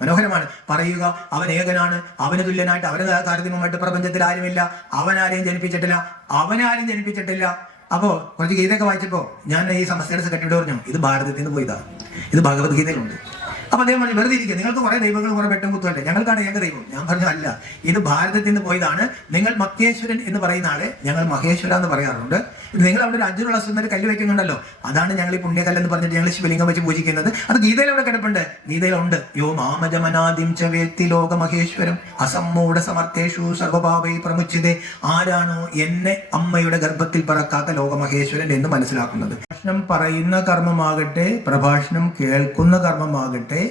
മനോഹരമാണ്. പറയുക അവൻ ഏകനാണ്, അവന് തുല്യനായിട്ട് അവന് താരതമ്യമായിട്ട് പ്രപഞ്ചത്തിൽ ആരുമില്ല, അവനാരെയും ജനിപ്പിച്ചിട്ടില്ല. അപ്പോ കുറച്ച് ഗീതയൊക്കെ വായിച്ചപ്പോ ഞാൻ ഈ സമസ്തയുടെ സെക്രട്ടറിയോട് പറഞ്ഞു, ഇത് ഭാരതത്തിൽ നിന്ന് പോയതാ, ഇത് ഭഗവത്ഗീതയിലുണ്ട്. അപ്പൊ അദ്ദേഹം പറഞ്ഞു, വെറുതെ ഇരിക്കുക, നിങ്ങൾക്ക് കുറെ ദൈവങ്ങൾ കുറെ വെട്ടും കുത്തുമല്ലേ, ഞങ്ങൾക്കാണ് ഏക ദൈവം. ഞാൻ പറഞ്ഞു, അല്ല, ഇത് ഭാരതത്തിൽ നിന്ന് പോയതാണ്. നിങ്ങൾ മക്കേശ്വരൻ എന്ന് പറയുന്ന ആളെ ഞങ്ങൾ മഹേശ്വര എന്ന് പറയാറുണ്ട്. നിങ്ങൾ അവിടെ ഒരു അഞ്ചുള്ള സുന്ദര കല്ല് വെക്കുന്നുണ്ടല്ലോ, അതാണ് ഞങ്ങൾ ഈ പുണ്യകല്ലെന്ന് പറഞ്ഞിട്ട് ഞങ്ങൾ ശിവലിംഗം വെച്ച് പൂജിക്കുന്നത്. അത് ഗീതയിൽ അവിടെ കിടപ്പുണ്ട്, ഗീതയിലുണ്ട്. യോ മാമജമനാദിം ച വേത്തി ലോക മഹേശ്വരം അസമ്മൂഢ സമർത്ഥേഷു സർവഭാവൈ പ്രമുച്ചിതേ. ആരാണോ എന്നെ അമ്മയുടെ ഗർഭത്തിൽ പറക്കാത്ത ലോകമഹേശ്വരൻ എന്ന് മനസ്സിലാക്കുന്നത്. പ്രഭാഷണം പറയുന്ന കർമ്മമാകട്ടെ, പ്രഭാഷണം കേൾക്കുന്ന കർമ്മമാകട്ടെ,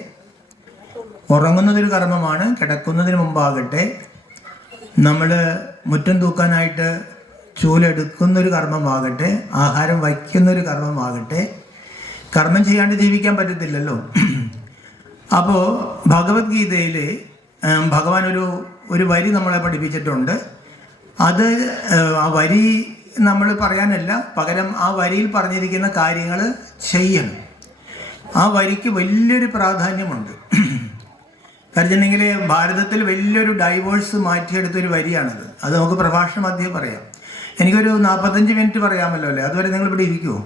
ഉറങ്ങുന്നതൊരു കർമ്മമാണ്, കിടക്കുന്നതിന് മുമ്പാകട്ടെ, നമ്മൾ മുറ്റം തൂക്കാനായിട്ട് ചൂലെടുക്കുന്നൊരു കർമ്മമാകട്ടെ, ആഹാരം വയ്ക്കുന്നൊരു കർമ്മമാകട്ടെ, കർമ്മം ചെയ്യാണ്ട് ജീവിക്കാൻ പറ്റത്തില്ലല്ലോ. അപ്പോൾ ഭഗവത്ഗീതയിൽ ഭഗവാൻ ഒരു വരി നമ്മളെ പഠിപ്പിച്ചിട്ടുണ്ട്. അത് ആ വരി നമ്മൾ പറയാനല്ല, പകരം ആ വരിയിൽ പറഞ്ഞിരിക്കുന്ന കാര്യങ്ങൾ ചെയ്യണം. ആ വരിക്ക് വലിയൊരു പ്രാധാന്യമുണ്ട്. കരുതണമെങ്കിൽ ഭാരതത്തിൽ വലിയൊരു ഡൈവേഴ്സ് മാറ്റിയെടുത്തൊരു വരിയാണത്. അത് നമുക്ക് പ്രഭാഷണ മധ്യേ പറയാം. എനിക്കൊരു 45 മിനിറ്റ് പറയാമല്ലോ അല്ലേ? അതുവരെ നിങ്ങൾ ഇവിടെ ഇരിക്കുമോ?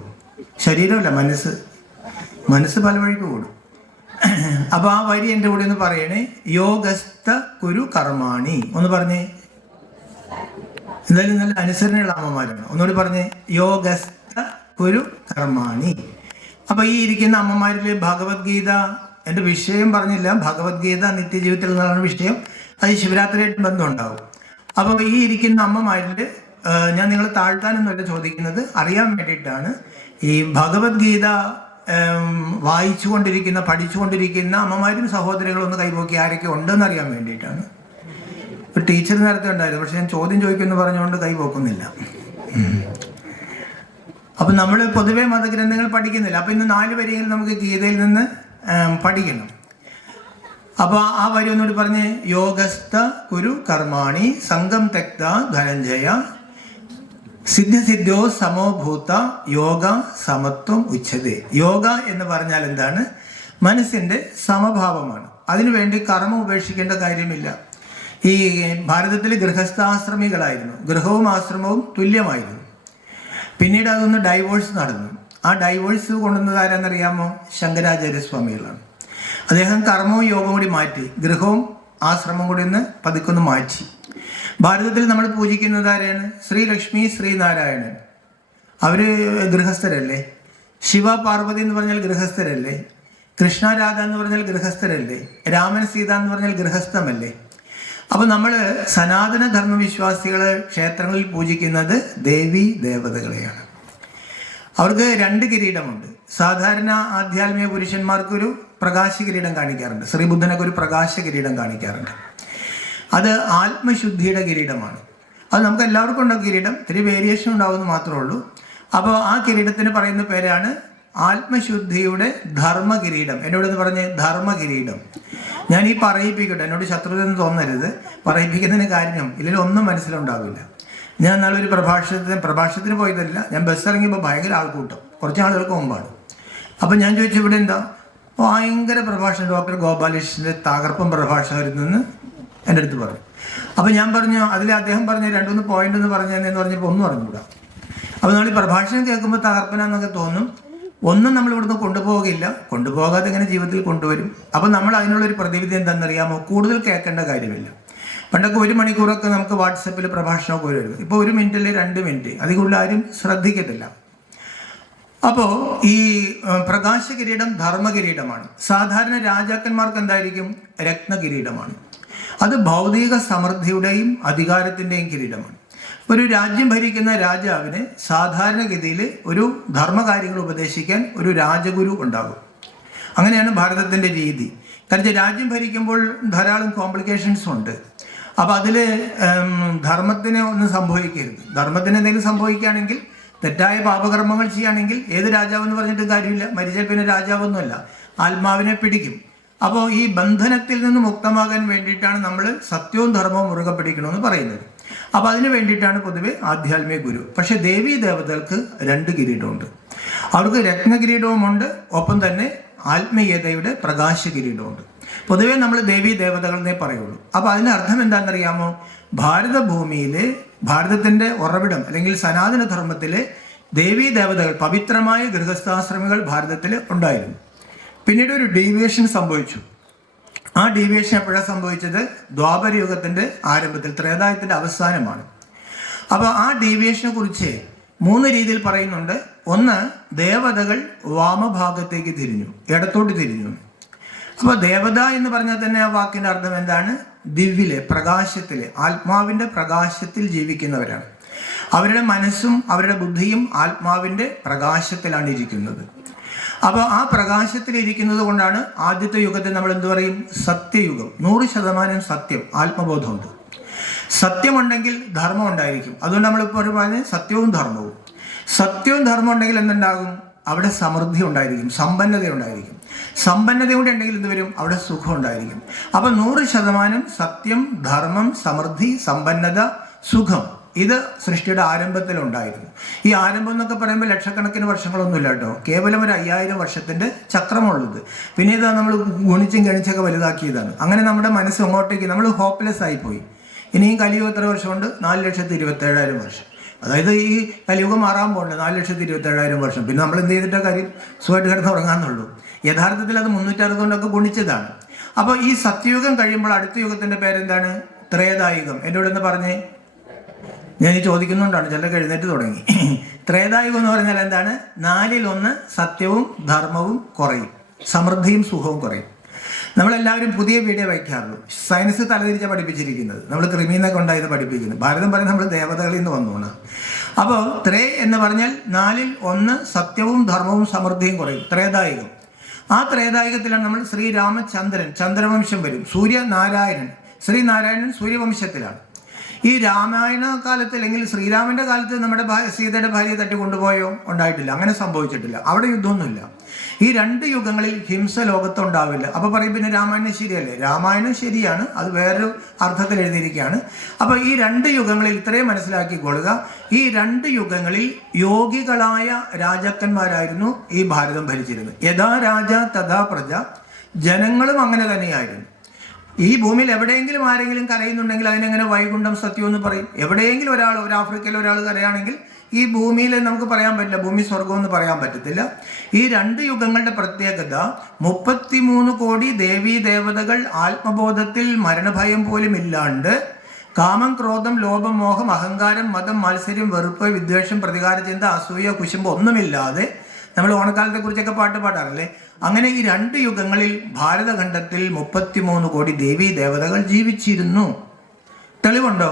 ശരീരമല്ല, മനസ്സ് പല വഴിക്ക് കൂടും. അപ്പൊ ആ വരി എൻ്റെ കൂടെ ഒന്ന് പറയണേ. യോഗസ്ഥ കുരു കർമാണി. ഒന്ന് പറഞ്ഞേ. എന്തായാലും നല്ല അനുസരണയുള്ള അമ്മമാരാണ്. ഒന്നുകൂടി പറഞ്ഞേ. യോഗസ്ഥ കുരു കർമാണി. അപ്പൊ ഈ ഇരിക്കുന്ന അമ്മമാരിൽ ഭഗവത്ഗീത, എൻ്റെ വിഷയം പറഞ്ഞില്ല, ഭഗവത്ഗീത നിത്യജീവിതത്തിൽ നിന്നുള്ള വിഷയം. അത് ശിവരാത്രിയായിട്ട് ബന്ധമുണ്ടാവും. അപ്പൊ ഈ ഇരിക്കുന്ന അമ്മമാരിൽ ഞാൻ നിങ്ങൾ താഴ്ത്താനൊന്നുമല്ല ചോദിക്കുന്നത്, അറിയാൻ വേണ്ടിയിട്ടാണ്. ഈ ഭഗവത്ഗീത വായിച്ചുകൊണ്ടിരിക്കുന്ന, പഠിച്ചുകൊണ്ടിരിക്കുന്ന അമ്മമാരും സഹോദരികളും ഒന്ന് കൈപോക്കി ആരൊക്കെ ഉണ്ടെന്ന് അറിയാൻ വേണ്ടിയിട്ടാണ്. ഒരു ടീച്ചർ നേരത്തെ ഉണ്ടായിരുന്നു, പക്ഷെ ഞാൻ ചോദ്യം ചോദിക്കുമെന്ന് പറഞ്ഞുകൊണ്ട് കൈപോക്കുന്നില്ല. അപ്പം നമ്മൾ പൊതുവെ മതഗ്രന്ഥങ്ങൾ പഠിക്കുന്നില്ല. അപ്പം ഇന്ന് 4 വരികൾ നമുക്ക് ഗീതയിൽ നിന്ന് പഠിക്കണം. അപ്പോൾ ആ വരി ഒന്നുകൂടി പറഞ്ഞ്. യോഗസ്ഥ കുരു കർമാണി സംഗം തെക്ത ധനഞ്ജയ സിദ്ധ്യോ സമോഭൂത യോഗ സമത്വം ഉച്ചതേ. യോഗ എന്ന് പറഞ്ഞാൽ എന്താണ്? മനസ്സിൻ്റെ സമഭാവമാണ്. അതിനുവേണ്ടി കർമ്മം ഉപേക്ഷിക്കേണ്ട കാര്യമില്ല. ഈ ഭാരതത്തിൽ ഗൃഹസ്ഥാശ്രമികളായിരുന്നു, ഗൃഹവും ആശ്രമവും തുല്യമായിരുന്നു. പിന്നീട് അതൊന്ന് ഡൈവോഴ്സ് നടന്നു. ആ ഡൈവോഴ്സ് കൊണ്ടുവന്നത് ആരാന്നറിയാമോ? ശങ്കരാചാര്യസ്വാമികളാണ്. അദ്ദേഹം കർമ്മവും യോഗവും കൂടി മാറ്റി, ഗൃഹവും ആശ്രമം കൂടി ഒന്ന് പതുക്കൊന്ന് മാറ്റി. ഭാരതത്തിൽ നമ്മൾ പൂജിക്കുന്നത് ആരെയാണ്? ശ്രീലക്ഷ്മി, ശ്രീനാരായണൻ. അവർ ഗൃഹസ്ഥരല്ലേ? ശിവ പാർവതി എന്ന് പറഞ്ഞാൽ ഗൃഹസ്ഥരല്ലേ? കൃഷ്ണ രാധ എന്ന് പറഞ്ഞാൽ ഗൃഹസ്ഥരല്ലേ? രാമൻ സീത എന്ന് പറഞ്ഞാൽ ഗൃഹസ്ഥമല്ലേ? അപ്പൊ നമ്മൾ സനാതന ധർമ്മവിശ്വാസികൾ ക്ഷേത്രങ്ങളിൽ പൂജിക്കുന്നത് ദേവി ദേവതകളെയാണ്. അവർക്ക് 2 കിരീടമുണ്ട്. സാധാരണ ആധ്യാത്മിക പുരുഷന്മാർക്കൊരു പ്രകാശ കിരീടം കാണിക്കാറുണ്ട്, ശ്രീബുദ്ധനൊക്കെ ഒരു പ്രകാശ കിരീടം കാണിക്കാറുണ്ട്. അത് ആത്മശുദ്ധിയുടെ കിരീടമാണ്. അത് നമുക്ക് എല്ലാവർക്കും ഉണ്ടാകും കിരീടം, ഇത്തിരി വേരിയേഷൻ ഉണ്ടാവുമെന്ന് മാത്രമേ ഉള്ളൂ. അപ്പോൾ ആ കിരീടത്തിന് പറയുന്ന പേരാണ് ആത്മശുദ്ധിയുടെ ധർമ്മ കിരീടം. എന്നോടൊന്ന് പറഞ്ഞ് ധർമ്മകിരീടം. ഞാൻ ഈ പറയിപ്പിക്കട്ടെ, എന്നോട് ശത്രുത തോന്നരുത്. പറയിപ്പിക്കുന്നതിന് കാര്യം ഇല്ലെങ്കിൽ ഒന്നും മനസ്സിലുണ്ടാവില്ല. ഞാൻ നാളെ ഒരു പ്രഭാഷണത്തിന് പോയതല്ല, ഞാൻ ബസ് ഇറങ്ങിയപ്പോൾ ഭയങ്കര ആൾക്കൂട്ടം, കുറച്ച് ആളുകൾക്ക് മുമ്പാണ്. അപ്പം ഞാൻ ചോദിച്ചു, ഇവിടെ എന്താ? ഭയങ്കര പ്രഭാഷണം, ഡോക്ടർ ഗോപാലകൃഷ്ണൻ്റെ തകർപ്പൻ പ്രഭാഷകരുന്നെന്ന് എൻ്റെ അടുത്ത് പറഞ്ഞു. അപ്പം ഞാൻ പറഞ്ഞു, അതിൽ അദ്ദേഹം പറഞ്ഞ 2-3 പോയിന്റ് എന്ന് പറഞ്ഞതെന്ന് പറഞ്ഞപ്പോൾ ഒന്നും അറിഞ്ഞൂടാ. അപ്പോൾ നമ്മൾ ഈ പ്രഭാഷണം കേൾക്കുമ്പോൾ തകർപ്പനാന്നൊക്കെ തോന്നും. ഒന്നും നമ്മൾ ഇവിടുന്ന് കൊണ്ടുപോകാതെ ഇങ്ങനെ ജീവിതത്തിൽ കൊണ്ടുവരും. അപ്പം നമ്മൾ അതിനുള്ളൊരു പ്രതിവിധി എന്താണെന്നറിയാമോ? കൂടുതൽ കേൾക്കേണ്ട കാര്യമില്ല. പണ്ടൊക്കെ 1 മണിക്കൂറൊക്കെ നമുക്ക് വാട്സപ്പിൽ പ്രഭാഷണമൊക്കെ വരും. ഇപ്പോൾ 1 മിനിറ്റിൽ 2 മിനിറ്റ്, അതിൽ കൂടുതൽ ആരും ശ്രദ്ധിക്കത്തില്ല. അപ്പോൾ ഈ പ്രകാശ കിരീടം ധർമ്മകിരീടമാണ്. സാധാരണ രാജാക്കന്മാർക്ക് എന്തായിരിക്കും? രത്നകിരീടമാണ്. അത് ഭൗതിക സമൃദ്ധിയുടെയും അധികാരത്തിൻ്റെയും കിരീടമാണ്. ഒരു രാജ്യം ഭരിക്കുന്ന രാജാവിന് സാധാരണഗതിയിൽ ഒരു ധർമ്മകാര്യങ്ങൾ ഉപദേശിക്കാൻ ഒരു രാജഗുരു ഉണ്ടാകും. അങ്ങനെയാണ് ഭാരതത്തിൻ്റെ രീതി. കാരണം രാജ്യം ഭരിക്കുമ്പോൾ ധാരാളം കോംപ്ലിക്കേഷൻസ് ഉണ്ട്. അപ്പോൾ അതിൽ ധർമ്മത്തിന് ഒന്നും സംഭവിക്കരുത്. ധർമ്മത്തിന് എന്തെങ്കിലും സംഭവിക്കുകയാണെങ്കിൽ, തെറ്റായ പാപകർമ്മങ്ങൾ ചെയ്യുകയാണെങ്കിൽ ഏത് രാജാവെന്ന് പറഞ്ഞിട്ട് കാര്യമില്ല. മരിച്ചാൽ പിന്നെ രാജാവൊന്നുമല്ല, ആത്മാവിനെ പിടിക്കും. അപ്പോൾ ഈ ബന്ധനത്തിൽ നിന്ന് മുക്തമാകാൻ വേണ്ടിയിട്ടാണ് നമ്മൾ സത്യവും ധർമ്മവും മുറുകെ പിടിക്കണമെന്ന് പറയുന്നത്. അപ്പോൾ അതിന് വേണ്ടിയിട്ടാണ് പൊതുവെ ആധ്യാത്മിക ഗുരു. പക്ഷെ ദേവീ ദേവതകൾക്ക് 2 കിരീടമുണ്ട്. അവർക്ക് രത്നകിരീടവുമുണ്ട്, ഒപ്പം തന്നെ ആത്മീയതയുടെ പ്രകാശകിരീടമുണ്ട്. പൊതുവേ നമ്മൾ ദേവീ ദേവതകളെന്നേ പറയുള്ളൂ. അപ്പോൾ അതിൻ്റെ അർത്ഥം എന്താണെന്നറിയാമോ? ഭാരതഭൂമിയിലെ, ഭാരതത്തിൻ്റെ ഉറവിടം അല്ലെങ്കിൽ സനാതന ധർമ്മത്തിലെ ദേവീ ദേവതകൾ, പവിത്രമായ ഗൃഹസ്ഥാശ്രമികൾ ഭാരതത്തിൽ ഉണ്ടായിരുന്നു. പിന്നീട് ഒരു ഡീവിയേഷൻ സംഭവിച്ചു. ആ ഡീവിയേഷൻ എപ്പോഴാണ് സംഭവിച്ചത്? ദ്വാപരയുഗത്തിൻ്റെ ആരംഭത്തിൽ, ത്രേതായുഗത്തിൻ്റെ അവസാനമാണ്. അപ്പോൾ ആ ഡീവിയേഷനെ കുറിച്ച് 3 രീതിയിൽ പറയുന്നുണ്ട്. ഒന്ന്, ദേവതകൾ വാമഭാഗത്തേക്ക് തിരിഞ്ഞു, ഇടത്തോട്ട് തിരിഞ്ഞു. അപ്പോൾ ദേവത എന്ന് പറഞ്ഞാൽ തന്നെ ആ വാക്കിൻ്റെ അർത്ഥം എന്താണ്? ദിവ്യിലെ, പ്രകാശത്തിലെ, ആത്മാവിൻ്റെ പ്രകാശത്തിൽ ജീവിക്കുന്നവരാണ്. അവരുടെ മനസ്സും അവരുടെ ബുദ്ധിയും ആത്മാവിൻ്റെ പ്രകാശത്തിലാണ് ഇരിക്കുന്നത്. അപ്പോൾ ആ പ്രകാശത്തിൽ ഇരിക്കുന്നത് കൊണ്ടാണ് ആദ്യത്തെ യുഗത്തെ നമ്മൾ എന്ത് പറയും? സത്യയുഗം. 100% സത്യം, ആത്മബോധമുണ്ട്. സത്യമുണ്ടെങ്കിൽ ധർമ്മം ഉണ്ടായിരിക്കും. അതുകൊണ്ട് നമ്മളിപ്പോൾ പറഞ്ഞ് സത്യവും ധർമ്മവും. സത്യവും ധർമ്മം ഉണ്ടെങ്കിൽ എന്തുണ്ടാകും? അവിടെ സമൃദ്ധി ഉണ്ടായിരിക്കും, സമ്പന്നത ഉണ്ടായിരിക്കും. സമ്പന്നത കൂടെ ഉണ്ടെങ്കിൽ എന്ത് വരും? അവിടെ സുഖം ഉണ്ടായിരിക്കും. അപ്പം 100% സത്യം, ധർമ്മം, സമൃദ്ധി, സമ്പന്നത, സുഖം, ഇത് സൃഷ്ടിയുടെ ആരംഭത്തിലുണ്ടായിരുന്നു. ഈ ആരംഭം എന്നൊക്കെ പറയുമ്പോൾ ലക്ഷക്കണക്കിന് വർഷങ്ങളൊന്നുമില്ല കേട്ടോ, കേവലം ഒരു 5000 വർഷത്തിൻ്റെ ചക്രമുള്ളത്. പിന്നെ ഇത് നമ്മൾ ഗുണിച്ചും ഗണിച്ചൊക്കെ വലുതാക്കിയതാണ്. അങ്ങനെ നമ്മുടെ മനസ്സ് അങ്ങോട്ടേക്ക് നമ്മൾ ഹോപ്പ്ലെസ് ആയിപ്പോയി. ഇനിയും കലിയുഗം എത്ര വർഷമുണ്ട്? 4,27,000 വർഷം. അതായത് ഈ കലിയുഗം മാറാൻ പോകുന്നത് 4,27,000 വർഷം. പിന്നെ നമ്മൾ എന്ത് ചെയ്തിട്ട കാര്യം? സുഖമായിട്ട് കിടന്ന് ഉറങ്ങാന്നുള്ളൂ. യഥാർത്ഥത്തിൽ അത് 360 കൊണ്ടൊക്കെ ഗുണിച്ചതാണ്. അപ്പോൾ ഈ സത്യയുഗം കഴിയുമ്പോൾ അടുത്ത യുഗത്തിൻ്റെ പേരെന്താണ്? ത്രേതായുഗം. എൻ്റെ ഇവിടെ നിന്ന് പറഞ്ഞേ, ഞാൻ ഈ ചോദിക്കുന്നുകൊണ്ടാണ്, ചിലർക്ക് എഴുന്നേറ്റ് തുടങ്ങി. ത്രേതായുഗം എന്ന് പറഞ്ഞാൽ എന്താണ്? 4-1 സത്യവും ധർമ്മവും കുറയും, സമൃദ്ധിയും സുഖവും കുറയും. നമ്മളെല്ലാവരും പുതിയ വീഡിയോ വയ്ക്കാറുള്ളൂ. സയൻസ് തലതിരിച്ച പഠിപ്പിച്ചിരിക്കുന്നത്, നമ്മൾ ക്രിമീനെ കൊണ്ടായത് പഠിപ്പിക്കുന്നത്. ഭാരതം പറയുന്നത് നമ്മൾ ദേവതകളിൽ നിന്ന് വന്നുകൊണ്ടാണ്. അപ്പോൾ ത്രേ എന്ന് പറഞ്ഞാൽ 4-1 സത്യവും ധർമ്മവും സമൃദ്ധിയും കുറയും, ത്രേതായുഗം. ആ ത്രേതായുഗത്തിലാണ് നമ്മൾ ശ്രീരാമചന്ദ്രൻ, ചന്ദ്രവംശം വരും. സൂര്യനാരായണൻ, ശ്രീനാരായണൻ സൂര്യവംശത്തിലാണ്. ഈ രാമായണ കാലത്ത് അല്ലെങ്കിൽ ശ്രീരാമൻ്റെ കാലത്ത് നമ്മുടെ സീതയുടെ ഭാര്യയെ തട്ടി കൊണ്ടുപോയോ? ഉണ്ടായിട്ടില്ല, അങ്ങനെ സംഭവിച്ചിട്ടില്ല. അവിടെ യുദ്ധമൊന്നുമില്ല. ഈ 2 യുഗങ്ങളിൽ ഹിംസ ലോകത്തുണ്ടാവില്ല. അപ്പോൾ പറയും പിന്നെ രാമായണം ശരിയല്ലേ? രാമായണം ശരിയാണ്, അത് വേറൊരു അർത്ഥത്തിൽ എഴുതിയിരിക്കുകയാണ്. അപ്പോൾ ഈ 2 യുഗങ്ങളിൽ ഇത്രയും മനസ്സിലാക്കിക്കൊള്ളുക, ഈ 2 യുഗങ്ങളിൽ യോഗികളായ രാജാക്കന്മാരായിരുന്നു ഈ ഭാരതം ഭരിച്ചിരുന്നത്. യഥാ രാജ തഥാ പ്രജ, ജനങ്ങളും അങ്ങനെ തന്നെയായിരുന്നു. ഈ ഭൂമിയിൽ എവിടെയെങ്കിലും ആരെങ്കിലും കരയുന്നുണ്ടെങ്കിൽ അതിനെങ്ങനെ വൈകുണ്ഠം സത്യം എന്ന് പറയും? എവിടെയെങ്കിലും ഒരാൾ, ഒരു ആഫ്രിക്കയിൽ ഒരാൾ കരയാണെങ്കിൽ ഈ ഭൂമിയിൽ നമുക്ക് പറയാൻ പറ്റില്ല, ഭൂമി സ്വർഗം എന്ന് പറയാൻ പറ്റത്തില്ല. ഈ 2 യുഗങ്ങളുടെ പ്രത്യേകത, 33 കോടി ദേവീ ദേവതകൾ ആത്മബോധത്തിൽ മരണഭയം പോലും ഇല്ലാണ്ട്, കാമം, ക്രോധം, ലോഭം, മോഹം, അഹങ്കാരം, മതം, മാത്സര്യം, വെറുപ്പ്, വിദ്വേഷം, പ്രതികാര ചിന്ത, അസൂയ, കുശുമ്പ് ഒന്നുമില്ലാതെ, നമ്മൾ ഓണക്കാലത്തെക്കുറിച്ചൊക്കെ പാട്ട് പാടാറില്ലേ? അങ്ങനെ ഈ 2 യുഗങ്ങളിൽ ഭാരതഖണ്ഡത്തിൽ 33 കോടി ദേവീ ദേവതകൾ ജീവിച്ചിരുന്നു. തെളിവുണ്ടോ?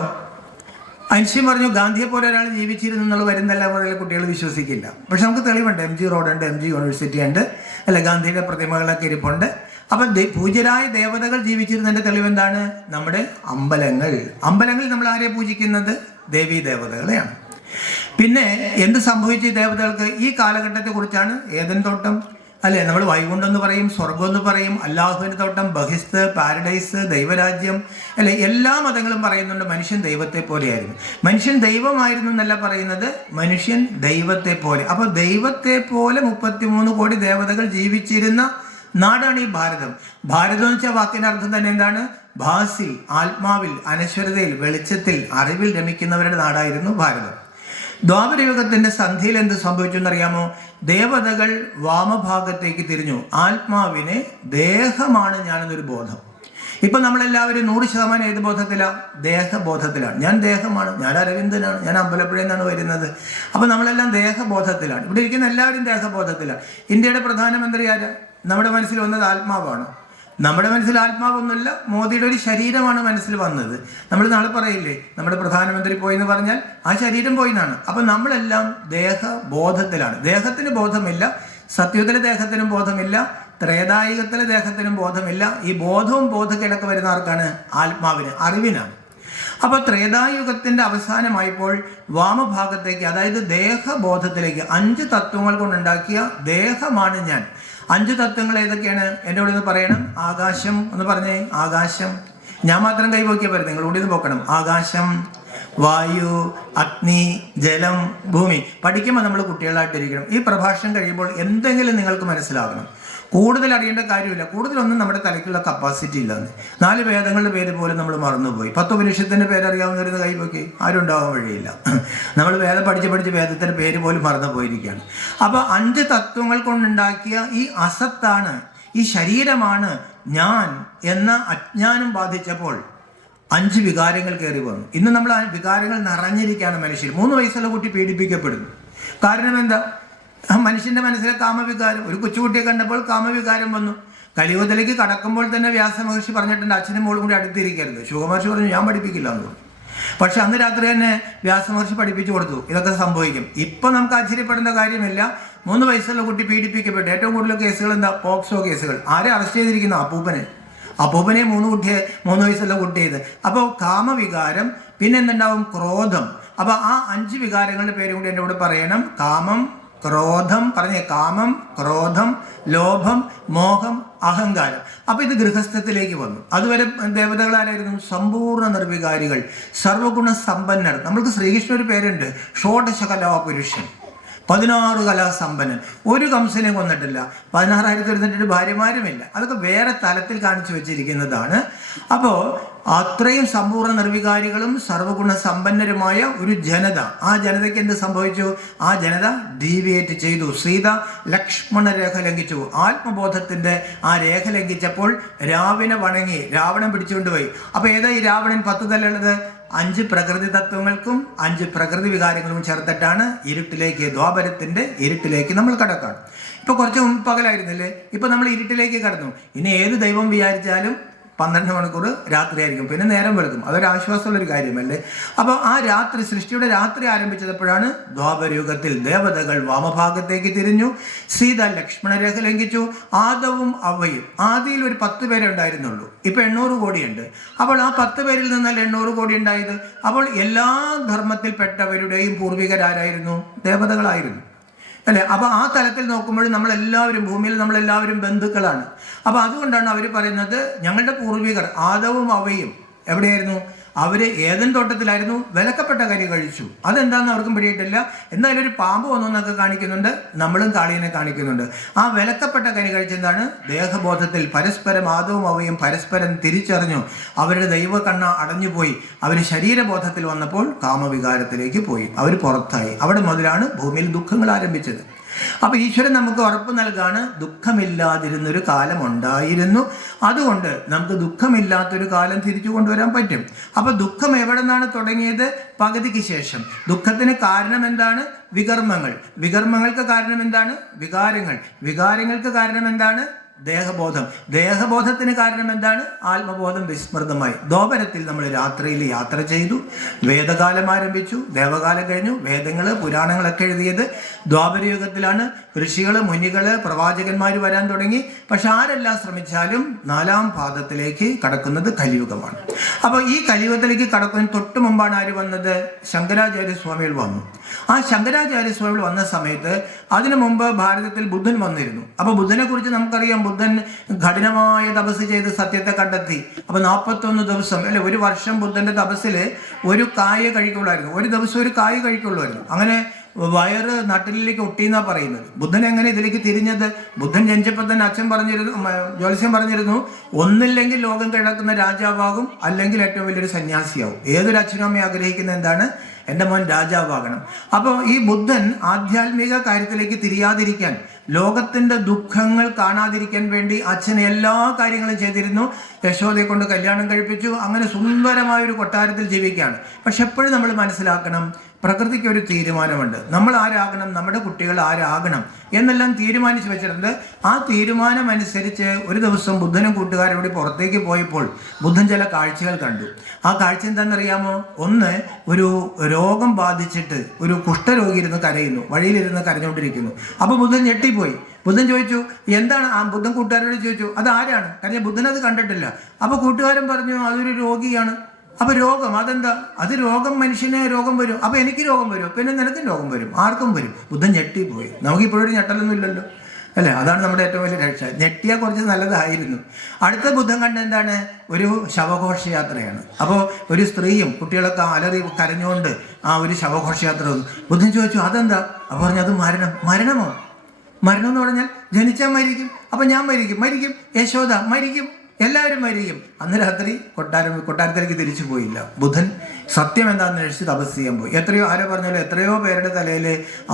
ഐൻസ്റ്റീൻ പറഞ്ഞു ഗാന്ധിയെ പോലെ ഒരാൾ ജീവിച്ചിരുന്നു എന്നുള്ള വരുന്നെല്ലാം മുതൽ കുട്ടികൾ വിശ്വസിക്കില്ല. പക്ഷെ നമുക്ക് തെളിവുണ്ട്. MG റോഡുണ്ട്, MG യൂണിവേഴ്സിറ്റി ഉണ്ട്, അല്ല ഗാന്ധിയുടെ പ്രതിമകളൊക്കെ ഇരിപ്പുണ്ട്. അപ്പം പൂജ്യരായ ദേവതകൾ ജീവിച്ചിരുന്നതിൻ്റെ തെളിവ് എന്താണ്? നമ്മുടെ അമ്പലങ്ങളിൽ നമ്മൾ ആരെയാണ് പൂജിക്കുന്നത്? ദേവീ ദേവതകളെയാണ്. പിന്നെ എന്ത് സംഭവിച്ചു ഈ ദേവതകൾക്ക്? ഈ കാലഘട്ടത്തെ കുറിച്ചാണ് ഏദൻ തോട്ടം, അല്ലേ? നമ്മൾ വൈകുണ്ഠം എന്ന് പറയും, സ്വർഗം എന്ന് പറയും, അല്ലാഹുവിൻ്റെ തോട്ടം, ബഹിസ്ത്, പാരഡൈസ്, ദൈവരാജ്യം, അല്ലെ? എല്ലാ മതങ്ങളും പറയുന്നുണ്ട് മനുഷ്യൻ ദൈവത്തെ പോലെയായിരുന്നു. മനുഷ്യൻ ദൈവമായിരുന്നു എന്നല്ല പറയുന്നത്, മനുഷ്യൻ ദൈവത്തെ പോലെ. അപ്പോൾ ദൈവത്തെ പോലെ 33 കോടി ദേവതകൾ ജീവിച്ചിരുന്ന നാടാണ് ഈ ഭാരതം. ഭാരതം എന്ന് വെച്ചാൽ വാക്കിൻ്റെ അർത്ഥം തന്നെ എന്താണ്? ഭാസിൽ, ആത്മാവിൽ, അനശ്വരതയിൽ, വെളിച്ചത്തിൽ, അറിവിൽ രമിക്കുന്നവരുടെ നാടായിരുന്നു ഭാരതം. ദ്വാപരയുഗത്തിന്റെ സന്ധിയിൽ എന്ത് സംഭവിച്ചു എന്നറിയാമോ? ദേവതകൾ വാമഭാഗത്തേക്ക് തിരിഞ്ഞു. ആത്മാവിനെ ദേഹമാണ് ഞാനെന്നൊരു ബോധം. ഇപ്പം നമ്മളെല്ലാവരും 100% ഏത് ബോധത്തിലാണ്? ദേഹബോധത്തിലാണ്. ഞാൻ ദേഹമാണ്, ഞാൻ അരവിന്ദനാണ്, ഞാൻ അമ്പലപ്പുഴയിൽ നിന്നാണ് വരുന്നത്. അപ്പം നമ്മളെല്ലാം ദേഹബോധത്തിലാണ്. ഇവിടെ ഇരിക്കുന്ന എല്ലാവരും ദേഹബോധത്തിലാണ്. ഇന്ത്യയുടെ പ്രധാനമന്ത്രി ആരാ? നമ്മുടെ മനസ്സിൽ വന്നത് ആത്മാവാണ്. നമ്മുടെ മനസ്സിൽ ആത്മാവൊന്നുമില്ല, മോദിയുടെ ഒരു ശരീരമാണ് മനസ്സിൽ വന്നത്. നമ്മൾ നാളെ പറയില്ലേ നമ്മുടെ പ്രധാനമന്ത്രി പോയി എന്ന് പറഞ്ഞാൽ ആ ശരീരം പോയി എന്നാണ്. അപ്പം നമ്മളെല്ലാം ദേഹബോധത്തിലാണ്. ദേഹത്തിന് ബോധമില്ല, സത്യത്തിലെ ദേഹത്തിനും ബോധമില്ല, ത്രേതായുഗത്തിലെ ദേഹത്തിനും ബോധമില്ല. ഈ ബോധവും ബോധക്കേടൊക്കെ വരുന്ന ആർക്കാണ്? ആത്മാവിന്, അറിവിനാണ്. അപ്പോൾ ത്രേതായുഗത്തിന്റെ അവസാനമായപ്പോൾ വാമഭാഗത്തേക്ക്, അതായത് ദേഹബോധത്തിലേക്ക്, 5 തത്വങ്ങൾ കൊണ്ടുണ്ടാക്കിയ ദേഹമാണ് ഞാൻ. 5 തത്വങ്ങൾ ഏതൊക്കെയാണ്? എൻ്റെ കൂടെ ഒന്ന് പറയണം. ആകാശം ഒന്ന് പറഞ്ഞേ. ആകാശം. ഞാൻ മാത്രം കൈ പോക്കിയാൽ പറ്റും, നിങ്ങൾ കൂടി ഒന്ന് പോക്കണം. ആകാശം, വായു, അഗ്നി, ജലം, ഭൂമി. പഠിക്കുമ്പോൾ നമ്മൾ കുട്ടികളായിട്ടിരിക്കണം. ഈ പ്രഭാഷണം കഴിയുമ്പോൾ എന്തെങ്കിലും നിങ്ങൾക്ക് മനസ്സിലാകണം. കൂടുതൽ അറിയേണ്ട കാര്യമില്ല. കൂടുതലൊന്നും നമ്മുടെ തലയ്ക്കുള്ള കപ്പാസിറ്റി ഇല്ലാന്ന്. 4 വേദങ്ങളുടെ പേര് പോലും നമ്മൾ മറന്നുപോയി. 10 ഉപനിഷത്തിന്റെ പേരറിയാവുന്നവരുന്ന് കൈവയ്ക്ക് ആരും ഉണ്ടാവാൻ വഴിയില്ല. നമ്മൾ വേദം പഠിച്ച് വേദത്തിന്റെ പേര് പോലും മറന്നു പോയിരിക്കുകയാണ്. അപ്പൊ 5 തത്വങ്ങൾ കൊണ്ടുണ്ടാക്കിയ ഈ അസത്താണ്, ഈ ശരീരമാണ് ഞാൻ എന്ന അജ്ഞാനം ബാധിച്ചപ്പോൾ 5 വികാരങ്ങൾ കയറി വന്നു. ഇന്ന് നമ്മൾ ആ വികാരങ്ങൾ നിറഞ്ഞിരിക്കുകയാണ് മനുഷ്യർ. 3 വയസ്സുള്ള കുട്ടി പീഡിപ്പിക്കപ്പെടുന്നു. കാരണം എന്താ? മനുഷ്യന്റെ മനസ്സിലെ കാമവികാരം. ഒരു കൊച്ചുകുട്ടിയെ കണ്ടപ്പോൾ കാമവികാരം വന്നു. കലിയുഗത്തിലേക്ക് കടക്കുമ്പോൾ തന്നെ വ്യാസമഹർഷി പറഞ്ഞിട്ടുണ്ട്, അച്ഛനും മോളും കൂടി അടുത്തിരിക്കരുത്. ശുഗമഹർഷി പറഞ്ഞു, ഞാൻ പഠിപ്പിക്കില്ല എന്ന് പറഞ്ഞു. പക്ഷെ അന്ന് രാത്രി തന്നെ വ്യാസമഹർഷി പഠിപ്പിച്ചു കൊടുത്തു, ഇതൊക്കെ സംഭവിക്കും. ഇപ്പൊ നമുക്ക് ആശ്ചര്യപ്പെടേണ്ട കാര്യമില്ല. 3 വയസ്സുള്ള കുട്ടി പീഡിപ്പിക്കപ്പെട്ടു. ഏറ്റവും കൂടുതൽ കേസുകൾ എന്താ? പോക്സോ കേസുകൾ. ആരെ അറസ്റ്റ് ചെയ്തിരിക്കുന്നു? അപ്പൂപ്പനെ 3 വയസ്സുള്ള കുട്ടി ചെയ്ത്. അപ്പോൾ കാമവികാരം, പിന്നെ എന്തുണ്ടാവും? ക്രോധം. അപ്പൊ ആ 5 വികാരങ്ങളുടെ പേരും കൂടി എൻ്റെ കൂടെ പറയണം. കാമം, ക്രോധം, പറഞ്ഞേ, കാമം, ക്രോധം, ലോഭം, മോഹം, അഹങ്കാരം. അപ്പൊ ഇത് ഗൃഹസ്ഥത്തിലേക്ക് വന്നു. അതുവരെ ദേവതകളാരായിരുന്നു? സമ്പൂർണ്ണ നിർവികാരികൾ, സർവഗുണ സമ്പന്നർ. നമ്മൾക്ക് ശ്രീകൃഷ്ണൻ ഒരു പേരുണ്ട്, ഷോഡശ കലാപുരുഷൻ, 16 കലാസമ്പന്നൻ. ഒരു കംസനെ കൊന്നിട്ടില്ല, 16,000 ഭാര്യമാരുമില്ല. അതൊക്കെ വേറെ തലത്തിൽ കാണിച്ചു വെച്ചിരിക്കുന്നതാണ്. അപ്പോൾ അത്രയും സമ്പൂർണ്ണ നിർവികാരികളും സർവഗുണ സമ്പന്നരുമായ ഒരു ജനത. ആ ജനതയ്ക്ക് എന്ത് സംഭവിച്ചു? ആ ജനത ഡീവിയേറ്റ് ചെയ്തു. സീത ലക്ഷ്മണ രേഖ ലംഘിച്ചു. ആത്മബോധത്തിന്റെ ആ രേഖ ലംഘിച്ചപ്പോൾ രാവണനെ വണങ്ങി, രാവണൻ പിടിച്ചുകൊണ്ടുപോയി. അപ്പൊ ഏതാ ഈ രാവണൻ 10 തല്ലുള്ളത്? 5 പ്രകൃതി തത്വങ്ങൾക്കും 5 പ്രകൃതി വികാരങ്ങളും ചേർത്തിട്ടാണ് ഇരുട്ടിലേക്ക്, ദ്വാപരത്തിന്റെ ഇരുട്ടിലേക്ക് നമ്മൾ കടക്കാണ്. ഇപ്പൊ കുറച്ച് മുമ്പ് പകലായിരുന്നില്ലേ? ഇപ്പൊ നമ്മൾ ഇരുട്ടിലേക്ക് കടന്നു. ഇനി ഏത് ദൈവം വിചാരിച്ചാലും 12 മണിക്കൂർ രാത്രിയായിരിക്കും, പിന്നെ നേരം വെളുക്കും. അതൊരു ആശ്വാസമുള്ളൊരു കാര്യമല്ലേ? അപ്പോൾ ആ രാത്രി, സൃഷ്ടിയുടെ രാത്രി ആരംഭിച്ചപ്പോഴാണ് ദ്വാപരയുഗത്തിൽ ദേവതകൾ വാമഭാഗത്തേക്ക് തിരിഞ്ഞു. സീത ലക്ഷ്മണരേഖ ലംഘിച്ചു. ആദവും അവയും, ആദിയിൽ ഒരു 10 പേരെ ഉണ്ടായിരുന്നുള്ളൂ. ഇപ്പൊ 800 കോടിയുണ്ട്. അപ്പോൾ ആ 10 പേരിൽ നിന്നല്ല 800 കോടി ഉണ്ടായത്. അപ്പോൾ എല്ലാ ധർമ്മത്തിൽപ്പെട്ടവരുടെയും പൂർവികരാരായിരുന്നു? ദേവതകളായിരുന്നു, അല്ലെ? അപ്പൊ ആ തലത്തിൽ നോക്കുമ്പോൾ നമ്മളെല്ലാവരും, ഭൂമിയിൽ നമ്മളെല്ലാവരും ബന്ധുക്കളാണ്. അപ്പൊ അതുകൊണ്ടാണ് അവർ പറയുന്നത്, ഞങ്ങളുടെ പൂർവികർ ആദവും അവയും എവിടെയായിരുന്നു? അവര് ഏദൻ തോട്ടത്തിലായിരുന്നു, വിലക്കപ്പെട്ട കരി കഴിച്ചു. അതെന്താണെന്ന് അവർക്കും പിടിയിട്ടില്ല. എന്തായാലും ഒരു പാമ്പ് വന്നു എന്നൊക്കെ കാണിക്കുന്നുണ്ട്, നമ്മളും കാളിയനെ കാണിക്കുന്നുണ്ട്. ആ വിലക്കപ്പെട്ട കരി കഴിച്ചെന്താണ്? ദേഹബോധത്തിൽ പരസ്പരം ആദവും അവയും പരസ്പരം തിരിച്ചറിഞ്ഞു. അവരുടെ ദൈവ കണ്ണ അടഞ്ഞുപോയി. അവർ ശരീരബോധത്തിൽ വന്നപ്പോൾ കാമവികാരത്തിലേക്ക് പോയി. അവർ പുറത്തായി. അവിടെ മുതലാണ് ഭൂമിയിൽ ദുഃഖങ്ങൾ ആരംഭിച്ചത്. അപ്പൊ ഈശ്വരൻ നമുക്ക് ഉറപ്പ് നൽകാണ്, ദുഃഖമില്ലാതിരുന്നൊരു കാലം ഉണ്ടായിരുന്നു. അതുകൊണ്ട് നമുക്ക് ദുഃഖമില്ലാത്തൊരു കാലം തിരിച്ചു കൊണ്ടുവരാൻ പറ്റും. അപ്പൊ ദുഃഖം എവിടെ നിന്നാണ് തുടങ്ങിയത്? പകുതിക്ക് ശേഷം. ദുഃഖത്തിന് കാരണം എന്താണ്? വികർമ്മങ്ങൾ. വികർമ്മങ്ങൾക്ക് കാരണം എന്താണ്? വികാരങ്ങൾ. വികാരങ്ങൾക്ക് കാരണം എന്താണ്? ദേഹബോധം. ദേഹബോധത്തിന് കാരണം എന്താണ്? ആത്മബോധം വിസ്മൃതമായി. ദ്വാപരത്തിൽ നമ്മൾ രാത്രിയിൽ യാത്ര ചെയ്തു. വേദകാലം ആരംഭിച്ചു, ദേവകാലം കഴിഞ്ഞു. വേദങ്ങള്, പുരാണങ്ങളൊക്കെ എഴുതിയത് ദ്വാപരയുഗത്തിലാണ്. ഋഷികള്, മുനികള്, പ്രവാചകന്മാർ വരാൻ തുടങ്ങി. പക്ഷെ ആരെല്ലാം ശ്രമിച്ചാലും 4ാം പാദത്തിലേക്ക് കടക്കുന്നത് കലിയുഗമാണ്. അപ്പൊ ഈ കലിയുഗത്തിലേക്ക് കടക്കുന്നതിന് തൊട്ട് മുമ്പാണ് ആര് വന്നത്? ശങ്കരാചാര്യസ്വാമികൾ വന്നു. ആ ശങ്കരാചാര്യസ്വാമികൾ വന്ന സമയത്ത് അതിനു മുമ്പ് ഭാരതത്തിൽ ബുദ്ധൻ വന്നിരുന്നു. അപ്പൊ ബുദ്ധനെ കുറിച്ച് നമുക്കറിയാം, ബുദ്ധൻ കഠിനമായ തപസ് ചെയ്ത് സത്യത്തെ കണ്ടെത്തി. അപ്പൊ 41 ദിവസം, അല്ലെ, ഒരു വർഷം ബുദ്ധന്റെ തപസ്സില് ഒരു കായ കഴിക്കുള്ളായിരുന്നു. ഒരു ദിവസം ഒരു കായ കഴിക്കുള്ളായിരുന്നു. അങ്ങനെ വയറ് നട്ടിലേക്ക് ഒട്ടിയെന്നാ പറയുന്നത്. ബുദ്ധൻ എങ്ങനെ ഇതിലേക്ക് തിരിഞ്ഞത്? ബുദ്ധൻ ജനിച്ചപ്പോൾ തന്നെ അച്ഛൻ പറഞ്ഞിരുന്നു, ജ്യോത്സ്യം പറഞ്ഞിരുന്നു, ഒന്നില്ലെങ്കിൽ ലോകം കിടക്കുന്ന രാജാവാകും, അല്ലെങ്കിൽ ഏറ്റവും വലിയൊരു സന്യാസിയാവും. ഏതൊരു അച്ഛനും അമ്മയും ആഗ്രഹിക്കുന്ന എന്താണ്? എൻ്റെ മോൻ രാജാവാകണം. അപ്പോൾ ഈ ബുദ്ധൻ ആധ്യാത്മിക കാര്യത്തിലേക്ക് തിരിയാതിരിക്കാൻ, ലോകത്തിന്റെ ദുഃഖങ്ങൾ കാണാതിരിക്കാൻ വേണ്ടി അച്ഛൻ എല്ലാ കാര്യങ്ങളും ചെയ്തിരുന്നു. യശോദയെ കൊണ്ട് കല്യാണം കഴിപ്പിച്ചു. അങ്ങനെ സുന്ദരമായ ഒരു കൊട്ടാരത്തിൽ ജീവിക്കുകയാണ്. പക്ഷെ എപ്പോഴും നമ്മൾ മനസ്സിലാക്കണം, പ്രകൃതിക്ക് ഒരു തീരുമാനമുണ്ട്. നമ്മൾ ആരാകണം, നമ്മുടെ കുട്ടികൾ ആരാകണം എന്നെല്ലാം തീരുമാനിച്ചു വെച്ചിട്ടുണ്ട്. ആ തീരുമാനം അനുസരിച്ച് ഒരു ദിവസം ബുദ്ധനും കൂട്ടുകാരും കൂടി പുറത്തേക്ക് പോയപ്പോൾ ബുദ്ധൻ ചില കാഴ്ചകൾ കണ്ടു. ആ കാഴ്ച എന്താണെന്നറിയാമോ? ഒന്ന്, ഒരു രോഗം ബാധിച്ചിട്ട് ഒരു കുഷ്ഠരോഗി ഇരുന്ന് കരയുന്നു, വഴിയിലിരുന്ന് കരഞ്ഞുകൊണ്ടിരിക്കുന്നു. അപ്പൊ ബുദ്ധൻ ഞെട്ടിപ്പോയി. ബുദ്ധൻ ചോദിച്ചു, എന്താണ്? ആ ബുദ്ധൻ കൂട്ടുകാരോട് ചോദിച്ചു, അത് ആരാണ്? കാരണം ബുദ്ധൻ അത് കണ്ടിട്ടില്ല. അപ്പൊ കൂട്ടുകാരൻ പറഞ്ഞു, അതൊരു രോഗിയാണ്. അപ്പൊ രോഗം അതെന്താ? അത് രോഗം, മനുഷ്യന് രോഗം വരും. അപ്പൊ എനിക്ക് രോഗം വരും, പിന്നെ നിനക്കും രോഗം വരും, ആർക്കും വരും. ബുദ്ധൻ ഞെട്ടിപ്പോയി. നമുക്കിപ്പോഴൊരു ഞെട്ടലൊന്നും ഇല്ലല്ലോ, അല്ലേ? അതാണ് നമ്മുടെ ഏറ്റവും വലിയ രക്ഷ. ഞെട്ടിയാൽ കുറച്ച് നല്ലതായിരുന്നു. അടുത്ത ബുദ്ധൻ കണ്ട എന്താണ്? ഒരു ശവഘോഷയാത്രയാണ്. അപ്പോൾ ഒരു സ്ത്രീയും കുട്ടികളൊക്കെ അലറി കരഞ്ഞുകൊണ്ട് ആ ഒരു ശവഘോഷയാത്ര വന്നു. ബുദ്ധൻ ചോദിച്ചു, അതെന്താ? അപ്പോൾ പറഞ്ഞു, അത് മരണമോ? മരണം എന്ന് പറഞ്ഞാൽ ജനിച്ചാൽ മരിക്കും, അപ്പം ഞാൻ മരിക്കും, യശോദ മരിക്കും, എല്ലാവരും മരിക്കും. അന്ന് രാത്രി കൊട്ടാരത്തിലേക്ക് തിരിച്ചു പോയില്ല. ബുദ്ധൻ സത്യം എന്താണെന്ന് അന്വേഷിച്ച് തപസ് ചെയ്യാൻ പോയി. ആരോ പറഞ്ഞാലും എത്രയോ പേരുടെ തലയിൽ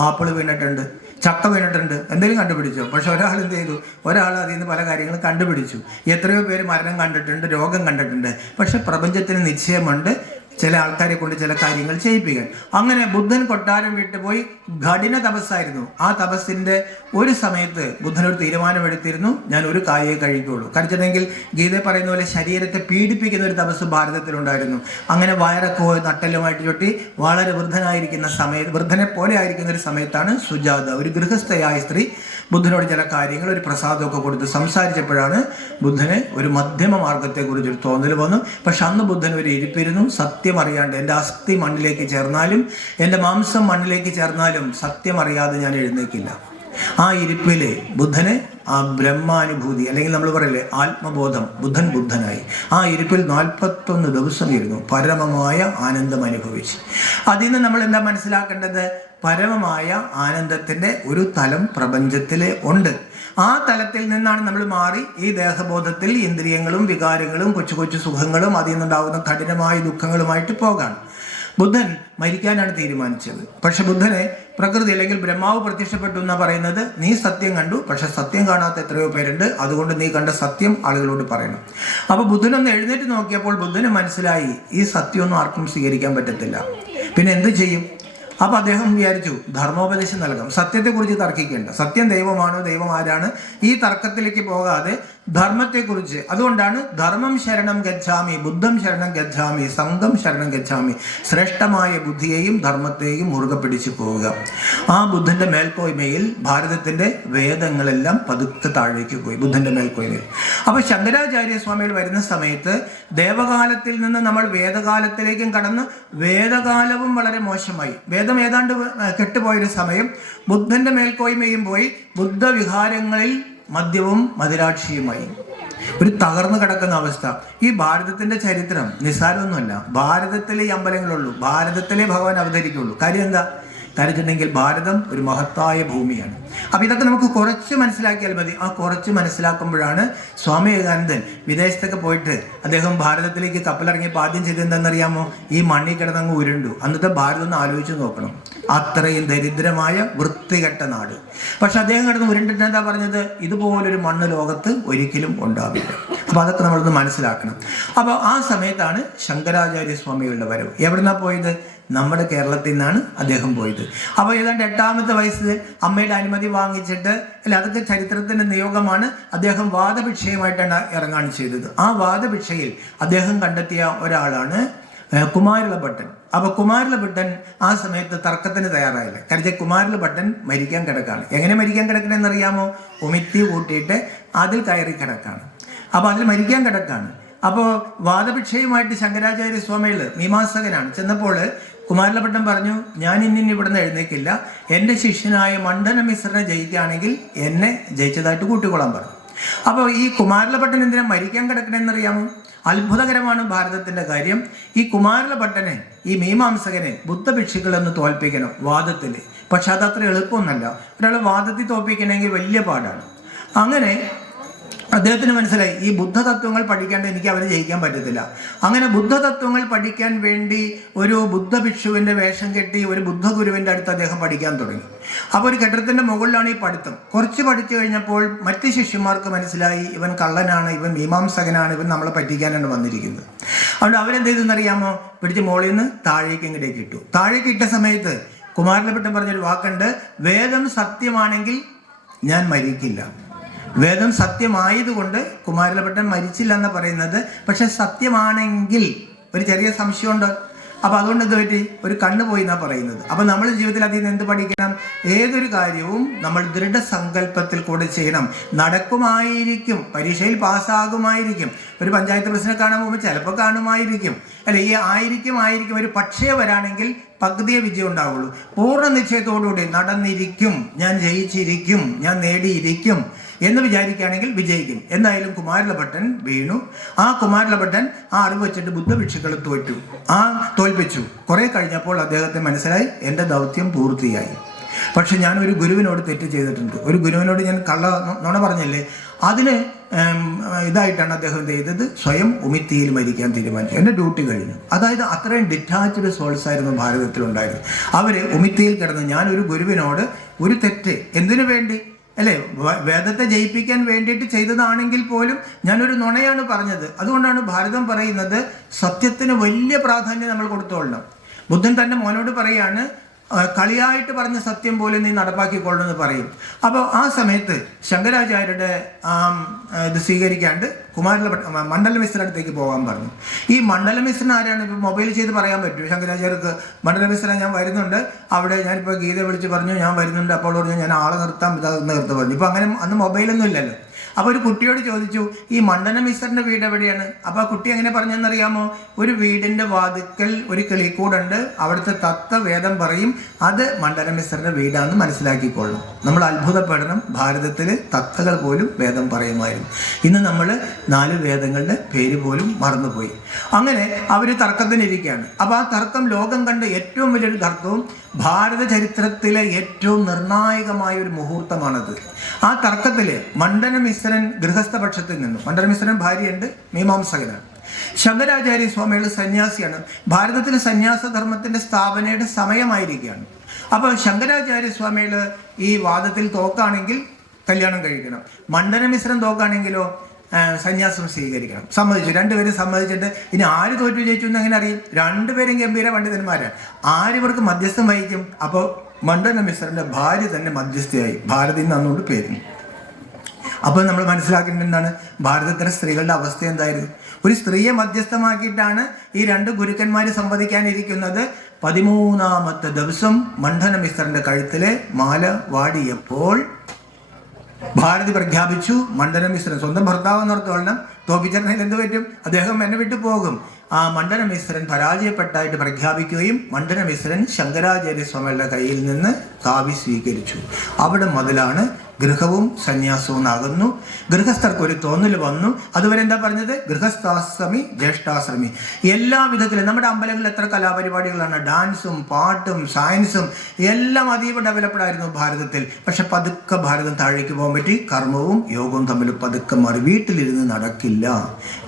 ആപ്പിൾ വീണിട്ടുണ്ട്, ചക്ക വീണിട്ടുണ്ട്, എന്തെങ്കിലും കണ്ടുപിടിച്ചോ? പക്ഷെ ഒരാൾ എന്ത് ചെയ്തു? ഒരാൾ അതിൽ നിന്ന് പല കാര്യങ്ങളും കണ്ടുപിടിച്ചു. എത്രയോ പേര് മരണം കണ്ടിട്ടുണ്ട്, രോഗം കണ്ടിട്ടുണ്ട്. പക്ഷെ പ്രപഞ്ചത്തിന് നിശ്ചയമുണ്ട് ചില ആൾക്കാരെ കൊണ്ട് ചില കാര്യങ്ങൾ ചെയ്യിപ്പിക്കാൻ. അങ്ങനെ ബുദ്ധൻ കൊട്ടാരം വിട്ടു പോയി. കഠിന തപസ്സായിരുന്നു. ആ തപസ്സിന്റെ ഒരു സമയത്ത് ബുദ്ധൻ ഒരു തീരുമാനമെടുത്തിരുന്നു, ഞാൻ ഒരു കായയെ കഴിക്കുള്ളൂ. കഴിച്ചിട്ടുണ്ടെങ്കിൽ ഗീത പറയുന്ന പോലെ ശരീരത്തെ പീഡിപ്പിക്കുന്ന ഒരു തപസ് ഭാരതത്തിലുണ്ടായിരുന്നു. അങ്ങനെ വയറൊക്കെ നട്ടെല്ലുമായിട്ട് ചൊട്ടി വളരെ വൃദ്ധനെ പോലെ ആയിരിക്കുന്ന ഒരു സമയത്താണ് സുജാത, ഒരു ഗൃഹസ്ഥയായ സ്ത്രീ, ബുദ്ധനോട് ചില കാര്യങ്ങൾ, ഒരു പ്രസാദമൊക്കെ കൊടുത്ത് സംസാരിച്ചപ്പോഴാണ് ബുദ്ധന് ഒരു മധ്യമ മാർഗത്തെക്കുറിച്ചൊരു തോന്നൽ വന്നു. പക്ഷെ അന്ന് ബുദ്ധൻ ഒരു ഇരിപ്പിരുന്നു. സത്യം അറിയാണ്ട്, എൻ്റെ അസ്ഥി മണ്ണിലേക്ക് ചേർന്നാലും എൻ്റെ മാംസം മണ്ണിലേക്ക് ചേർന്നാലും സത്യം അറിയാതെ ഞാൻ എഴുന്നേക്കില്ല. ആ ഇരിപ്പില് ബുദ്ധന് ആ ബ്രഹ്മാനുഭൂതി, അല്ലെങ്കിൽ നമ്മൾ പറയില്ലേ ആത്മബോധം, ബുദ്ധനായി. ആ ഇരിപ്പിൽ 41 ദിവസം ഇരുന്നു, പരമമായ ആനന്ദം അനുഭവിച്ചു. അതിൽ നിന്ന് നമ്മൾ എന്താ മനസ്സിലാക്കേണ്ടത്? പരമമായ ആനന്ദത്തിന്റെ ഒരു തലം പ്രപഞ്ചത്തിൽ ഉണ്ട്. ആ തലത്തിൽ നിന്നാണ് നമ്മൾ മാറി ഈ ദേഹബോധത്തിൽ ഇന്ദ്രിയങ്ങളും വികാരങ്ങളും കൊച്ചു കൊച്ചു സുഖങ്ങളും അതിൽ നിന്നുണ്ടാകുന്ന കഠിനമായ ദുഃഖങ്ങളുമായിട്ട് പോകാൻ. ബുദ്ധൻ മരിക്കാനാണ് തീരുമാനിച്ചത്. പക്ഷെ ബുദ്ധനെ പ്രകൃതി അല്ലെങ്കിൽ ബ്രഹ്മാവ് പ്രത്യക്ഷപ്പെട്ടു എന്നാ പറയുന്നത്. നീ സത്യം കണ്ടു, പക്ഷെ സത്യം കാണാത്ത എത്രയോ പേരുണ്ട്, അതുകൊണ്ട് നീ കണ്ട സത്യം ആളുകളോട് പറയണം. അപ്പൊ ബുദ്ധനൊന്ന് എഴുന്നേറ്റ് നോക്കിയപ്പോൾ ബുദ്ധന് മനസ്സിലായി, ഈ സത്യമൊന്നും ആർക്കും സ്വീകരിക്കാൻ പറ്റത്തില്ല, പിന്നെ എന്ത് ചെയ്യും? അപ്പൊ അദ്ദേഹം വിചാരിച്ചു, ധർമ്മോപദേശം നൽകാം. സത്യത്തെക്കുറിച്ച് തർക്കിക്കേണ്ട, സത്യം ദൈവമാണോ, ദൈവം ആരാണ്, ഈ തർക്കത്തിലേക്ക് പോകാതെ ധർമ്മത്തെക്കുറിച്ച്. അതുകൊണ്ടാണ് ധർമ്മം ശരണം ഗച്ഛാമി, ബുദ്ധം ശരണം ഗച്ഛാമി, സംഘം ശരണം ഗച്ഛാമി. ശ്രേഷ്ഠമായ ബുദ്ധിയെയും ധർമ്മത്തെയും മുറുകെ പിടിച്ചു പോവുക. ആ ബുദ്ധന്റെ മേൽക്കോയ്മയിൽ ഭാരതത്തിന്റെ വേദങ്ങളെല്ലാം പതുക്കെ താഴേക്ക് പോയി, ബുദ്ധന്റെ മേൽക്കോയ്മയിൽ. അപ്പൊ ശങ്കരാചാര്യ സ്വാമികൾ വരുന്ന സമയത്ത് ദേവകാലത്തിൽ നിന്ന് നമ്മൾ വേദകാലത്തിലേക്കും കടന്ന്, വേദകാലവും വളരെ മോശമായി, വേദം ഏതാണ്ട് കെട്ടുപോയൊരു സമയം. ബുദ്ധന്റെ മേൽക്കോയ്മയും പോയി, ബുദ്ധവിഹാരങ്ങളിൽ മദ്യവും മദിരാക്ഷിയുമായി ഒരു തകർന്നു കിടക്കുന്ന അവസ്ഥ. ഈ ഭാരതത്തിന്റെ ചരിത്രം നിസ്സാരമൊന്നുമല്ല. ഭാരതത്തിലെ ഈ അമ്പലങ്ങളുള്ളൂ, ഭാരതത്തിലെ ഭഗവാൻ അവതരിക്കുള്ളൂ. കാര്യം എന്താ? കാര്യത്തിട്ടുണ്ടെങ്കിൽ ഭാരതം ഒരു മഹത്തായ ഭൂമിയാണ്. അപ്പം ഇതൊക്കെ നമുക്ക് കുറച്ച് മനസ്സിലാക്കിയാൽ മതി. ആ കുറച്ച് മനസ്സിലാക്കുമ്പോഴാണ് സ്വാമി വിവേകാനന്ദൻ വിദേശത്തൊക്കെ പോയിട്ട് അദ്ദേഹം ഭാരതത്തിലേക്ക് കപ്പലിറങ്ങിയപ്പോൾ ആദ്യം ചെയ്തത് എന്താണെന്നറിയാമോ? ഈ മണ്ണിൽ കിടന്നങ്ങ് ഉരുണ്ടു. അന്നത്തെ ഭാരതം ഒന്ന് ആലോചിച്ച് നോക്കണം, അത്രയും ദരിദ്രമായ വൃത്തികെട്ട നാട്. പക്ഷെ അദ്ദേഹം കിടന്ന് ഉരുണ്ടിട്ട് എന്താ പറഞ്ഞത്? ഇതുപോലൊരു മണ്ണ് ലോകത്ത് ഒരിക്കലും ഉണ്ടാവില്ല. അപ്പം അതൊക്കെ നമ്മളൊന്ന് മനസ്സിലാക്കണം. അപ്പോൾ ആ സമയത്താണ് ശങ്കരാചാര്യ സ്വാമികളുടെ വരവ്. എവിടുന്നാ പോയത്? നമ്മുടെ കേരളത്തിൽ നിന്നാണ് അദ്ദേഹം പോയത്. അപ്പോൾ ഏതാണ്ട് 8ാമത്തെ വയസ്സിൽ അമ്മയുടെ അനുമതി വാങ്ങിച്ചിട്ട്, അല്ല അതൊക്കെ ചരിത്രത്തിന്റെ നിയോഗമാണ്, അദ്ദേഹം വാദഭിക്ഷയുമായിട്ടാണ് ഇറങ്ങാൻ ചെയ്തത്. ആ വാദഭിക്ഷയിൽ അദ്ദേഹം കണ്ടെത്തിയ ഒരാളാണ് കുമാരലഭട്ടൻ. അപ്പൊ കുമാരലഭട്ടൻ ആ സമയത്ത് തർക്കത്തിന് തയ്യാറായില്ല. കാരണം കുമാരലഭട്ടൻ മരിക്കാൻ കിടക്കാണ്. എങ്ങനെ മരിക്കാൻ കിടക്കണമെന്നറിയാമോ? ഉമിത്തി കൂട്ടിയിട്ട് അതിൽ കയറി കിടക്കാണ്. അപ്പൊ അതിൽ മരിക്കാൻ കിടക്കാണ്. അപ്പോൾ വാദഭിക്ഷയുമായിട്ട് ശങ്കരാചാര്യ സ്വാമികൾ മീമാംസകനാണ്. ചെന്നപ്പോൾ കുമാരലഭട്ടൻ പറഞ്ഞു, ഞാൻ ഇന്നിന് ഇവിടുന്ന് എഴുന്നേക്കില്ല, എൻ്റെ ശിഷ്യനായ മണ്ഡന മിശ്രനെ ജയിക്കുകയാണെങ്കിൽ എന്നെ ജയിച്ചതായിട്ട് കൂട്ടിക്കൊള്ളാൻ പറഞ്ഞു. അപ്പോൾ ഈ കുമാരലഭട്ടൻ എന്തിനാ മരിക്കാൻ കിടക്കണമെന്നറിയാമോ? അത്ഭുതകരമാണ് ഭാരതത്തിന്റെ കാര്യം. ഈ കുമാരലഭട്ടനെ, ഈ മീമാംസകനെ ബുദ്ധഭിക്ഷുക്കളെന്ന് തോൽപ്പിക്കണം വാദത്തിൽ. പക്ഷെ അതത്ര എളുപ്പമൊന്നല്ല. ഒരാളെ വാദത്തിൽ തോൽപ്പിക്കണമെങ്കിൽ വലിയ പാടാണ്. അങ്ങനെ അദ്ദേഹത്തിന് മനസ്സിലായി, ഈ ബുദ്ധതത്വങ്ങൾ പഠിക്കാണ്ട് എനിക്ക് അവരെ ജയിക്കാൻ പറ്റത്തില്ല. അങ്ങനെ ബുദ്ധതത്വങ്ങൾ പഠിക്കാൻ വേണ്ടി ഒരു ബുദ്ധഭിക്ഷുവിൻ്റെ വേഷം കെട്ടി ഒരു ബുദ്ധഗുരുവിൻ്റെ അടുത്ത് അദ്ദേഹം പഠിക്കാൻ തുടങ്ങി. അപ്പോൾ ഒരു കെട്ടിടത്തിൻ്റെ മുകളിലാണ് ഈ പഠിത്തം. കുറച്ച് പഠിച്ചു കഴിഞ്ഞപ്പോൾ മറ്റ് ശിഷ്യന്മാർക്ക് മനസ്സിലായി, ഇവൻ കള്ളനാണ്, ഇവൻ മീമാംസകനാണ്, ഇവൻ നമ്മളെ പറ്റിക്കാനാണ് വന്നിരിക്കുന്നത്. അതുകൊണ്ട് അവരെന്ത് ചെയ്തെന്നറിയാമോ? പിടിച്ച് മുകളിൽ നിന്ന് താഴേക്ക് ഇങ്ങോട്ടേക്ക് ഇട്ടു. താഴേക്ക് ഇട്ട സമയത്ത് കുമാരലഭട്ടൻ പറഞ്ഞൊരു വാക്കുണ്ട്, വേദം സത്യമാണെങ്കിൽ ഞാൻ മരിക്കില്ല. വേദം സത്യമായതുകൊണ്ട് കുമാരലഭട്ടൻ മരിച്ചില്ല എന്ന് പറയുന്നത്. പക്ഷെ സത്യമാണെങ്കിൽ ഒരു ചെറിയ സംശയമുണ്ട്. അപ്പോൾ അതുകൊണ്ട് എന്ത് പറ്റി, ഒരു കണ്ണ് പോയി എന്നാണ് പറയുന്നത്. അപ്പോൾ നമ്മൾ ജീവിതത്തിൽ അതിൽ നിന്ന് എന്ത് പഠിക്കണം? ഏതൊരു കാര്യവും നമ്മൾ ദൃഢസങ്കല്പത്തിൽ കൂടെ ചെയ്യണം. നടക്കുമായിരിക്കും, പരീക്ഷയിൽ പാസ്സാകുമായിരിക്കും, ഒരു പഞ്ചായത്ത് പ്രസിഡന്റ് കാണാൻ പോകുമ്പോൾ ചിലപ്പോൾ കാണുമായിരിക്കും, അല്ലെ? ഈ ആയിരിക്കും ഒരു പക്ഷേ വരാണെങ്കിൽ പകുതിയെ വിജയം ഉണ്ടാവുള്ളൂ. പൂർണ്ണ നിശ്ചയത്തോടുകൂടി നടന്നിരിക്കും, ഞാൻ ജയിച്ചിരിക്കും, ഞാൻ നേടിയിരിക്കും എന്ന് വിചാരിക്കുകയാണെങ്കിൽ വിജയിക്കും. എന്തായാലും കുമാരലഭട്ടൻ വീണു. ആ കുമാരലഭട്ടൻ ആ അറിവ് വെച്ചിട്ട് ബുദ്ധഭിക്ഷുക്കളെ തോൽപ്പിച്ചു. കുറെ കഴിഞ്ഞപ്പോൾ അദ്ദേഹത്തിന് മനസ്സിലായി, എൻ്റെ ദൗത്യം പൂർത്തിയായി. പക്ഷെ ഞാൻ ഒരു ഗുരുവിനോട് തെറ്റ് ചെയ്തിട്ടുണ്ട്, ഒരു ഗുരുവിനോട് ഞാൻ നുണ പറഞ്ഞില്ലേ, അതിന് ഇതായിട്ടാണ് അദ്ദേഹം എന്ത് ചെയ്തത്, സ്വയം ഉമിത്തിയിൽ മരിക്കാൻ തീരുമാനിച്ചു. എൻ്റെ ഡ്യൂട്ടി കഴിഞ്ഞു. അതായത് അത്രയും ഡിറ്റാച്ച്ഡ് സോൾസ് ആയിരുന്നു ഭാരതത്തിലുണ്ടായിരുന്നത്. അവർ ഉമിത്തിയിൽ കിടന്ന്, ഞാൻ ഒരു ഗുരുവിനോട് ഒരു തെറ്റ് എന്തിനു വേണ്ടി, അല്ലേ, വേദത്തെ ജയിപ്പിക്കാൻ വേണ്ടിയിട്ട് ചെയ്തതാണെങ്കിൽ പോലും ഞാനൊരു നുണയാണ് പറഞ്ഞത്. അതുകൊണ്ടാണ് ഭാരതം പറയുന്നത് സത്യത്തിന് വലിയ പ്രാധാന്യം നമ്മൾ കൊടുത്തോളണം. ബുദ്ധൻ തൻ്റെ മോനോട് പറയാണ്, കളിയായിട്ട് പറഞ്ഞ സത്യം പോലും നീ നടപ്പാക്കിക്കൊള്ളണമെന്ന് പറയും. അപ്പോൾ ആ സമയത്ത് ശങ്കരാചാര്യരുടെ ഇത് സ്വീകരിക്കാണ്ട് മണ്ഡലമിശ്രൻ്റെ അടുത്തേക്ക് പോകാൻ പറഞ്ഞു. ഈ മണ്ഡലമിശ്രൻ ആരാണ്? ഇപ്പോൾ മൊബൈൽ ചെയ്ത് പറയാൻ പറ്റുമോ ശങ്കരാചാര്യർക്ക്? മണ്ഡലമിശ്രൻ ഞാൻ വരുന്നുണ്ട്, അവിടെ ഞാനിപ്പോൾ ഗീത വിളിച്ച് പറഞ്ഞു ഞാൻ വരുന്നുണ്ട്, അപ്പോൾ പറഞ്ഞു ഞാൻ ആളെ നിർത്താം, ഇത് നിർത്ത് പറഞ്ഞു. ഇപ്പോൾ അങ്ങനെ അന്ന് മൊബൈലൊന്നും ഇല്ലല്ലോ. അപ്പോൾ ഒരു കുട്ടിയോട് ചോദിച്ചു, ഈ മണ്ഡലമിശ്രൻ്റെ വീട് എവിടെയാണ്? അപ്പോൾ ആ കുട്ടി എങ്ങനെ പറഞ്ഞെന്നറിയാമോ? ഒരു വീടിൻ്റെ വാതിക്കൽ ഒരു കിളിക്കൂടുണ്ട്, അവിടുത്തെ തത്ത വേദം പറയും, അത് മണ്ഡലമിശ്രൻ്റെ വീടാണെന്ന് മനസ്സിലാക്കിക്കൊള്ളും. നമ്മൾ അത്ഭുതപ്പെടണം, ഭാരതത്തിൽ തത്തകൾ പോലും വേദം പറയുമായിരുന്നു. ഇന്ന് നമ്മൾ 4 വേദങ്ങളുടെ പേര് പോലും മറന്നുപോയി. അങ്ങനെ അവർ തർക്കത്തിനിരിക്കുകയാണ്. അപ്പോൾ ആ തർക്കം ലോകം കണ്ട ഏറ്റവും വലിയൊരു തർക്കവും ഭാരത ചരിത്രത്തിലെ ഏറ്റവും നിർണായകമായ ഒരു മുഹൂർത്തമാണത്. ആ തർക്കത്തിൽ മണ്ഡലമിശ്രൻ ഗൃഹസ്ഥപക്ഷത്തിൽ നിന്നും, മണ്ഡലമിശ്രൻ ഭാര്യയുണ്ട്, മീമാംസകനാണ്. ശങ്കരാചാര്യ സ്വാമികൾ സന്യാസിയാണ്. ഭാരതത്തിലെ സന്യാസധർമ്മത്തിൻ്റെ സ്ഥാപനയുടെ സമയമായിരിക്കുകയാണ്. അപ്പോൾ ശങ്കരാചാര്യ സ്വാമികൾ ഈ വാദത്തിൽ തോക്കാണെങ്കിൽ കല്യാണം കഴിക്കണം, മണ്ഡലമിശ്രൻ തോക്കാണെങ്കിലോ സന്യാസം സ്വീകരിക്കണം. സമ്മതിച്ചു, രണ്ടുപേരും സമ്മതിച്ചിട്ട് ഇനി ആര് തോറ്റു ജയിച്ചു എന്ന് എങ്ങനെ അറിയും? രണ്ടുപേരും ഗംഭീര പണ്ഡിതന്മാരാണ്. ആരിവർക്ക് മധ്യസ്ഥം വഹിക്കും? അപ്പോൾ മണ്ഡലമിശ്രൻ്റെ ഭാര്യ തന്നെ മധ്യസ്ഥയായി, ഭാരതി എന്നുകൊണ്ട് പേര്. അപ്പോൾ നമ്മൾ മനസ്സിലാക്കേണ്ടത് എന്താണ്? ഭാരതത്തിലെ സ്ത്രീകളുടെ അവസ്ഥ എന്തായിരുന്നു? ഒരു സ്ത്രീയെ മധ്യസ്ഥമാക്കിയിട്ടാണ് ഈ 2 ഗുരുക്കന്മാർ സംവദിക്കാനിരിക്കുന്നത്. 13ാമത്തെ ദിവസം മണ്ഡലമിശ്രൻ്റെ കഴുത്തിലെ മാല വാടിയപ്പോൾ ഭാരതി പ്രഖ്യാപിച്ചു, മണ്ഡലമിശ്രൻ സ്വന്തം ഭർത്താവ് നിർത്തോളണം, തോപ്പിച്ചിരുന്നെങ്കിൽ എന്ത് പറ്റും? അദ്ദേഹം എന്നെ വിട്ടു പോകും. ആ മണ്ഡലമിശ്രൻ പരാജയപ്പെട്ടായിട്ട് പ്രഖ്യാപിക്കുകയും മണ്ഡലമിശ്രൻ ശങ്കരാചാര്യ സ്വാമികളുടെ കയ്യിൽ നിന്ന് കാവ്യ സ്വീകരിച്ചു. അവിടെ മുതലാണ് ഗൃഹവും സന്യാസവും ആകുന്നു. ഗൃഹസ്ഥർക്ക് ഒരു തോന്നൽ വന്നു. അതുവരെ എന്താ പറഞ്ഞത്? ഗൃഹസ്ഥാശ്രമി ജ്യേഷ്ഠാശ്രമി. എല്ലാ വിധത്തിലും നമ്മുടെ അമ്പലങ്ങളിൽ എത്ര കലാപരിപാടികളാണ്, ഡാൻസും പാട്ടും സയൻസും എല്ലാം അതീവ ഡെവലപ്ഡ് ആയിരുന്നു ഭാരതത്തിൽ. പക്ഷെ പതുക്കെ ഭാരതം താഴേക്ക് പോകാൻ പറ്റി. കർമ്മവും യോഗവും തമ്മിൽ പതുക്കെ മാറി. വീട്ടിലിരുന്ന് നടക്കില്ല,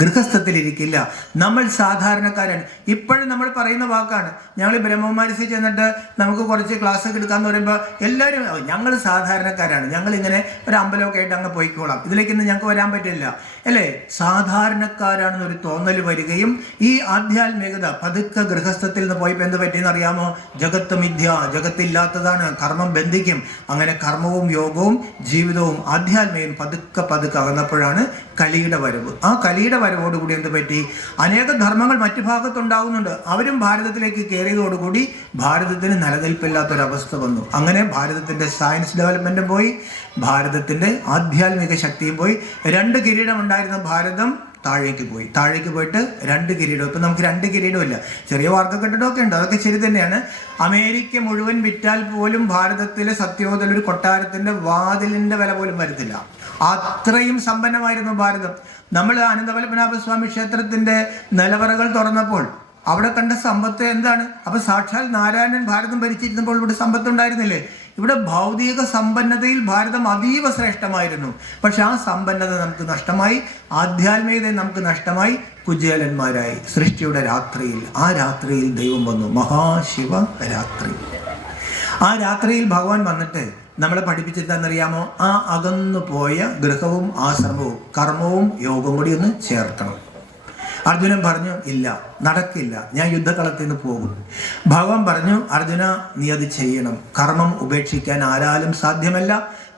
ഗൃഹസ്ഥത്തിലിരിക്കില്ല. നമ്മൾ സാധാരണക്കാരൻ. ഇപ്പോഴും നമ്മൾ പറയുന്ന വാക്കാണ്, ഞങ്ങൾ ബ്രഹ്മമാരിസിൽ ചെന്നിട്ട് നമുക്ക് കുറച്ച് ക്ലാസ് എടുക്കാന്ന് പറയുമ്പോൾ എല്ലാവരും ഞങ്ങൾ സാധാരണക്കാരാണ്, ഞങ്ങൾ ഇങ്ങനെ ഒരു അമ്പലമൊക്കെ ആയിട്ട് അങ്ങ് പോയിക്കോളാം, ഇതിലേക്കൊന്നും ഞങ്ങൾക്ക് വരാൻ പറ്റില്ല, അല്ലേ? സാധാരണക്കാരാണെന്നൊരു തോന്നൽ വരികയും ഈ ആധ്യാത്മികത പതുക്കെ ഗൃഹസ്ഥത്തിൽ നിന്ന് പോയപ്പോൾ എന്ത് പറ്റിയെന്ന് അറിയാമോ? ജഗത്ത് മിഥ്യ, ജഗത്തില്ലാത്തതാണ്, കർമ്മം ബന്ധിക്കും. അങ്ങനെ കർമ്മവും യോഗവും ജീവിതവും ആധ്യാത്മികവും പതുക്കെ പതുക്കെ അകന്നപ്പോഴാണ് കലിയുടെ വരവ്. ആ കലിയുടെ വരവോടുകൂടി എന്ത് പറ്റി? അനേക ധർമ്മങ്ങൾ മറ്റു ഭാഗത്തുണ്ടാവുന്നുണ്ട്, അവരും ഭാരതത്തിലേക്ക് കയറിയതോടുകൂടി ഭാരതത്തിന് നിലനിൽപ്പില്ലാത്തൊരവസ്ഥ വന്നു. അങ്ങനെ ഭാരതത്തിൻ്റെ സയൻസ് ഡെവലപ്മെൻറ്റും പോയി, ഭാരതത്തിൻ്റെ ആധ്യാത്മിക ശക്തിയും പോയി. 2 കിരീടം ഉണ്ടായിരുന്ന ഭാരതം താഴേക്ക് പോയിട്ട് 2 കിരീടം. ഇപ്പം നമുക്ക് 2 കിരീടമില്ല, ചെറിയ വാർക്ക കെട്ടിടമൊക്കെ ഉണ്ട്, അതൊക്കെ ശരി തന്നെയാണ്. അമേരിക്ക മുഴുവൻ വിറ്റാൽ പോലും ഭാരതത്തിലെ സത്യോദയ ഒരു കൊട്ടാരത്തിൻ്റെ വാതിലിൻ്റെ വില പോലും വരത്തില്ല. അത്രയും സമ്പന്നമായിരുന്നു ഭാരതം. നമ്മൾ അനന്തപത്മനാഭസ്വാമി ക്ഷേത്രത്തിൻ്റെ നിലവറകൾ തുറന്നപ്പോൾ അവിടെ കണ്ട സമ്പത്ത് എന്താണ്? അപ്പം സാക്ഷാൽ നാരായണൻ ഭാരതം ഭരിച്ചിരുന്നപ്പോൾ ഇവിടെ സമ്പത്തുണ്ടായിരുന്നില്ലേ? ഇവിടെ ഭൗതിക സമ്പന്നതയിൽ ഭാരതം അതീവ ശ്രേഷ്ഠമായിരുന്നു. പക്ഷെ ആ സമ്പന്നത നമുക്ക് നഷ്ടമായി, ആധ്യാത്മികത നമുക്ക് നഷ്ടമായി, കുചേലന്മാരായി. സൃഷ്ടിയുടെ രാത്രിയിൽ, ആ രാത്രിയിൽ ദൈവം വന്നു, മഹാശിവ രാത്രി. ആ രാത്രിയിൽ ഭഗവാൻ വന്നിട്ട് നമ്മളെ പഠിപ്പിച്ചിട്ടെന്നറിയാമോ? ആ അകന്നു പോയ ഗൃഹവും ആശ്രമവും കർമ്മവും യോഗവും കൂടി ഒന്ന് ചേർക്കണം. അർജുനൻ പറഞ്ഞു, ഇല്ല, നടക്കില്ല, ഞാൻ യുദ്ധകളത്തിൽ നിന്ന് പോകും. ഭഗവാൻ പറഞ്ഞു, അർജുന നീ അത് ചെയ്യണം. കർമ്മം ഉപേക്ഷിക്കാൻ ആരാലും സാധ്യമല്ല.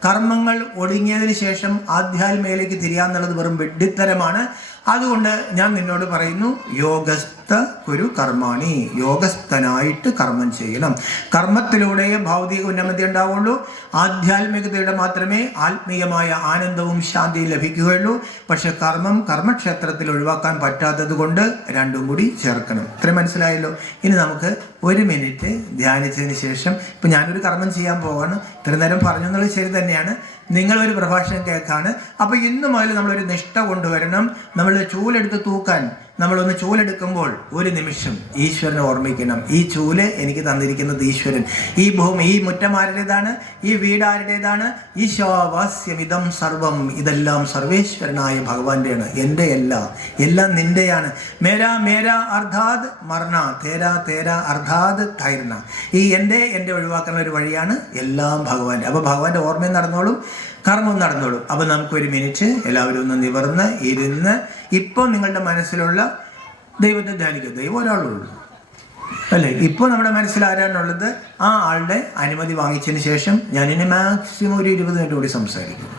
കർമ്മങ്ങൾ ഒടുങ്ങിയതിന് ശേഷം ആധ്യാത്മികയിലേക്ക് തിരിയാന്നുള്ളത് വെറും വെഡിത്തരമാണ്. അതുകൊണ്ട് ഞാൻ നിന്നോട് പറയുന്നു, യോഗസ്ഥ ഒരു കർമാണി, യോഗസ്ഥനായിട്ട് കർമ്മം ചെയ്യണം. കർമ്മത്തിലൂടെ ഭൗതിക ഉന്നമതി ഉണ്ടാവുള്ളൂ. ആധ്യാത്മികതയുടെ മാത്രമേ ആത്മീയമായ ആനന്ദവും ശാന്തിയും ലഭിക്കുകയുള്ളൂ. പക്ഷെ കർമ്മക്ഷേത്രത്തിൽ ഒഴിവാക്കാൻ പറ്റാത്തത് കൊണ്ട് രണ്ടും കൂടി ചേർക്കണം. ഇത്രയും മനസ്സിലായല്ലോ. ഇനി നമുക്ക് 1 മിനിറ്റ് ധ്യാനിച്ചതിന് ശേഷം, ഇപ്പം ഞാനൊരു കർമ്മം ചെയ്യാൻ പോവാണ്. ഇത്രയും നേരം പറഞ്ഞു എന്നുള്ളത് ശരി തന്നെയാണ്. നിങ്ങളൊരു പ്രഭാഷണം കേൾക്കാണ്. അപ്പോൾ ഇന്ന് മുതൽ നമ്മളൊരു നിഷ്ഠ കൊണ്ടുവരണം. നമ്മൾ ചൂലെടുത്ത് തൂക്കാൻ നമ്മളൊന്ന് ചൂലെടുക്കുമ്പോൾ ഒരു നിമിഷം ഈശ്വരനെ ഓർമ്മിക്കണം. ഈ ചൂല് എനിക്ക് തന്നിരിക്കുന്നത് ഈശ്വരൻ. ഈ ഭൂമി, ഈ മുറ്റം ആരുടേതാണ്? ഈ വീട് ആരുടേതാണ്? ഈശാവാസ്യമിതം സർവം, ഇതെല്ലാം സർവേശ്വരനായ ഭഗവാന്റെയാണ്. എൻ്റെ എല്ലാം നിന്റെയാണ്. മേരാ മേരാ അർദ്ധാത് മർണ, തേരാ തേരാ അർദ്ധാത് തൈർണ. ഈ എൻ്റെ ഒഴിവാക്കുന്ന ഒരു വഴിയാണ് എല്ലാം ഭഗവാന്റെ. അപ്പോൾ ഭഗവാന്റെ ഓർമ്മയും നടന്നോളും, കർമ്മവും നടന്നോളും. അപ്പോൾ നമുക്കൊരു മിനിറ്റ് എല്ലാവരും ഒന്ന് നിവർന്ന് ഇരുന്ന് ഇപ്പോൾ നിങ്ങളുടെ മനസ്സിലുള്ള ദൈവത്തെ ധ്യാനിക്കുക. ദൈവം ഒരാളുള്ളൂ അല്ലേ? ഇപ്പോൾ നമ്മുടെ മനസ്സിൽ ആരാണുള്ളത്? ആ ആളുടെ അനുമതി വാങ്ങിച്ചതിന് ശേഷം ഞാനിനി മാക്സിമം ഒരു 20 മിനിറ്റ് കൂടി സംസാരിക്കും.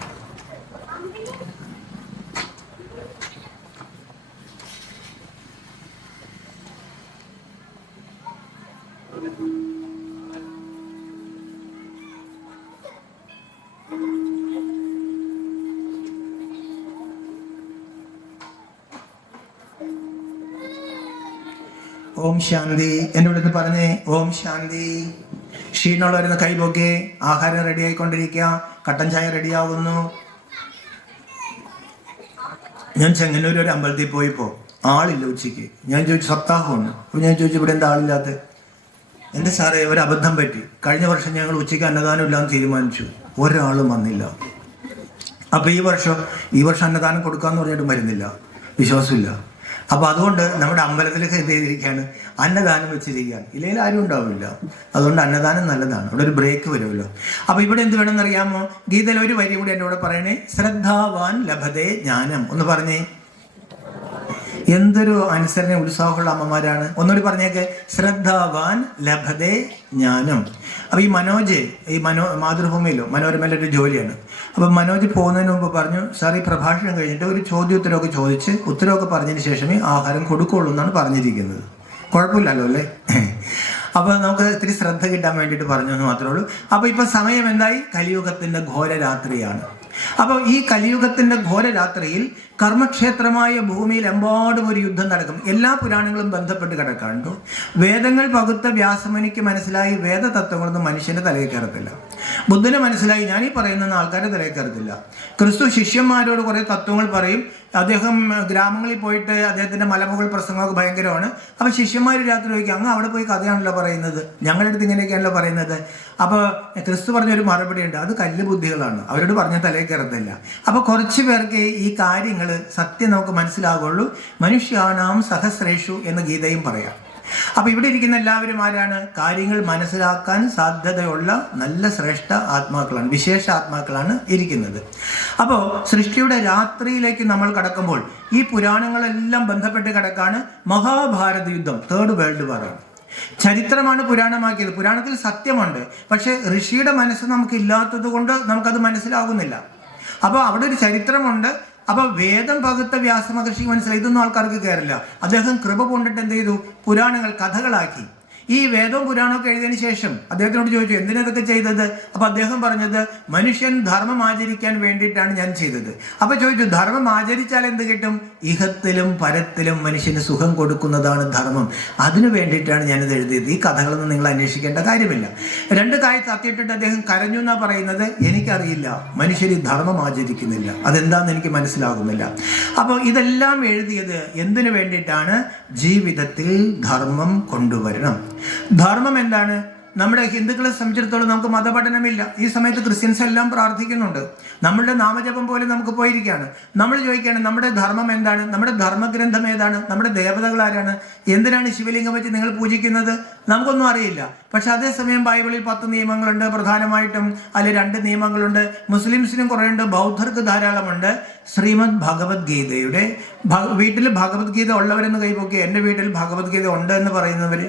ഓം ശാന്തി. എന്നോട് ഇന്ന് പറഞ്ഞേ ഓം ശാന്തി. ക്ഷീണമുള്ളവരുന്ന് കൈപോക്കെ. ആഹാരം റെഡി ആയിക്കൊണ്ടിരിക്കുക. കട്ടൻ ചായ റെഡിയാവുന്നു. ഞാൻ ചെങ്ങന്നൂർ ഒരു അമ്പലത്തിൽ പോയപ്പോൾ ആളില്ല ഉച്ചയ്ക്ക്. ഞാൻ ചോദിച്ചു സപ്താഹമാണ്. അപ്പോൾ ഞാൻ ചോദിച്ചു ഇവിടെ എന്താ ആളില്ലാത്ത? എൻ്റെ സാറേ ഒരു അബദ്ധം പറ്റി. കഴിഞ്ഞ വർഷം ഞങ്ങൾ ഉച്ചയ്ക്ക് അന്നദാനം ഇല്ലാന്ന് തീരുമാനിച്ചു, ഒരാളും വന്നില്ല. അപ്പോൾ ഈ വർഷം അന്നദാനം കൊടുക്കാമെന്ന് പറഞ്ഞിട്ടും വരുന്നില്ല, വിശ്വാസമില്ല. അപ്പോൾ അതുകൊണ്ട് നമ്മുടെ അമ്പലത്തിലൊക്കെ എന്ത് ചെയ്തിരിക്കുകയാണ്, അന്നദാനം വെച്ചിരിക്കുകയാണ്. ഇല്ലെങ്കിൽ ആരും ഉണ്ടാവില്ല. അതുകൊണ്ട് അന്നദാനം നല്ലതാണ്. ഇവിടെ ഒരു ബ്രേക്ക് വരുമല്ലോ. അപ്പോൾ ഇവിടെ എന്ത് വേണമെന്ന് അറിയാമോ? ഗീതയിൽ ഒരു വരി കൂടി എന്നോട് പറയണേ. ശ്രദ്ധാവാൻ ലഭതേ ജ്ഞാനം. ഒന്ന് പറഞ്ഞേ. എന്തൊരു അനുസരണ ഉത്സാഹമുള്ള അമ്മമാരാണ്. ഒന്നുകൂടി പറഞ്ഞേക്ക്. ശ്രദ്ധാവാൻ ലഭതേ ജ്ഞാനം. അപ്പോൾ ഈ മനോജ് മാതൃഭൂമിയിലോ മനോരമയിലൊരു ജോലിയാണ്. അപ്പം മനോജ് പോകുന്നതിന് മുമ്പ് പറഞ്ഞു, സാർ ഈ പ്രഭാഷണം കഴിഞ്ഞിട്ട് ഒരു ചോദ്യോത്തരമൊക്കെ ചോദിച്ച് ഉത്തരവൊക്കെ പറഞ്ഞതിന് ശേഷമേ ആഹാരം കൊടുക്കുള്ളൂ എന്നാണ് പറഞ്ഞിരിക്കുന്നത്. കുഴപ്പമില്ലല്ലോ അല്ലേ? അപ്പോൾ നമുക്ക് ഇത്തിരി ശ്രദ്ധ കിട്ടാൻ വേണ്ടിയിട്ട് പറഞ്ഞു എന്ന് മാത്രമേ ഉള്ളൂ. അപ്പോൾ ഇപ്പോൾ സമയം എന്തായി? കലിയുഗത്തിൻ്റെ ഘോരരാത്രിയാണ്. അപ്പോൾ ഈ കലിയുഗത്തിൻ്റെ ഘോരരാത്രിയിൽ കർമ്മക്ഷേത്രമായ ഭൂമിയിൽ എമ്പാടും ഒരു യുദ്ധം നടക്കും. എല്ലാ പുരാണങ്ങളും ബന്ധപ്പെട്ട് കിടക്കാണ്ടു. വേദങ്ങൾ പകുത്ത വ്യാസമുനിക്ക് മനസ്സിലായി വേദതത്വങ്ങളൊന്നും മനുഷ്യൻ്റെ തലയിൽ കയറത്തില്ല. ബുദ്ധന് മനസ്സിലായി ഞാൻ ഈ പറയുന്ന ആൾക്കാരുടെ തലയിൽ കയറത്തില്ല. ക്രിസ്തു ശിഷ്യന്മാരോട് കുറേ തത്വങ്ങൾ പറയും. അദ്ദേഹം ഗ്രാമങ്ങളിൽ പോയിട്ട് അദ്ദേഹത്തിൻ്റെ മലമുകൾ പ്രസംഗമൊക്കെ ഭയങ്കരമാണ്. അപ്പോൾ ശിഷ്യന്മാർ രാത്രി ചോദിക്കും, അങ്ങ് അവിടെ പോയി കഥയാണല്ലോ പറയുന്നത്, ഞങ്ങളുടെ അടുത്ത് ഇങ്ങനെയൊക്കെയാണല്ലോ പറയുന്നത്. അപ്പോൾ ക്രിസ്തു പറഞ്ഞൊരു മറുപടി ഉണ്ട്, അത് കല്ല് ബുദ്ധികളാണ്, അവരോട് പറഞ്ഞ തലയിൽ കയറത്തില്ല. അപ്പോൾ കുറച്ച് പേർക്ക് ഈ കാര്യങ്ങൾ സത്യം നമുക്ക് മനസ്സിലാകുള്ളൂ. മനുഷ്യാണാം സഹസ്രേഷു എന്ന് ഗീതയും പറയാം. അപ്പോൾ ഇവിടെ ഇരിക്കുന്ന എല്ലാവരും ആരാണ്? കാര്യങ്ങൾ മനസ്സിലാക്കാൻ സാധ്യതയുള്ള നല്ല ശ്രേഷ്ഠ ആത്മാക്കളാണ്, വിശേഷ ആത്മാക്കളാണ് ഇരിക്കുന്നത്. അപ്പോൾ സൃഷ്ടിയുടെ രാത്രിയിലേക്ക് നമ്മൾ കടക്കുമ്പോൾ ഈ പുരാണങ്ങളെല്ലാം ബന്ധപ്പെട്ട് കിടക്കാണ്. മഹാഭാരത യുദ്ധം, 3rd വേൾഡ് വാറാണ്. ചരിത്രമാണ് പുരാണമാക്കിയത്. പുരാണത്തിൽ സത്യമുണ്ട്, പക്ഷേ ഋഷിയുടെ മനസ്സ് നമുക്ക് ഇല്ലാത്തത് കൊണ്ട് നമുക്കത് മനസ്സിലാകുന്നില്ല. അപ്പോൾ അവിടെ ഒരു ചരിത്രമുണ്ട്. അപ്പോൾ വേദം പകുത്ത വ്യാസമഹർഷിക്ക് മനസ്സിലായി, ഇതൊന്നും ആൾക്കാർക്ക് കയറില്ല. അദ്ദേഹം കൃപ കൊണ്ടിട്ട് എന്ത് ചെയ്തു? പുരാണങ്ങൾ കഥകളാക്കി. ഈ വേദവും പുരാണമൊക്കെ എഴുതിയതിനു ശേഷം അദ്ദേഹത്തിനോട് ചോദിച്ചു, എന്തിനതൊക്കെ ചെയ്തത്? അപ്പോൾ അദ്ദേഹം പറഞ്ഞത്, മനുഷ്യൻ ധർമ്മം ആചരിക്കാൻ വേണ്ടിയിട്ടാണ് ഞാൻ ചെയ്തത്. അപ്പോൾ ചോദിച്ചു, ധർമ്മം ആചരിച്ചാൽ എന്ത് കിട്ടും? ഇഹത്തിലും പരത്തിലും മനുഷ്യന് സുഖം കൊടുക്കുന്നതാണ് ധർമ്മം. അതിനു വേണ്ടിയിട്ടാണ് ഞാനിത് എഴുതിയത്. ഈ കഥകളൊന്നും നിങ്ങൾ അന്വേഷിക്കേണ്ട കാര്യമില്ല. 2 കായ് തത്തിയിട്ടിട്ട് അദ്ദേഹം കരഞ്ഞു എന്നാണ് പറയുന്നത്. എനിക്കറിയില്ല, മനുഷ്യർ ഈ ധർമ്മം ആചരിക്കുന്നില്ല, അതെന്താണെന്ന് എനിക്ക് മനസ്സിലാകുന്നില്ല. അപ്പോൾ ഇതെല്ലാം എഴുതിയത് എന്തിനു വേണ്ടിയിട്ടാണ്? ജീവിതത്തിൽ ധർമ്മം കൊണ്ടുവരണം. ധർമ്മം എന്താണ്? നമ്മുടെ ഹിന്ദുക്കളെ സംബന്ധിച്ചിടത്തോളം നമുക്ക് മതപഠനമില്ല. ഈ സമയത്ത് ക്രിസ്ത്യൻസ് എല്ലാം പ്രാർത്ഥിക്കുന്നുണ്ട്. നമ്മളുടെ നാമജപം പോലെ നമുക്ക് പോയിരിക്കുകയാണ്. നമ്മൾ ചോദിക്കുകയാണ്, നമ്മുടെ ധർമ്മം എന്താണ്? നമ്മുടെ ധർമ്മഗ്രന്ഥം ഏതാണ്? നമ്മുടെ ദേവതകൾ ആരാണ്? എന്തിനാണ് ശിവലിംഗം വെച്ച് നിങ്ങൾ പൂജിക്കുന്നത്? നമുക്കൊന്നും അറിയില്ല. പക്ഷെ അതേസമയം ബൈബിളിൽ 10 നിയമങ്ങളുണ്ട് പ്രധാനമായിട്ടും. അതിൽ 2 നിയമങ്ങളുണ്ട്. മുസ്ലിംസിനും കുറേ ഉണ്ട്, ബൗദ്ധർക്ക് ധാരാളമുണ്ട്. ശ്രീമദ് ഭഗവത്ഗീതയുടെ വീട്ടിൽ ഭഗവത്ഗീത ഉള്ളവരെന്ന് കൈപോക്കി. എൻ്റെ വീട്ടിൽ ഭഗവത്ഗീത ഉണ്ട് എന്ന് പറയുന്നവർ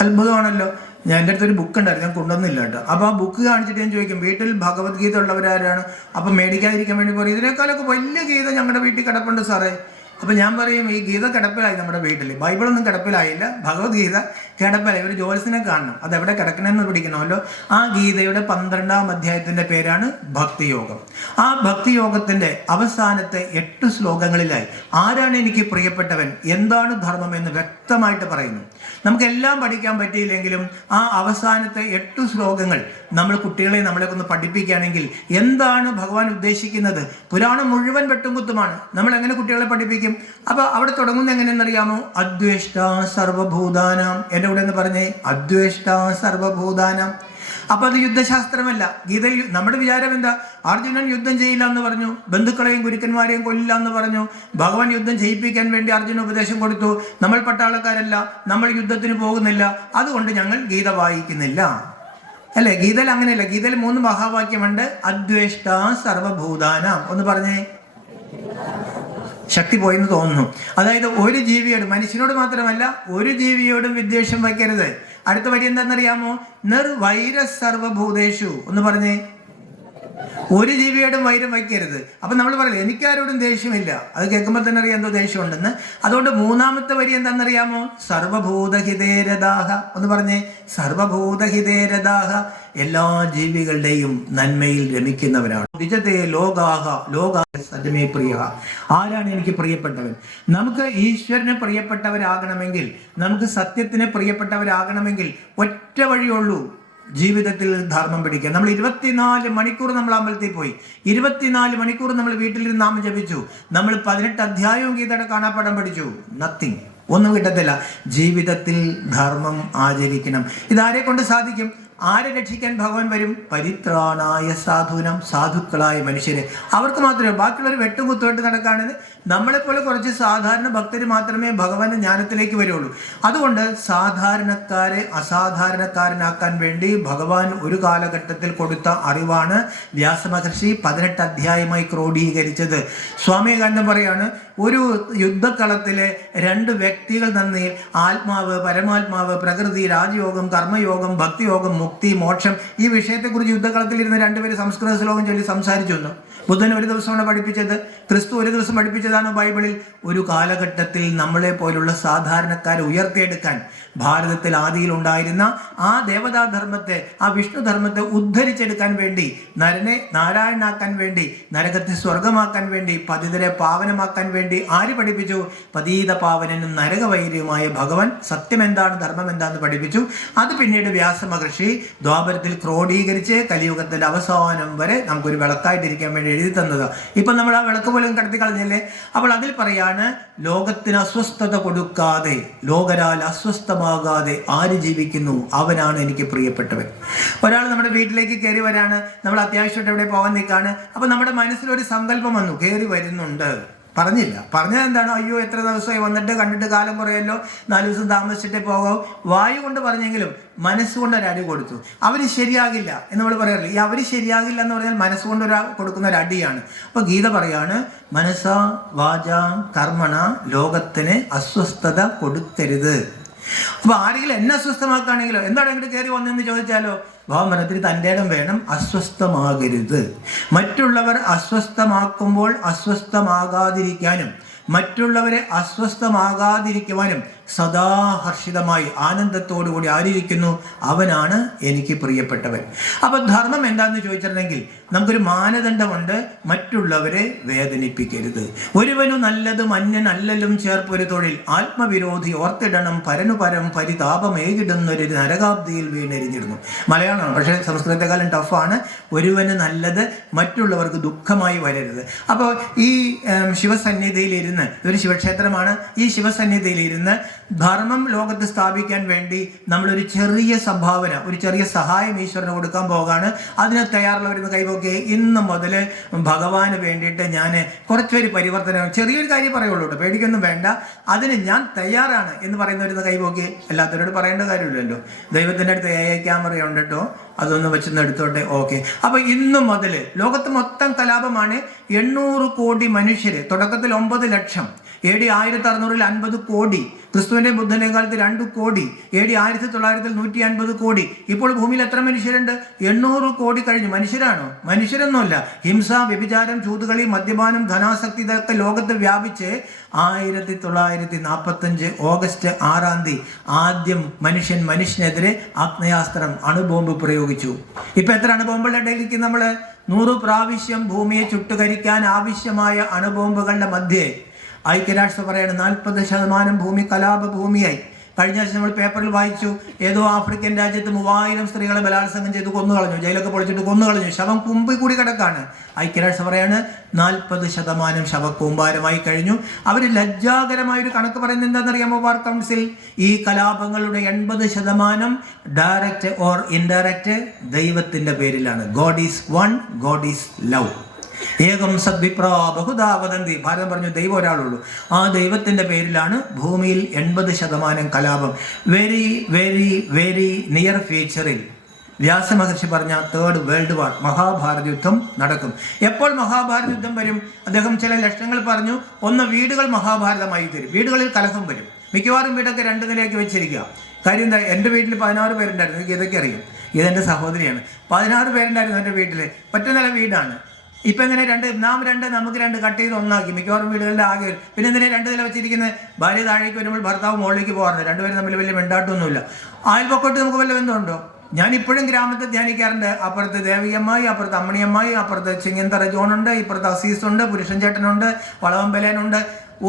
അത്ഭുതമാണല്ലോ. എൻ്റെ അടുത്തൊരു ബുക്ക് ഉണ്ടായിരുന്നു, ഞാൻ കൊണ്ടുവന്നില്ല കേട്ടോ. അപ്പോൾ ആ ബുക്ക് കാണിച്ചിട്ട് ഞാൻ ചോദിക്കും, വീട്ടിൽ ഭഗവത്ഗീത ഉള്ളവരാരാണ്? അപ്പം മേടിക്കാതിരിക്കാൻ വേണ്ടി പറയും, ഇതിനേക്കാളൊക്കെ വലിയ ഗീത ഞങ്ങളുടെ വീട്ടിൽ കിടപ്പുണ്ട് സാറേ. അപ്പോൾ ഞാൻ പറയും ഈ ഗീത കിടപ്പിലായി നമ്മുടെ വീട്ടിൽ. ബൈബിളൊന്നും കിടപ്പിലായില്ല, ഭഗവത്ഗീത കിടപ്പിലായി. ഒരു ജോത്സ്യനെ കാണണം, അതെവിടെ കിടക്കണമെന്ന് പിടിക്കണമല്ലോ. ആ ഗീതയുടെ 12-ാം അധ്യായത്തിൻ്റെ പേരാണ് ഭക്തിയോഗം. ആ ഭക്തിയോഗത്തിൻ്റെ അവസാനത്തെ 8 ശ്ലോകങ്ങളിലായി ആരാണ് എനിക്ക് പ്രിയപ്പെട്ടവൻ, എന്താണ് ധർമ്മം എന്ന് വ്യക്തമായിട്ട് പറയുന്നു. നമുക്കെല്ലാം പഠിക്കാൻ പറ്റിയില്ലെങ്കിലും ആ അവസാനത്തെ 8 ശ്ലോകങ്ങൾ നമ്മൾ കുട്ടികളെ നമ്മളെയൊക്കെ ഒന്ന് പഠിപ്പിക്കുകയാണെങ്കിൽ എന്താണ് ഭഗവാൻ ഉദ്ദേശിക്കുന്നത്. പുരാണം മുഴുവൻ വെട്ടുംകുത്തുമാണ്. നമ്മൾ എങ്ങനെ കുട്ടികളെ പഠിപ്പിക്കും? അപ്പോൾ അവിടെ തുടങ്ങുന്നത് എങ്ങനെയെന്നറിയാമോ? അദ്വേഷ്ട സർവഭൂതാനാം. എൻ്റെ കൂടെ എന്ന് പറഞ്ഞേ, അദ്വേഷ്ട സർവഭൂതാനാം. അപ്പൊ അത് യുദ്ധശാസ്ത്രമല്ല. ഗീതയിൽ നമ്മുടെ വിചാരം എന്താ? അർജുനൻ യുദ്ധം ചെയ്യില്ല എന്ന് പറഞ്ഞു, ബന്ധുക്കളെയും ഗുരുക്കന്മാരെയും കൊല്ലില്ല എന്ന് പറഞ്ഞു. ഭഗവാൻ യുദ്ധം ചെയ്യിപ്പിക്കാൻ വേണ്ടി അർജുന ഉപദേശം കൊടുത്തു. നമ്മൾ പട്ടാളക്കാരല്ല, നമ്മൾ യുദ്ധത്തിന് പോകുന്നില്ല, അതുകൊണ്ട് ഞങ്ങൾ ഗീത വായിക്കുന്നില്ല. അല്ലേ? ഗീതയിൽ അങ്ങനെയല്ല. ഗീതയിൽ 3 മഹാവാക്യമുണ്ട്. അദ്വേഷ്ട സർവഭൂതാനാം. ഒന്ന് പറഞ്ഞേ. ശക്തി പോയെന്ന് തോന്നുന്നു. അതായത് ഒരു ജീവിയോട്, മനുഷ്യനോട് മാത്രമല്ല ഒരു ജീവിയോടും വിദ്വേഷം വയ്ക്കരുത്. അടുത്ത വരി എന്താണെന്നറിയാമോ? നിർവൈര സർവഭൂതേഷു. ഒന്ന് പറഞ്ഞേ. ഒരു ജീവിയോടും വൈരം വയ്ക്കരുത്. അപ്പം നമ്മൾ പറയില്ല എനിക്കാരോടും ദേഷ്യമില്ല, അത് കേൾക്കുമ്പോൾ തന്നെ അറിയാം എന്തോ ദേഷ്യമുണ്ടെന്ന്. അതുകൊണ്ട് 3-ാമത്തെ വരി എന്താണെന്നറിയാമോ? സർവഭൂതഹിതേരദാഹ. ഒന്ന് പറഞ്ഞേ. സർവഭൂതഹിതേരദാഹ. എല്ലാ ജീവികളുടെയും നന്മയിൽ രമിക്കുന്നവരാണ്. ദ്വിജതേ ലോകാഹ ലോകാഹ സജമേ പ്രിയ. ആരാണ് എനിക്ക് പ്രിയപ്പെട്ടവൻ? നമുക്ക് ഈശ്വരന് പ്രിയപ്പെട്ടവരാകണമെങ്കിൽ, നമുക്ക് സത്യത്തിന് പ്രിയപ്പെട്ടവരാകണമെങ്കിൽ ഒറ്റ വഴിയുള്ളൂ, ജീവിതത്തിൽ ധർമ്മം പിടിക്കുക. നമ്മൾ 24 മണിക്കൂർ നമ്മൾ അമ്പലത്തിൽ പോയി, 24 മണിക്കൂർ നമ്മൾ വീട്ടിലിരുന്ന് നാമം ജപിച്ചു, നമ്മൾ 18 അധ്യായവും ഗീതയുടെ കാണാപ്പാഠം പഠിച്ചു, നത്തിങ്, ഒന്നും കിട്ടത്തില്ല. ജീവിതത്തിൽ ധർമ്മം ആചരിക്കണം. ഇതാരെ കൊണ്ട് സാധിക്കും? ആരെ രക്ഷിക്കാൻ ഭഗവാൻ വരും? പരിത്രാണായ സാധൂനം. സാധുക്കളായ മനുഷ്യരെ, അവർക്ക് മാത്രമേ. ബാക്കിയുള്ളവർ വെട്ടുകുത്തുമായിട്ട് നടക്കുകയാണെന്ന് നമ്മളെപ്പോലെ കുറച്ച് സാധാരണ ഭക്തർ മാത്രമേ ഭഗവാന്റെ ജ്ഞാനത്തിലേക്ക് വരുള്ളൂ. അതുകൊണ്ട് സാധാരണക്കാരെ അസാധാരണക്കാരനാക്കാൻ വേണ്ടി ഭഗവാൻ ഒരു കാലഘട്ടത്തിൽ കൊടുത്ത അറിവാണ് വ്യാസമഹർഷി 18 അധ്യായമായി ക്രോഡീകരിച്ചത്. സ്വാമി വിവേകാനന്ദൻ പറയാണ്, ഒരു യുദ്ധക്കളത്തിലെ 2 വ്യക്തികൾ തമ്മിൽ ആത്മാവ്, പരമാത്മാവ്, പ്രകൃതി, രാജയോഗം, കർമ്മയോഗം, ഭക്തിയോഗം, മുക്തി, മോക്ഷം, ഈ വിഷയത്തെക്കുറിച്ച് യുദ്ധക്കളത്തിലിരുന്ന് 2 പേര് സംസ്കൃത ശ്ലോകം ചൊല്ലി സംസാരിച്ചു വന്നു. ബുദ്ധൻ ഒരു ദിവസമാണ് പഠിപ്പിച്ചത്, ക്രിസ്തു ഒരു ദിവസം പഠിപ്പിച്ചതാണ് ബൈബിളിൽ. ഒരു കാലഘട്ടത്തിൽ നമ്മളെ പോലുള്ള സാധാരണക്കാരെ ഉയർത്തിയെടുക്കാൻ ഭാരതത്തിൽ ആദിയിൽ ഉണ്ടായിരുന്ന ആ ദേവതാധർമ്മത്തെ, ആ വിഷ്ണുധർമ്മത്തെ ഉദ്ധരിച്ചെടുക്കാൻ വേണ്ടി, നരനെ നാരായണനാക്കാൻ വേണ്ടി, നരകത്തെ സ്വർഗമാക്കാൻ വേണ്ടി, പതിതരെ പാവനമാക്കാൻ വേണ്ടി ആര് പഠിപ്പിച്ചു? പതീത പാവനനും നരകവൈര്യവുമായ ഭഗവാൻ സത്യം എന്താണ്, ധർമ്മം എന്താണെന്ന് പഠിപ്പിച്ചു. അത് പിന്നീട് വ്യാസമഹർഷി ദ്വാപരത്തിൽ ക്രോഡീകരിച്ച് കലിയുഗത്തിന്റെ അവസാനം വരെ നമുക്കൊരു വിളക്കായിട്ടിരിക്കാൻ വേണ്ടി എഴുതി തന്നത്. ഇപ്പം നമ്മൾ ആ വിളക്ക് പോലും കടത്തി കളഞ്ഞല്ലേ. അപ്പോൾ അതിൽ പറയാണ്, ലോകത്തിന് അസ്വസ്ഥത കൊടുക്കാതെ, ലോകരാൽ അസ്വസ്ഥമാകാതെ ആര് ജീവിക്കുന്നു അവനാണ് എനിക്ക് പ്രിയപ്പെട്ടവൻ. ഒരാൾ നമ്മുടെ വീട്ടിലേക്ക് കയറി വരാണ്, നമ്മൾ അത്യാവശ്യമായിട്ട് എവിടെ പോകാൻ നിൽക്കാണ്. അപ്പോൾ നമ്മുടെ മനസ്സിലൊരു സങ്കല്പം വന്നു, കയറി വരുന്നുണ്ട്. പറഞ്ഞില്ല, പറഞ്ഞത് എന്താണ്? അയ്യോ എത്ര ദിവസമായി വന്നിട്ട്, കണ്ടിട്ട് കാലം കുറയല്ലോ, 4 ദിവസം താമസിച്ചിട്ടേ പോകാവൂ. വായു കൊണ്ട് പറഞ്ഞെങ്കിലും മനസ്സുകൊണ്ട് ഒരു അടി കൊടുത്തു. അവർ ശരിയാകില്ല എന്ന് നമ്മൾ പറയാറില്ല. ഈ അവർ ശരിയാകില്ല എന്ന് പറഞ്ഞാൽ മനസ്സുകൊണ്ട് കൊടുക്കുന്ന ഒരു അടിയാണ്. അപ്പോൾ ഗീത പറയാണ്, മനസ്സ വാച കർമ്മണ ലോകത്തിന് അസ്വസ്ഥത കൊടുക്കരുത്. അപ്പൊ ആരെങ്കിലും എന്നെ അസ്വസ്ഥമാക്കുകയാണെങ്കിലോ, എന്താണ് ഇങ്ങോട്ട് കയറി വന്നെന്ന് ചോദിച്ചാലോ, ഭാവമനത്തിന് തൻ്റെ ഇടം വേണം, അസ്വസ്ഥമാകരുത്. മറ്റുള്ളവർ അസ്വസ്ഥമാക്കുമ്പോൾ അസ്വസ്ഥമാകാതിരിക്കാനും മറ്റുള്ളവരെ അസ്വസ്ഥമാകാതിരിക്കുവാനും സദാ ഹർഷിതമായി ആനന്ദത്തോടുകൂടി ആയിരിക്കുന്നു, അവനാണ് എനിക്ക് പ്രിയപ്പെട്ടവൻ. അപ്പൊ ധർമ്മം എന്താണെന്ന് ചോദിച്ചിട്ടുണ്ടെങ്കിൽ നമുക്കൊരു മാനദണ്ഡമുണ്ട്, മറ്റുള്ളവരെ വേദനിപ്പിക്കരുത്. ഒരുവനു നല്ലതും അന്യനല്ലലും ചേർപ്പൊരു തൊഴിൽ, ആത്മവിരോധി ഓർത്തിടണം പരനു പരം പരിതാപമേകിടുന്നൊരു നരകാബ്ദിയിൽ വീണെരിഞ്ഞിടുന്നു. മലയാളമാണ്, പക്ഷേ സംസ്കൃതത്തെക്കാളും ടഫാണ്. ഒരുവന് നല്ലത് മറ്റുള്ളവർക്ക് ദുഃഖമായി വരരുത്. അപ്പോൾ ഈ ശിവസന്നിധിയിലിരുന്ന്, ഇതൊരു ശിവക്ഷേത്രമാണ്, ഈ ശിവസന്നിധിയിലിരുന്ന് ധർമ്മം ലോകത്ത് സ്ഥാപിക്കാൻ വേണ്ടി നമ്മളൊരു ചെറിയ സംഭാവന, ഒരു ചെറിയ സഹായം ഈശ്വരന് കൊടുക്കാൻ പോകാണ്. അതിന് തയ്യാറുള്ളവരെന്ന് കൈപോക്കെ, ഇന്ന് മുതൽ ഭഗവാന് വേണ്ടിയിട്ട് ഞാൻ കുറച്ചൊരു പരിവർത്തനം, ചെറിയൊരു കാര്യം പറയുള്ളൂ കേട്ടോ, പേടിക്കൊന്നും വേണ്ട, അതിന് ഞാൻ തയ്യാറാണ് എന്ന് പറയുന്നവരെന്ന് കൈപോക്കെ. എല്ലാത്തവരോട് പറയേണ്ട കാര്യമില്ലല്ലോ. ദൈവത്തിൻ്റെ അടുത്ത് ക്യാമറയുണ്ട് കേട്ടോ, അതൊന്ന് വെച്ചൊന്ന് എടുത്തോട്ടെ. ഓക്കെ. അപ്പൊ ഇന്നു മുതൽ ലോകത്ത് മൊത്തം കലാപമാണ്. 800 കോടി മനുഷ്യര്, തുടക്കത്തിൽ 9 ലക്ഷം, AD 1650 കോടി ക്രിസ്തുവിന്റെ ബുദ്ധന്റെ കാലത്ത് 2 കോടി, AD 1900 150 കോടി. ഇപ്പോൾ ഭൂമിയിൽ എത്ര മനുഷ്യരുണ്ട്? 800 കോടി കഴിഞ്ഞു. മനുഷ്യരാണോ? മനുഷ്യരൊന്നുമല്ല. ഹിംസ, വ്യഭിചാരം, ചൂതുകളി, മദ്യപാനം, ധനാസക്തി, ഇതൊക്കെ ലോകത്ത് വ്യാപിച്ച് 1945 ഓഗസ്റ്റ് 6 ആദ്യം മനുഷ്യനെതിരെ ആഗ്നേയാസ്ത്രം, അണുബോംബ് പ്രയോഗിച്ചു. ഇപ്പൊ എത്ര അണുബോംബുകളുടെ ഇടയിലേക്ക് നമ്മൾ 100 പ്രാവശ്യം ഭൂമിയെ ചുട്ടുകരിക്കാൻ ആവശ്യമായ അണുബോംബുകളുടെ മധ്യേ ഐക്യരാഷ്ട്രം പറയാണ് 40% ഭൂമി കലാപ ഭൂമിയായി. കഴിഞ്ഞ ആഴ്ച നമ്മൾ പേപ്പറിൽ വായിച്ചു, ഏതോ ആഫ്രിക്കൻ രാജ്യത്ത് 3000 സ്ത്രീകളെ ബലാത്സംഗം ചെയ്ത് കൊന്നുകളഞ്ഞു, ജയിലൊക്കെ പൊളിച്ചിട്ട് കൊന്നുകളഞ്ഞു. ശവം കുമ്പിൽ കൂടി കിടക്കാണ്. ഐക്യരാഷ്ട്രം പറയാണ് 40% ശവക്കൂമ്പാരമായി കഴിഞ്ഞു. അവർ ലജ്ജാകരമായൊരു കണക്ക് പറയുന്നത് എന്താണെന്നറിയാമോ? വാർ കൗൺസിൽ ഈ കലാപങ്ങളുടെ 80% ഡയറക്റ്റ് ഓർ ഇൻഡയറക്റ്റ് ദൈവത്തിന്റെ പേരിലാണ്. God is one, God is love. ഏകം സദ്വിപ്രാ ബഹുധാ വദന്തി. ഭാരതം പറഞ്ഞു ദൈവം ഒരാളുള്ളൂ. ആ ദൈവത്തിന്റെ പേരിലാണ് ഭൂമിയിൽ 80% കലാപം. വെരി വെരി വെരി നിയർ ഫ്യൂച്ചറിൽ വ്യാസമഹർഷി പറഞ്ഞ 3rd വേൾഡ് വാർ, മഹാഭാരത യുദ്ധം നടക്കും. എപ്പോൾ മഹാഭാരത യുദ്ധം വരും? അദ്ദേഹം ചില ലക്ഷണങ്ങൾ പറഞ്ഞു. ഒന്ന്, വീടുകൾ മഹാഭാരതമായി തരും. വീടുകളിൽ കലഹം വരും. മിക്കവാറും വീടൊക്കെ 2 നിലയ്ക്ക് വെച്ചിരിക്കുക. കാര്യം എന്താ? എൻ്റെ വീട്ടിൽ 16 പേരുണ്ടായിരുന്നു. എനിക്ക് ഇതൊക്കെ അറിയും. ഇതെൻ്റെ സഹോദരിയാണ്. 16 പേരുണ്ടായിരുന്നു എൻ്റെ വീട്ടിൽ. ഒറ്റ നില വീടാണ്. ഇപ്പം എങ്ങനെ നാം 2 നമുക്ക് 2 കട്ട് ചെയ്ത് ഒന്നാക്കി. മിക്കവാറും വീടുകളുടെ ആകെ. പിന്നെ എന്തിനാ 2 നില വെച്ചിരിക്കുന്നത്? ഭാര്യ താഴേക്ക് വരുമ്പോൾ ഭർത്താവ് മുകളിലേക്ക് പോകാറുണ്ട്. 2 പേരും തമ്മിൽ വലിയ വെണ്ടാട്ടമൊന്നുമില്ല. അയൽപക്കോട്ട് നമുക്ക് വല്ല ബന്ധമുണ്ടോ? ഞാൻ ഇപ്പോഴും ഗ്രാമത്തെ ധ്യാനിക്കാറുണ്ട്. അപ്പുറത്ത് ദേവിയമ്മായി, അപ്പുറത്ത് അമ്മണിയമ്മായി, അപ്പുറത്ത് ചിങ്ങന്തറ ജോണുണ്ട്, ഇപ്പുറത്ത് അസീസുണ്ട്, പുരുഷൻ ചേട്ടനുണ്ട്, വളവമ്പലേനുണ്ട്.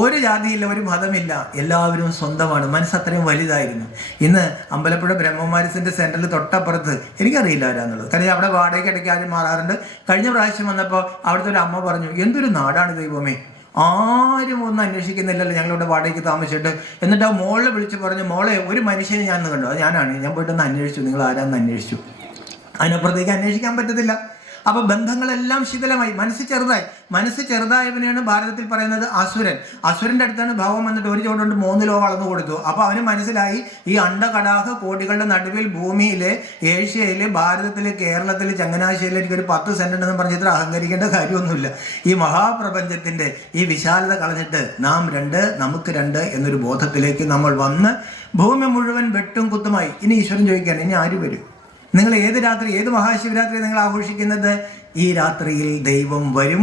ഒരു ജാതിയില്ല, ഒരു മതമില്ല, എല്ലാവരും സ്വന്തമാണ്. മനസ്സത്രയും വലുതായിരുന്നു. ഇന്ന് അമ്പലപ്പുഴ ബ്രഹ്മകുമാരിസിന്റെ സെന്ററിൽ തൊട്ടപ്പുറത്ത്, എനിക്കറിയില്ല ആരാന്നുള്ളത്, കാര്യം അവിടെ വാടകയ്ക്ക് ഇടയ്ക്ക് ആദ്യം മാറാറുണ്ട്. കഴിഞ്ഞ പ്രാവശ്യം വന്നപ്പോൾ അവിടുത്തെ ഒരു അമ്മ പറഞ്ഞു, എന്തൊരു നാടാണ് ദൈവമേ, ആരും ഒന്നും അന്വേഷിക്കുന്നില്ലല്ലോ ഞങ്ങളിവിടെ വാടകയ്ക്ക് താമസിച്ചിട്ട്. എന്നിട്ട് ആ മോളെ വിളിച്ച് പറഞ്ഞു, മോളെ ഒരു മനുഷ്യനെ ഞാൻ കണ്ടു, അത് ഞാനാണ്, ഞാൻ പോയിട്ടൊന്ന് അന്വേഷിച്ചു, നിങ്ങൾ ആരാന്ന് അന്വേഷിച്ചു. അതിനപ്പുറത്തേക്ക് അന്വേഷിക്കാൻ പറ്റത്തില്ല. അപ്പൊ ബന്ധങ്ങളെല്ലാം ശിഥിലമായി. മനസ്സ് ചെറുതായവനെയാണ് ഭാരതത്തിൽ പറയുന്നത് അസുരൻ. അസുരന്റെ അടുത്താണ് ഭാവം വന്നിട്ട് ഒരു ചോടുകൊണ്ട് 3 ലോകം അളന്നു കൊടുത്തു. അപ്പൊ അവന് മനസ്സിലായി, ഈ അണ്ടകടാഹ കോടികളുടെ നടുവിൽ ഭൂമിയിലെ, ഏഷ്യയിലെ, ഭാരതത്തിലെ, കേരളത്തിലെ, ചങ്ങനാശ്ശേരിയിൽ എനിക്കൊരു 10 സെന്റ് ഉണ്ടെന്ന് പറഞ്ഞിട്ട് അഹങ്കരിക്കേണ്ട കാര്യമൊന്നുമില്ല. ഈ മഹാപ്രപഞ്ചത്തിന്റെ ഈ വിശാലത കളഞ്ഞിട്ട് നാം 2, നമുക്ക് 2 എന്നൊരു ബോധത്തിലേക്ക് നമ്മൾ വന്ന് ഭൂമി മുഴുവൻ വെട്ടും കുത്തുമായി. ഇനി ഈശ്വരൻ ചോദിക്കുകയാണ്, ഇനി ആര് വരും? നിങ്ങൾ ഏത് രാത്രി, ഏത് മഹാശിവരാത്രി നിങ്ങൾ ആഘോഷിക്കുന്നത്? ഈ രാത്രിയിൽ ദൈവം വരും.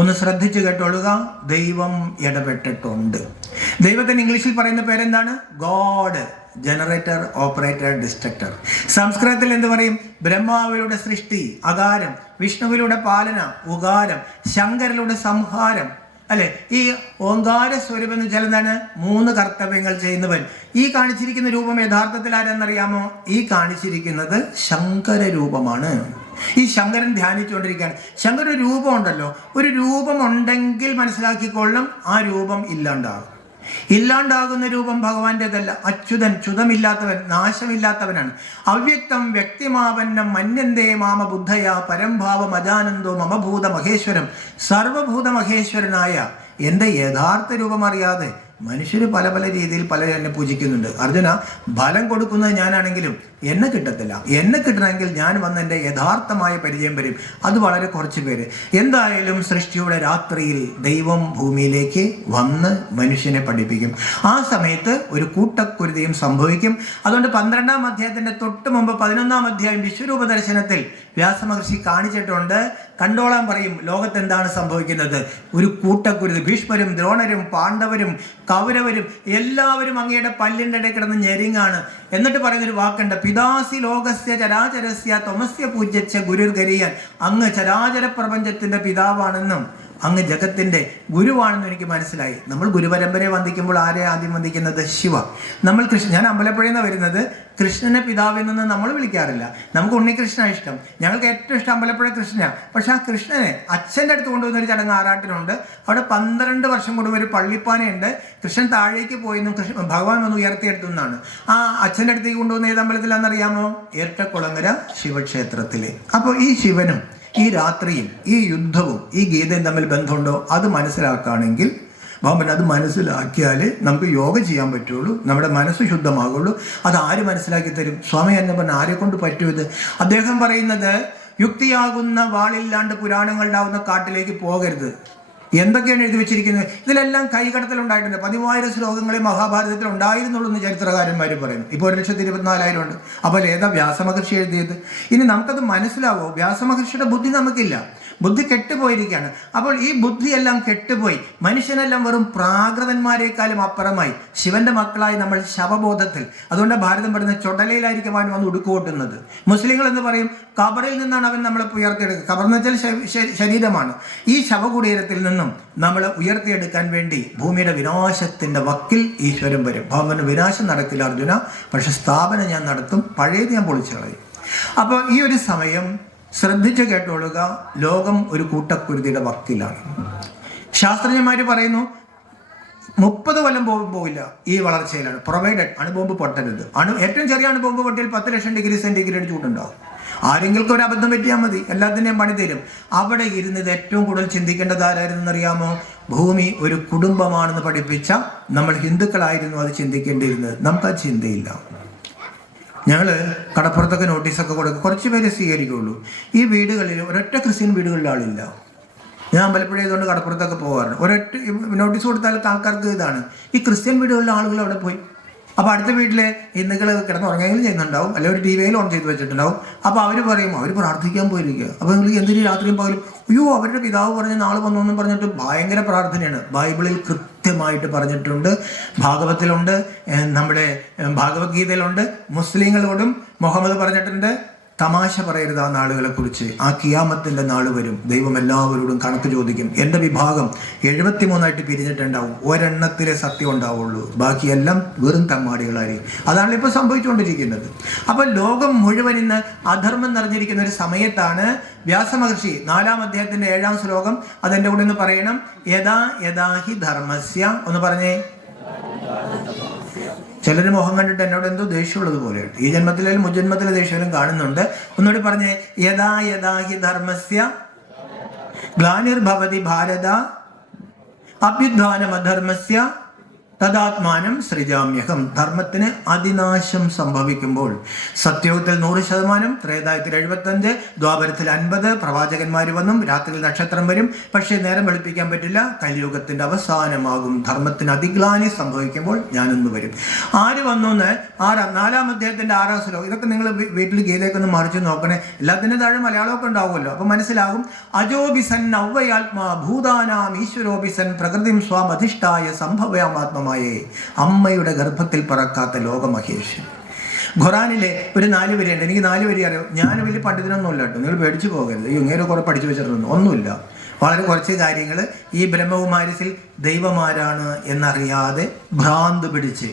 ഒന്ന് ശ്രദ്ധിച്ചു കേട്ടോളുക, ദൈവം ഇടപെട്ടിട്ടുണ്ട്. ദൈവത്തിന് ഇംഗ്ലീഷിൽ പറയുന്ന പേരെന്താണ്? God, generator, operator, destructor. സംസ്കൃതത്തിൽ എന്ത് പറയും? ബ്രഹ്മാവിലൂടെ സൃഷ്ടി, അകാരം; വിഷ്ണുവിലൂടെ പാലന, ഉകാരം; ശങ്കരിലൂടെ സംഹാരം. അല്ലെ? ഈ ഓങ്കാര സ്വരൂപം എന്ന് വെച്ചാൽ എന്താണ്? 3 കർത്തവ്യങ്ങൾ ചെയ്യുന്നവൻ. ഈ കാണിച്ചിരിക്കുന്ന രൂപം യഥാർത്ഥത്തിൽ ആരെന്നറിയാമോ? ഈ കാണിച്ചിരിക്കുന്നത് ശങ്കര രൂപമാണ്. ഈ ശങ്കരൻ ധ്യാനിച്ചുകൊണ്ടിരിക്കുകയാണ്. ശങ്കര രൂപം ഉണ്ടല്ലോ, ഒരു രൂപം ഉണ്ടെങ്കിൽ മനസ്സിലാക്കിക്കൊള്ളും, ആ രൂപം ഇല്ലാണ്ടാകുന്ന രൂപം ഭഗവാന്റേതല്ല. അച്യുതൻ, ച്യുതമില്ലാത്തവൻ, നാശമില്ലാത്തവനാണ്. അവ്യക്തം വ്യക്തിമാവന്നം മന്യന്തേ മാമ ബുദ്ധയ പരംഭാവം അജാനന്ദോ മമഭൂത മഹേശ്വരം. സർവഭൂത മഹേശ്വരനായ എൻ്റെ യഥാർത്ഥ രൂപം അറിയാതെ മനുഷ്യർ പല രീതിയിൽ പലരും എന്നെ പൂജിക്കുന്നുണ്ട്. അർജുന, ഫലം കൊടുക്കുന്നത് ഞാനാണെങ്കിലും എന്നെ കിട്ടത്തില്ല. എന്നെ കിട്ടണമെങ്കിൽ ഞാൻ വന്ന് എൻ്റെ യഥാർത്ഥമായ പരിചയം വരും. അത് വളരെ കുറച്ച് പേര്. എന്തായാലും സൃഷ്ടിയുടെ രാത്രിയിൽ ദൈവം ഭൂമിയിലേക്ക് വന്ന് മനുഷ്യനെ പഠിപ്പിക്കും. ആ സമയത്ത് ഒരു കൂട്ടക്കുരുതിയും സംഭവിക്കും. അതുകൊണ്ട് 12-ാം അധ്യായത്തിന്റെ തൊട്ട് മുമ്പ് 11-ാം അധ്യായം വിശ്വരൂപ ദർശനത്തിൽ വ്യാസമഹർഷി കാണിച്ചിട്ടുണ്ട്. കണ്ടോളാൻ പറയും ലോകത്ത് എന്താണ് സംഭവിക്കുന്നത്. ഒരു കൂട്ടക്കുരുതി. ഭീഷ്മരും ദ്രോണരും പാണ്ഡവരും കൗരവരും എല്ലാവരും അങ്ങയുടെ പല്ലിൻ്റെ ഇടയിൽ കിടന്ന് ഞെരിങ്ങാണ്. എന്നിട്ട് പറയുന്നൊരു വാക്കുണ്ട്, പിതാസി ലോകസ്യ ചരാചരസ്യ ത്വമസ്യ പൂജ്യച്ച ഗുരുർഗരിയാൻ. അങ്ങ് ചരാചര പ്രപഞ്ചത്തിന്റെ പിതാവാണെന്നും അങ്ങ് ജഗത്തിന്റെ ഗുരുവാണെന്നും എനിക്ക് മനസ്സിലായി. നമ്മൾ ഗുരുപരമ്പരയെ വന്ദിക്കുമ്പോൾ ആരെ ആദ്യം വന്ദിക്കുന്നത്? ശിവ. നമ്മൾ ഞാൻ അമ്പലപ്പുഴയിൽ നിന്ന് വരുന്നത്. കൃഷ്ണനെ പിതാവിൽ നിന്ന് നമ്മൾ വിളിക്കാറില്ല. നമുക്ക് ഉണ്ണികൃഷ്ണ ഇഷ്ടം. ഞങ്ങൾക്ക് ഏറ്റവും ഇഷ്ടം അമ്പലപ്പുഴ കൃഷ്ണനാണ്. പക്ഷെ ആ കൃഷ്ണനെ അച്ഛൻ്റെ അടുത്ത് കൊണ്ടുവന്നൊരു ചടങ്ങ് ആറാട്ടിനുണ്ട്. അവിടെ 12 വർഷം കൂടുമ്പോൾ ഒരു പള്ളിപ്പാനയുണ്ട്. കൃഷ്ണൻ താഴേക്ക് പോയെന്നും ഭഗവാൻ വന്ന് ഉയർത്തിയെടുത്തുന്നാണ്. ആ അച്ഛൻ്റെ അടുത്തേക്ക് കൊണ്ടുവന്ന ഏത് അമ്പലത്തിലാണെന്നറിയാമോ? ഇരട്ടക്കുളങ്ങര ശിവക്ഷേത്രത്തിലെ. അപ്പോൾ ഈ ശിവനും ഈ രാത്രിയും ഈ യുദ്ധവും ഈ ഗീതയും തമ്മിൽ ബന്ധമുണ്ടോ? അത് മനസ്സിലാക്കുകയാണെങ്കിൽ ഭഗവാൻ അത് മനസ്സിലാക്കിയാൽ നമുക്ക് യോഗ ചെയ്യാൻ പറ്റുള്ളൂ, നമ്മുടെ മനസ്സ് ശുദ്ധമാകുള്ളൂ. അത് ആര് മനസ്സിലാക്കി തരും? സ്വാമി എന്നെ പറഞ്ഞ ആരെ കൊണ്ട് പറ്റും ഇത്? അദ്ദേഹം പറയുന്നത്, യുക്തിയാകുന്ന വാളില്ലാണ്ട് പുരാണങ്ങളുണ്ടാവുന്ന കാട്ടിലേക്ക് പോകരുത്. എന്തൊക്കെയാണ് എഴുതി വെച്ചിരിക്കുന്നത്? ഇതിലെല്ലാം കൈകടത്തലുണ്ടായിട്ടുണ്ട്. 10,000 ശ്ലോകങ്ങളെ മഹാഭാരതത്തിൽ ഉണ്ടായിരുന്നുള്ളൂ എന്ന് ചരിത്രകാരന്മാർ പറയുന്നു. ഇപ്പോൾ 1,24,000 ഉണ്ട്. അപ്പോൾ ഏതാ വ്യാസമഹർഷി എഴുതിയത്? ഇനി നമുക്കത് മനസ്സിലാവോ? വ്യാസമഹർഷിയുടെ ബുദ്ധി നമുക്കില്ല, ബുദ്ധി കെട്ടുപോയിരിക്കുകയാണ്. അപ്പോൾ ഈ ബുദ്ധിയെല്ലാം കെട്ടുപോയി മനുഷ്യനെല്ലാം വെറും പ്രാകൃതന്മാരെക്കാളും അപ്പുറമായി ശിവന്റെ മക്കളായി നമ്മൾ ശവബോധത്തിൽ. അതുകൊണ്ട് ഭാരതം പറയുന്ന ചൊടലയിലായിരിക്കും അവൻ വന്ന് ഉടുക്കുകൂട്ടുന്നത്. മുസ്ലിങ്ങൾ എന്ന് പറയും കബറിൽ നിന്നാണ് അവൻ നമ്മളെ ഉയർത്തിയെടുക്കുക. കബർ എന്ന് വെച്ചാൽ ശരീരമാണ്. ഈ ശവകുടീരത്തിൽ നിന്നും നമ്മളെ ഉയർത്തിയെടുക്കാൻ വേണ്ടി ഭൂമിയുടെ വിനാശത്തിന്റെ വക്കിൽ ഈശ്വരൻ വരും. ഭവന് വിനാശം നടക്കില്ല അർജുന, പക്ഷെ സ്ഥാപനം ഞാൻ നടത്തും, പഴയത് ഞാൻ പൊളിച്ചു കളയും. അപ്പോൾ ഈ ഒരു സമയം ശ്രദ്ധിച്ചു കേട്ടോളുക. ലോകം ഒരു കൂട്ടക്കുരുതിയുടെ വക്കിലാണ്. ശാസ്ത്രജ്ഞന്മാർ പറയുന്നു 30 കൊല്ലം പോവില്ല ഈ വളർച്ചയിലാണ്. പ്രൊവൈഡഡ് അണുബോംബ് പൊട്ടരുത്. ഏറ്റവും ചെറിയ അണുബോംബ് പൊട്ടിയാൽ 10 ലക്ഷം ഡിഗ്രി സെന്റിഗ്രേഡ് ചൂടുണ്ടാവും. ആരെങ്കിലും ഒരു അബദ്ധം പറ്റിയാൽ മതി, എല്ലാത്തിനെയും പണി തരും. അവിടെ ഇരുന്നത് ഏറ്റവും കൂടുതൽ ചിന്തിക്കേണ്ടത് ആരായിരുന്നറിയാമോ? ഭൂമി ഒരു കുടുംബമാണെന്ന് പഠിപ്പിച്ച നമ്മൾ ഹിന്ദുക്കളായിരുന്നു അത് ചിന്തിക്കേണ്ടിയിരുന്നത്. നമുക്കത് ചിന്തയില്ല. ഞങ്ങൾ കടപ്പുറത്തൊക്കെ നോട്ടീസൊക്കെ കൊടുക്കും, കുറച്ച് പേരെ സ്വീകരിക്കുകയുള്ളൂ. ഈ വീടുകളിൽ ഒരൊറ്റ ക്രിസ്ത്യൻ വീടുകളിൽ ആളില്ല. ഞാൻ അമ്പലപ്പുഴ ചെയ്തുകൊണ്ട് കടപ്പുറത്തൊക്കെ പോകാറുണ്ട്. ഒരൊറ്റ നോട്ടീസ് കൊടുത്താൽ ആൾക്കാർക്ക് ഇതാണ്, ഈ ക്രിസ്ത്യൻ വീടുകളിലെ ആളുകൾ അവിടെ പോയി. അപ്പോൾ അടുത്ത വീട്ടിലെ ഹിന്ദുക്കൾ കിടന്നുറങ്ങുകയും ചെയ്യുന്നുണ്ടാവും, അല്ലെങ്കിൽ ഒരു TV ഓൺ ചെയ്ത് വെച്ചിട്ടുണ്ടാവും. അപ്പോൾ അവർ പറയും അവർ പ്രാർത്ഥിക്കാൻ പോയിരിക്കുക. അപ്പോൾ നിങ്ങൾ എന്തിനു രാത്രിയും പകലും? അയ്യോ അവരുടെ പിതാവ് പറഞ്ഞ് നാളെ വന്നു എന്നും പറഞ്ഞിട്ട് ഭയങ്കര പ്രാർത്ഥനയാണ്. ബൈബിളിൽ കൃത്യമായിട്ട് പറഞ്ഞിട്ടുണ്ട്, ഭാഗവത്തിലുണ്ട്, നമ്മുടെ ഭഗവത്ഗീതയിലുണ്ട്. മുസ്ലിങ്ങളോടും മുഹമ്മദ് പറഞ്ഞിട്ടുണ്ട് തമാശ പറയരുത് ആ നാളുകളെ കുറിച്ച്. ആ കിയാമത്തിന്റെ നാള് വരും, ദൈവം എല്ലാവരോടും കണക്ക് ചോദിക്കും. എൻ്റെ വിഭാഗം 73 പിരിഞ്ഞിട്ടുണ്ടാവും, ഒരെണ്ണത്തിലെ സത്യം ഉണ്ടാവുള്ളൂ, ബാക്കിയെല്ലാം വെറും തമ്മാടികളായിരിക്കും. അതാണ് ഇപ്പോൾ സംഭവിച്ചുകൊണ്ടിരിക്കുന്നത്. അപ്പോൾ ലോകം മുഴുവൻ ഇന്ന് അധർമ്മം നിറഞ്ഞിരിക്കുന്ന ഒരു സമയത്താണ് വ്യാസമഹർഷി 4-ാം അധ്യായത്തിന്റെ 7-ാം ശ്ലോകം അതെൻ്റെ കൂടെ ഒന്ന് പറയണം. യഥാ യഥാ ഹി ധർമ്മസ്യ, ഒന്ന് പറഞ്ഞേ. ചിലർ മുഖം കണ്ടിട്ട് എന്നോട് എന്തോ ദേഷ്യമുള്ളത് പോലെയുണ്ട്. ഈ ജന്മത്തിലും മുജന്മത്തിലെ ദേഷ്യവും കാണുന്നുണ്ട്. ഒന്നുകൂടി പറഞ്ഞേ. യഥാ യഥാ ഹി ധർമ്മസ്യ ഗ്ലാനിർഭവതി ഭാരത അഭ്യുത്ഥാനം അധർമ്മസ്യ തദാത്മാനം സൃജാമ്യഹം. ധർമ്മത്തിന് അതിനാശം സംഭവിക്കുമ്പോൾ സത്യയുഗത്തിൽ 100%, ത്രേതായത്തിൽ 75, ദ്വാപരത്തിൽ 50, പ്രവാചകന്മാർ വന്നും രാത്രിയിൽ നക്ഷത്രം വരും, പക്ഷേ നേരം വെളുപ്പിക്കാൻ പറ്റില്ല. കലിയുഗത്തിന്റെ അവസാനമാകും. ധർമ്മത്തിന് അതിഗ്ലാനി സംഭവിക്കുമ്പോൾ ഞാനൊന്ന് വരും. ആര് വന്നു എന്ന് 4-ാം അധ്യായത്തിന്റെ 6-ാം ശ്ലോകം. ഇതൊക്കെ നിങ്ങൾ വീട്ടിൽ ഗീതയൊക്കെ ഒന്ന് മറിച്ച് നോക്കണേ. എല്ലാത്തിൻ്റെ താഴെ മലയാളമൊക്കെ ഉണ്ടാവുമല്ലോ, അപ്പൊ മനസ്സിലാകും. അജോബിസൻ അവ്വയാത്മാ ഭൂതാനാം ഈശ്വരോബിസൻ പ്രകൃതിം സ്വാം അധിഷ്ഠായ സംഭവയാമാത്മ. അമ്മയുടെ ഗർഭത്തിൽ പറക്കാത്ത ലോകമഹേഷൻ. ഖുറാനിലെ ഒരു 4 വരിയുണ്ട്. എനിക്ക് 4 വരി അറിയാം. ഞാൻ വലിയ പണ്ഡിതനൊന്നുമില്ല കേട്ടോ, നിങ്ങൾ പേടിച്ചു പോകരുത്. ഇങ്ങനെ കുറെ പഠിച്ചു വെച്ചിട്ടൊന്നും ഒന്നുമില്ല. വളരെ കുറച്ച് കാര്യങ്ങൾ ഈ ബ്രഹ്മകുമാരിസിൽ ദൈവമാരാണ് എന്നറിയാതെ ഭ്രാന്ത് പിടിച്ച്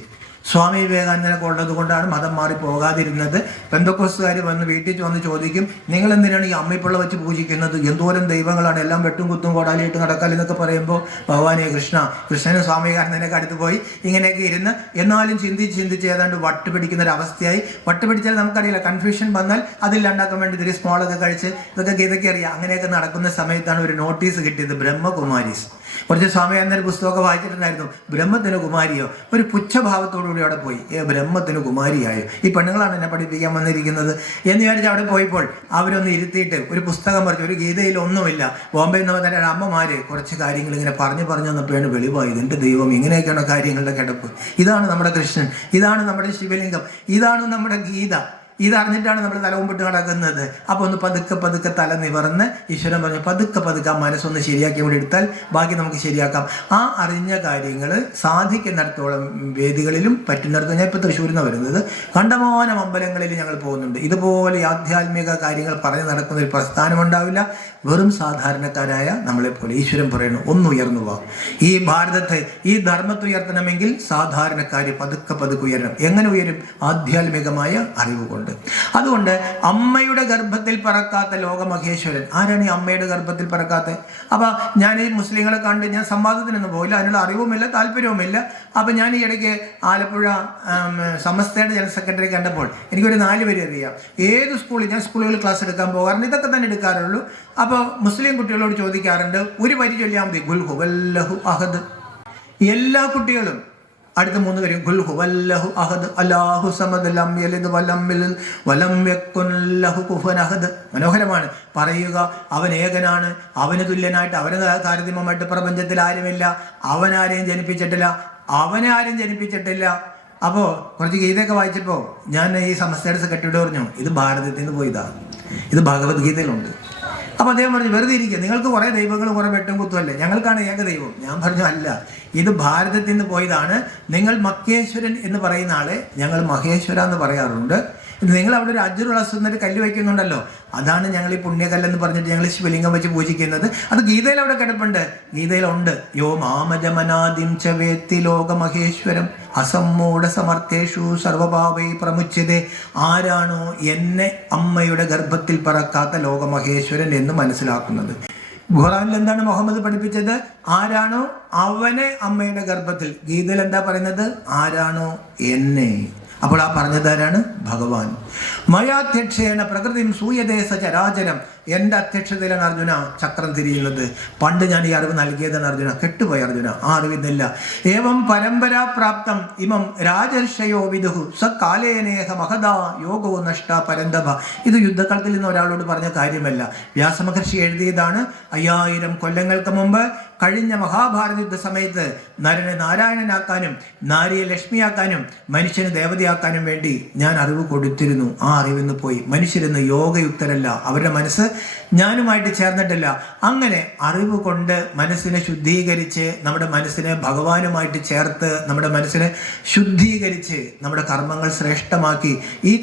സ്വാമി വിവേകാനന്ദനൊക്കെ ഉള്ളത് കൊണ്ടാണ് മതം മാറി പോകാതിരുന്നത്. പെന്തക്കോസ്തുകാർ വന്ന് വീട്ടിൽ വന്ന് ചോദിക്കും, നിങ്ങൾ എന്തിനാണ് ഈ അമ്മിപ്പിള്ള വെച്ച് പൂജിക്കുന്നത്? എന്തോരം ദൈവങ്ങളാണ്, എല്ലാം വെട്ടും കുത്തും കോടാലിയിട്ട് നടക്കാലെന്നൊക്കെ പറയുമ്പോൾ ഭഗവാനെ കൃഷ്ണനും സ്വാമി വിവേകാനന്ദനൊക്കെ അടുത്ത് പോയി ഇങ്ങനെയൊക്കെ ഇരുന്ന് എന്നാലും ചിന്തിച്ച് ഏതാണ്ട് വട്ട് പിടിക്കുന്ന ഒരു അവസ്ഥയായി. വട്ട് പിടിച്ചാൽ നമുക്കറിയില്ല, കൺഫ്യൂഷൻ വന്നാൽ അതില്ലാണ്ടാക്കാൻ വേണ്ടി ഇത്തിരി സ്മോളൊക്കെ കഴിച്ച് ഇതൊക്കെ അറിയാം. അങ്ങനെയൊക്കെ നടക്കുന്ന സമയത്താണ് ഒരു നോട്ടീസ് കിട്ടിയത്, ബ്രഹ്മകുമാരീസ്. കുറച്ച് സ്വാമിയാനന്ദ പുസ്തകമൊക്കെ വായിച്ചിട്ടുണ്ടായിരുന്നു. ബ്രഹ്മത്തിന് കുമാരിയോ? ഒരു പുച്ഛഭാവത്തോടുകൂടി അവിടെ പോയി, ബ്രഹ്മത്തിന് കുമാരിയായോ? ഈ പെണ്ണുങ്ങളാണ് എന്നെ പഠിപ്പിക്കാൻ വന്നിരിക്കുന്നത് എന്ന് വിചാരിച്ച് അവിടെ പോയപ്പോൾ അവരൊന്ന് ഇരുത്തിയിട്ട് ഒരു പുസ്തകം പറഞ്ഞു. ഒരു ഗീതയിൽ ഒന്നുമില്ല. ബോംബെയിൽ നിന്ന് വന്ന അമ്മമാര് കുറച്ച് കാര്യങ്ങൾ ഇങ്ങനെ പറഞ്ഞു വന്നപ്പോഴാണ് വെളിവായത്. എൻ്റെ ദൈവം, ഇങ്ങനെയൊക്കെയാണ് കാര്യങ്ങളുടെ കിടപ്പ്. ഇതാണ് നമ്മുടെ കൃഷ്ണൻ, ഇതാണ് നമ്മുടെ ശിവലിംഗം, ഇതാണ് നമ്മുടെ ഗീത. ഇതറിഞ്ഞിട്ടാണ് നമ്മൾ തലവുമ്പിട്ട് നടക്കുന്നത്. അപ്പോൾ ഒന്ന് പതുക്കെ തല നിവർന്ന് ഈശ്വരൻ പറഞ്ഞു പതുക്കെ ആ മനസ്സൊന്ന് ശരിയാക്കി ഇവിടെ എടുത്താൽ ബാക്കി നമുക്ക് ശരിയാക്കാം. ആ അറിഞ്ഞ കാര്യങ്ങൾ സാധിക്കുന്നിടത്തോളം വേദികളിലും പറ്റുന്നിടത്തും, ഞാൻ ഇപ്പോൾ തൃശ്ശൂരിൽ നിന്ന് വരുന്നത്, കണ്ടമാനം അമ്പലങ്ങളിൽ ഞങ്ങൾ പോകുന്നുണ്ട്. ഇതുപോലെ ആധ്യാത്മിക കാര്യങ്ങൾ പറഞ്ഞു നടക്കുന്ന ഒരു പ്രസ്ഥാനം ഉണ്ടാവില്ല. വെറും സാധാരണക്കാരായ നമ്മളെപ്പോലെ ഈശ്വരൻ പറയുന്നു, ഒന്ന് ഉയർന്നു പോവാം. ഈ ഭാരതത്തെ, ഈ ധർമ്മത്തെ ഉയർത്തണമെങ്കിൽ സാധാരണക്കാർ പതുക്കെ ഉയരണം. എങ്ങനെ ഉയരും? ആധ്യാത്മികമായ അറിവ് കൊണ്ട്. അതുകൊണ്ട് അമ്മയുടെ ഗർഭത്തിൽ പറക്കാത്ത ലോകമഹേശ്വരൻ. ആരാണ് ഈ അമ്മയുടെ ഗർഭത്തിൽ പറക്കാത്ത? അപ്പൊ ഞാൻ ഈ മുസ്ലിങ്ങളെ കണ്ട് ഞാൻ സംവാദത്തിനൊന്നും പോയില്ല, അതിനുള്ള അറിവുമില്ല, താല്പര്യവുമില്ല. അപ്പൊ ഞാൻ ഈ ഇടയ്ക്ക് ആലപ്പുഴ സമസ്തയുടെ ജനറൽ സെക്രട്ടറി കണ്ടപ്പോൾ എനിക്കൊരു 4 പേര് അറിയാം. ഏത് സ്കൂളിൽ, ഞാൻ സ്കൂളുകളിൽ ക്ലാസ് എടുക്കാൻ പോകാറുണ്ട്, ഇതൊക്കെ തന്നെ എടുക്കാറുള്ളൂ. അപ്പോൾ മുസ്ലിം കുട്ടികളോട് ചോദിക്കാറുണ്ട്, ഒരു വരി ചൊല്ലിയാൽ മതി, ഗുൽ ഹുവല്ലഹു അഹദ്. എല്ലാ കുട്ടികളും അടുത്ത 3 കാര്യം ഖുൽ ഹുവല്ലഹു അഹദ് അല്ലാഹു സമദ് ലം യലിദ് വലം യൂലദ് വലം യകുൻ ലഹു കുഫുവൻ അഹദ്. മനോഹരമാണ്. പറയുക അവൻ ഏകനാണ്, അവന് തുല്യനായിട്ട് അവന് താരതമ്യമായിട്ട് പ്രപഞ്ചത്തിൽ ആരുമില്ല, അവനാരെയും ജനിപ്പിച്ചിട്ടില്ല, അവനെ ആരും ജനിപ്പിച്ചിട്ടില്ല. അപ്പോൾ കുറച്ച് ഗീതയൊക്കെ വായിച്ചപ്പോൾ ഞാൻ ഈ സമസ്തയുടെ സെക്രട്ടറിയോട് പറഞ്ഞു, ഇത് ഭാരതത്തിൽ നിന്ന് പോയതാണ്, ഇത് ഭഗവത്ഗീതയിലുണ്ട്. അപ്പോൾ അദ്ദേഹം പറഞ്ഞു, വെറുതെ ഇരിക്കുക, നിങ്ങൾക്ക് കുറേ ദൈവങ്ങൾ കുറേ വെട്ടും കുത്തുമല്ലേ, ഞങ്ങൾക്കാണ് ഏക ദൈവം. ഞാൻ പറഞ്ഞു, അല്ല, ഇത് ഭാരതത്തിൽ നിന്ന് പോയതാണ്. നിങ്ങൾ മക്കേശ്വരൻ എന്ന് പറയുന്ന ആളെ ഞങ്ങൾ മഹേശ്വര എന്ന് പറയാറുണ്ട്. നിങ്ങൾ അവിടെ ഒരു അജ്റുൽ അസ്വദ് കല്ല് വയ്ക്കുന്നുണ്ടല്ലോ, അതാണ് ഞങ്ങൾ ഈ പുണ്യകല്ലെന്ന് പറഞ്ഞിട്ട് ഞങ്ങൾ ശിവലിംഗം വെച്ച് പൂജിക്കുന്നത്. അത് ഗീതയിൽ അവിടെ കിടപ്പുണ്ട്, ഗീതയിലുണ്ട്. യോ മാമജമനാദിം ചവേത്തി ലോക മഹേശ്വരം അസമ്മൂഢ സമർത്ഥേഷു സർവഭാവൈ പ്രമുച്യതേ. ആരാണോ എന്നെ അമ്മയുടെ ഗർഭത്തിൽ പറക്കാത്ത ലോകമഹേശ്വരൻ എന്ന് മനസ്സിലാക്കുന്നത്. ഖുറാനിൽ എന്താണ് മുഹമ്മദ് പഠിപ്പിച്ചത്? ആരാണോ അവനെ അമ്മയുടെ ഗർഭത്തിൽ. ഗീതയിൽ എന്താ പറയുന്നത്? ആരാണോ എന്നെ. അപ്പോൾ ആ പറഞ്ഞതാരാണ്? ഭഗവാൻ. മയാധ്യക്ഷേണ പ്രകൃതിം സൂയദേശ ചരാചരം. എൻ്റെ അധ്യക്ഷതയിലാണ് അർജുന ചക്രം തിരിയുന്നത്. പണ്ട് ഞാൻ ഈ അറിവ് നൽകിയതാണ് അർജുന. കെട്ടുപോയി അർജുന, ആ അറിവിന്നില്ല. ഏവം പരമ്പരാപ്രാപ്തം ഇമം രാജർഷയോ വിദുഹു സകാലേനേഹ മഹദാ യോഗോ നഷ്ട പരന്തഭ. ഇത് യുദ്ധക്കളത്തിൽ നിന്ന് ഒരാളോട് പറഞ്ഞ കാര്യമല്ല. വ്യാസമഹർഷി എഴുതിയതാണ്. 5000 കൊല്ലങ്ങൾക്ക് മുമ്പ് കഴിഞ്ഞ മഹാഭാരത യുദ്ധ സമയത്ത് നരനെ നാരായണനാക്കാനും നാരിയെ ലക്ഷ്മിയാക്കാനും മനുഷ്യന് ദേവതയാക്കാനും വേണ്ടി ഞാൻ അറിവ് കൊടുത്തിരുന്നു. ആ അറിവിന്ന് പോയി. മനുഷ്യരിന്ന് യോഗയുക്തരല്ല, അവരുടെ മനസ്സ് ഞാനുമായിട്ട് ചേർന്നിട്ടില്ല. അങ്ങനെ അറിവ് കൊണ്ട് മനസ്സിനെ ശുദ്ധീകരിച്ച് നമ്മുടെ മനസ്സിനെ ഭഗവാനുമായിട്ട് ചേർത്ത് നമ്മുടെ മനസ്സിനെ ശുദ്ധീകരിച്ച് നമ്മുടെ കർമ്മങ്ങൾ ശ്രേഷ്ഠമാക്കി. ഈ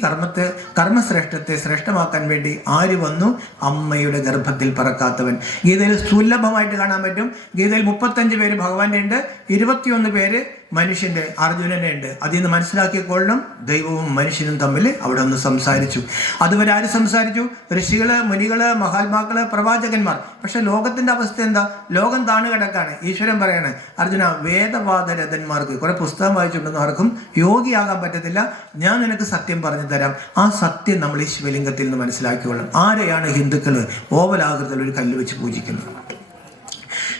കർമ്മശ്രേഷ്ഠത്തെ ശ്രേഷ്ഠമാക്കാൻ വേണ്ടി ആര് വന്നു? അമ്മയുടെ ഗർഭത്തിൽ പറക്കാത്തവൻ. ഗീതയിൽ സുലഭമായിട്ട് കാണാൻ പറ്റും. ഗീതയിൽ 35 പേര് ഭഗവാന്റെ ഉണ്ട്, 21 പേര് മനുഷ്യന്റെ അർജുനന്റെ ഉണ്ട്. അതിൽ നിന്ന് മനസ്സിലാക്കിയപ്പോഴും ദൈവവും മനുഷ്യനും തമ്മിൽ അവിടെ ഒന്ന് സംസാരിച്ചു. അതുവരെ ആര് സംസാരിച്ചു? ഋഷികള്, മുനികള്, മഹാത്മാക്കള്, പ്രവാചകന്മാർ. പക്ഷെ ലോകത്തിന്റെ അവസ്ഥ എന്താ? ലോകം താണു കിടക്കാണ്. ഈശ്വരൻ പറയാണ്, അർജുന, വേദവാദരഥന്മാർക്ക് കുറെ പുസ്തകം വായിച്ചിട്ടുണ്ടെന്ന് ആർക്കും യോഗിയാകാൻ പറ്റത്തില്ല. ഞാൻ നിനക്ക് സത്യം പറഞ്ഞു തരാം. ആ സത്യം നമ്മൾ ഈ ശിവലിംഗത്തിൽ നിന്ന് മനസ്സിലാക്കിക്കൊള്ളണം. ആരെയാണ് ഹിന്ദുക്കള് ഓവലാകൃതിയിൽ ഒരു കല്ല് വെച്ച് പൂജിക്കുന്നത്?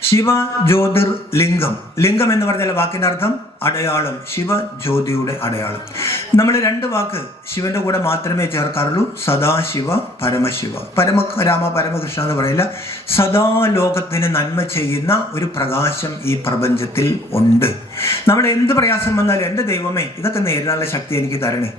ശിവ ജ്യോതിർ ലിംഗം. ലിംഗം എന്ന് പറഞ്ഞാൽ വാക്കിന്റെ അർത്ഥം അടയാളം. ശിവ ജ്യോതിയുടെ അടയാളം. നമ്മൾ 2 വാക്ക് ശിവന്റെ കൂടെ മാത്രമേ ചേർക്കാറുള്ളൂ. സദാശിവ, പരമശിവ. പരമരാമ, പരമകൃഷ്ണ എന്ന് പറയില്ല. സദാ ലോകത്തിന് നന്മ ചെയ്യുന്ന ഒരു പ്രകാശം ഈ പ്രപഞ്ചത്തിൽ ഉണ്ട്. നമ്മൾ എന്ത് പ്രയാസം വന്നാലും എൻ്റെ ദൈവമേ ഇതൊക്കെ നേരിടാനുള്ള ശക്തി എനിക്ക് തരണേ.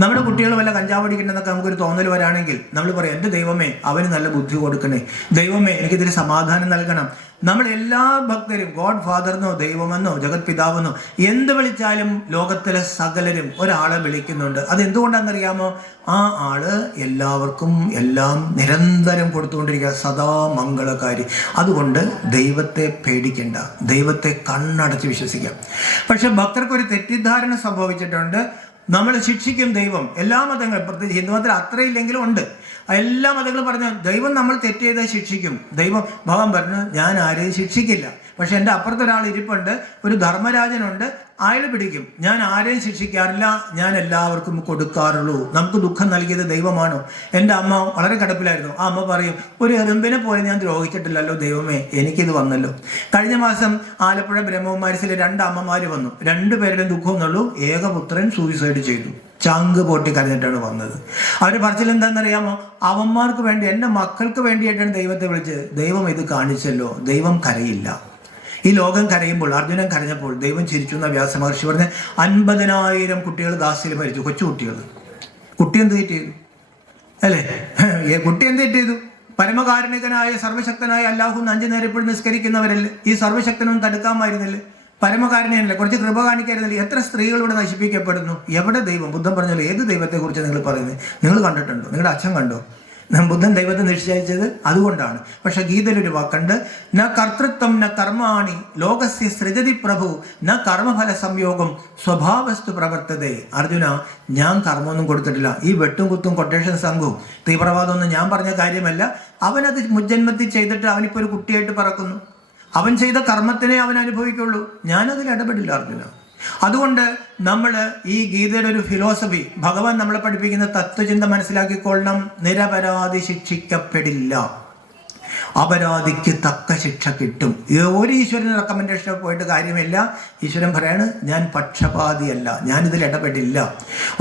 നമ്മുടെ കുട്ടികൾ വല്ല കഞ്ചാവ് അടിക്കണമെന്നൊക്കെ നമുക്കൊരു തോന്നൽ വരാണെങ്കിൽ നമ്മൾ പറയും, എൻ്റെ ദൈവമേ അവന് നല്ല ബുദ്ധി കൊടുക്കണേ, ദൈവമേ എനിക്കിതിന് സമാധാനം നൽകണം. നമ്മൾ എല്ലാ ഭക്തരും ഗോഡ് ഫാദർന്നോ ദൈവമെന്നോ ജഗത് പിതാവെന്നോ എന്ത് വിളിച്ചാലും ലോകത്തിലെ സകലരും ഒരാളെ വിളിക്കുന്നുണ്ട്. അതെന്തുകൊണ്ടാണെന്നറിയാമോ? ആ ആള് എല്ലാവർക്കും എല്ലാം നിരന്തരം കൊടുത്തുകൊണ്ടിരിക്കുക, സദാ മംഗളകാരി. അതുകൊണ്ട് ദൈവത്തെ പേടിക്കേണ്ട, ദൈവത്തെ കണ്ണടച്ച് വിശ്വസിക്കാം. പക്ഷെ ഭക്തർക്കൊരു തെറ്റിദ്ധാരണ സംഭവിച്ചിട്ടുണ്ട്. നമ്മൾ ശിക്ഷിക്കും ദൈവം. എല്ലാ മതങ്ങളും, പ്രത്യേകിച്ച് ഹിന്ദുമതത്തിൽ അത്രയില്ലെങ്കിലും ഉണ്ട്. എല്ലാ മതങ്ങളും പറഞ്ഞു ദൈവം നമ്മൾ തെറ്റ് ചെയ്താൽ ശിക്ഷിക്കും. ഭഗവാൻ പറഞ്ഞു, ഞാൻ ആരെയും ശിക്ഷിക്കില്ല. പക്ഷെ എൻ്റെ അപ്പുറത്തൊരാൾ ഇരിപ്പുണ്ട്, ഒരു ധർമ്മരാജനുണ്ട്, അയാൾ പിടിക്കും. ഞാൻ ആരെയും ശിക്ഷിക്കാറില്ല, ഞാൻ എല്ലാവർക്കും കൊടുക്കാറുള്ളൂ. നമുക്ക് ദുഃഖം നൽകിയത് ദൈവമാണോ? എൻ്റെ അമ്മ വളരെ കിടപ്പിലായിരുന്നു. ആ അമ്മ പറയും, ഒരു എറുമ്പിനെ പോലെ ഞാൻ ദ്രോഹിച്ചിട്ടില്ലല്ലോ ദൈവമേ, എനിക്കിത് വന്നല്ലോ. കഴിഞ്ഞ മാസം ആലപ്പുഴ ബ്രഹ്മകുമാരിസിലെ 2 അമ്മമാർ വന്നു. 2 പേരുടെയും ദുഃഖം എന്നുള്ളൂ. ഏകപുത്രൻ സൂയിസൈഡ് ചെയ്തു. ചങ്ക് പൊട്ടി കരഞ്ഞിട്ടാണ് വന്നത്. അവർ പറച്ചിൽ എന്താണെന്നറിയാമോ? അവന്മാർക്ക് വേണ്ടി, എൻ്റെ മക്കൾക്ക് വേണ്ടിയിട്ടാണ് ദൈവത്തെ വിളിച്ചത്. ദൈവം ഇത് കാണിച്ചല്ലോ. ദൈവം കരയില്ല. ഈ ലോകം കരയുമ്പോൾ, അർജുനൻ കരഞ്ഞപ്പോൾ ദൈവം ചിരിച്ചു എന്ന വ്യാസമഹർഷി പറഞ്ഞ് 50,000 കുട്ടികൾ ദാസ്യയിൽ മരിച്ചു. കൊച്ചുകുട്ടികൾ. കുട്ടി എന്ത് തെറ്റ് ചെയ്തു? അല്ലേ? കുട്ടി എന്ത് തെറ്റ് ചെയ്തു? പരമകാരുണികനായ സർവശക്തനായ അല്ലാഹു 5 നേരം എപ്പോഴും നിസ്കരിക്കുന്നവരല്ലേ? ഈ സർവശക്തനൊന്നും തടുക്കാമായിരുന്നില്ലേ? പരമകാരുണ്യല്ലേ? കുറച്ച് കൃപ കാണിക്കായിരുന്നില്ലേ? എത്ര സ്ത്രീകൾ ഇവിടെ നശിപ്പിക്കപ്പെടുന്നു. എവിടെ ദൈവം? ബുദ്ധൻ പറഞ്ഞാൽ ഏത് ദൈവത്തെക്കുറിച്ച് നിങ്ങൾ പറയുന്നത്? നിങ്ങൾ കണ്ടിട്ടുണ്ടോ? നിങ്ങളുടെ അച്ഛൻ കണ്ടോ? ബുദ്ധൻ ദൈവത്തെ നിശ്ചയിച്ചത് അതുകൊണ്ടാണ്. പക്ഷെ ഗീതയിലൊരു വാക്കുണ്ട്, ന കർത്തൃത്വം ന കർമാണി ലോകസ്യ സൃജതി പ്രഭു ന കർമ്മഫല സംയോഗം സ്വഭാവസ്തു പ്രവർത്തതേ. അർജുന, ഞാൻ കർമ്മമൊന്നും കൊടുത്തിട്ടില്ല. ഈ വെട്ടും കുത്തും കൊട്ടേഷൻ സംഘവും തീവ്രവാദമൊന്നും ഞാൻ പറഞ്ഞ കാര്യമല്ല. അവനത് മുജ്ജന്മത്തിൽ ചെയ്തിട്ട് അവനിപ്പോൾ ഒരു കുട്ടിയായിട്ട് പറക്കുന്നു. അവൻ ചെയ്ത കർമ്മത്തിനെ അവൻ അനുഭവിക്കുള്ളൂ. ഞാനതിൽ ഇടപെടില്ല അർജുന. അതുകൊണ്ട് നമ്മൾ ഈ ഗീതയുടെ ഒരു ഫിലോസഫി, ഭഗവാൻ നമ്മളെ പഠിപ്പിക്കുന്ന തത്വചിന്ത മനസ്സിലാക്കിക്കൊള്ളണം. നിരപരാധി ശിക്ഷിക്കപ്പെടില്ല. അപരാധിക്ക് തക്ക ശിക്ഷ കിട്ടും. ഒരു ഈശ്വരന് റെക്കമെൻഡേഷൻ പോയിട്ട് കാര്യമില്ല. ഈശ്വരൻ പറയാണ്, ഞാൻ പക്ഷപാതിയല്ല, ഞാനിതിൽ ഇടപെടില്ല.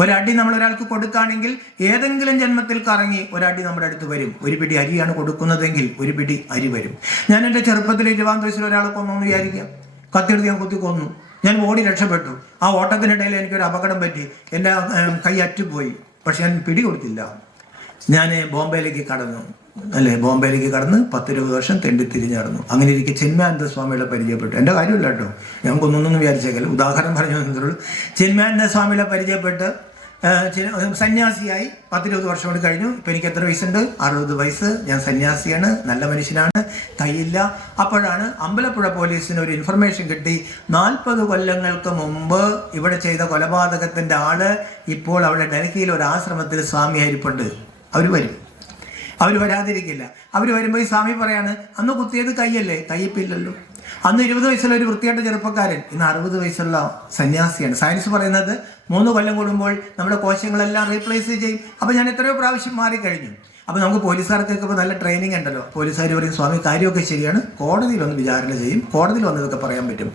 ഒരടി നമ്മൾ ഒരാൾക്ക് കൊടുക്കുകയാണെങ്കിൽ ഏതെങ്കിലും ജന്മത്തിൽ കറങ്ങി ഒരടി നമ്മുടെ അടുത്ത് വരും. ഒരു പിടി അരിയാണ് കൊടുക്കുന്നതെങ്കിൽ ഒരു പിടി അരി വരും. ഞാൻ എൻ്റെ ചെറുപ്പത്തിൽ 20 വയസ്സിൽ ഒരാളെ കൊന്നു വിചാരിക്കാം. കത്തിയെടുത്ത് ഞാൻ കുത്തി കൊന്നു. ഞാൻ ഓടി രക്ഷപ്പെട്ടു. ആ ഓട്ടത്തിനിടയിൽ എനിക്കൊരു അപകടം പറ്റി, എൻ്റെ കൈ അറ്റുപോയി. പക്ഷെ ഞാൻ പിടി കൊടുത്തില്ല. ഞാൻ ബോംബെയിലേക്ക് കടന്നു. ബോംബെയിലേക്ക് കടന്ന് 10-20 വർഷം തെണ്ടിത്തിരിഞ്ഞ് നടന്നു. അങ്ങനെ എനിക്ക് ചിന്മയാനന്ദ സ്വാമികളെ പരിചയപ്പെട്ടു. എൻ്റെ കാര്യമില്ല കേട്ടോ, ഞാൻ കൊന്നൊന്നും വിചാരിച്ചേക്കല്ല, ഉദാഹരണം പറഞ്ഞു തന്നുള്ളൂ. ചിന്മയാനന്ദ സ്വാമികളെ പരിചയപ്പെട്ട് സന്യാസിയായി 10-20 വർഷം കൊണ്ട് കഴിഞ്ഞു. ഇപ്പം എനിക്ക് എത്ര വയസ്സുണ്ട്? 60 വയസ്സ്. ഞാൻ സന്യാസിയാണ്, നല്ല മനുഷ്യനാണ്, കയ്യില്ല. അപ്പോഴാണ് അമ്പലപ്പുഴ പോലീസിന് ഒരു ഇൻഫർമേഷൻ കിട്ടി, 40 കൊല്ലങ്ങൾക്ക് മുമ്പ് ഇവിടെ ചെയ്ത കൊലപാതകത്തിൻ്റെ ആള് ഇപ്പോൾ അവിടെ ഡൽഹിയിൽ ഒരു ആശ്രമത്തിൽ സ്വാമിയായിരിപ്പുണ്ട്. അവർ വരും, അവർ വരാതിരിക്കില്ല. അവർ വരുമ്പോൾ ഈ സ്വാമി പറയാണ്, അന്ന് കുത്തിയത് കൈയല്ലേ, കയ്യിപ്പില്ലല്ലോ. അന്ന് 20 വയസ്സുള്ള ഒരു വൃത്തിയായിട്ട് ചെറുപ്പക്കാരൻ ഇന്ന് 60 വയസ്സുള്ള സന്യാസിയാണ്. സയൻസ് പറയുന്നത് 3 കൊല്ലം കൂടുമ്പോൾ നമ്മുടെ കോശങ്ങളെല്ലാം റീപ്ലേസ് ചെയ്യും. അപ്പോൾ ഞാൻ എത്രയോ പ്രാവശ്യം മാറിക്കഴിഞ്ഞു. അപ്പോൾ നമുക്ക് പോലീസുകാർക്കൊക്കെ ഇപ്പോൾ നല്ല ട്രെയിനിങ് ഉണ്ടല്ലോ. പോലീസുകാർ പറയും, സ്വാമി കാര്യമൊക്കെ ശരിയാണ്, കോടതിയിൽ വന്ന് വിചാരണ ചെയ്യും, കോടതിയിൽ വന്നതൊക്കെ പറയാൻ പറ്റും.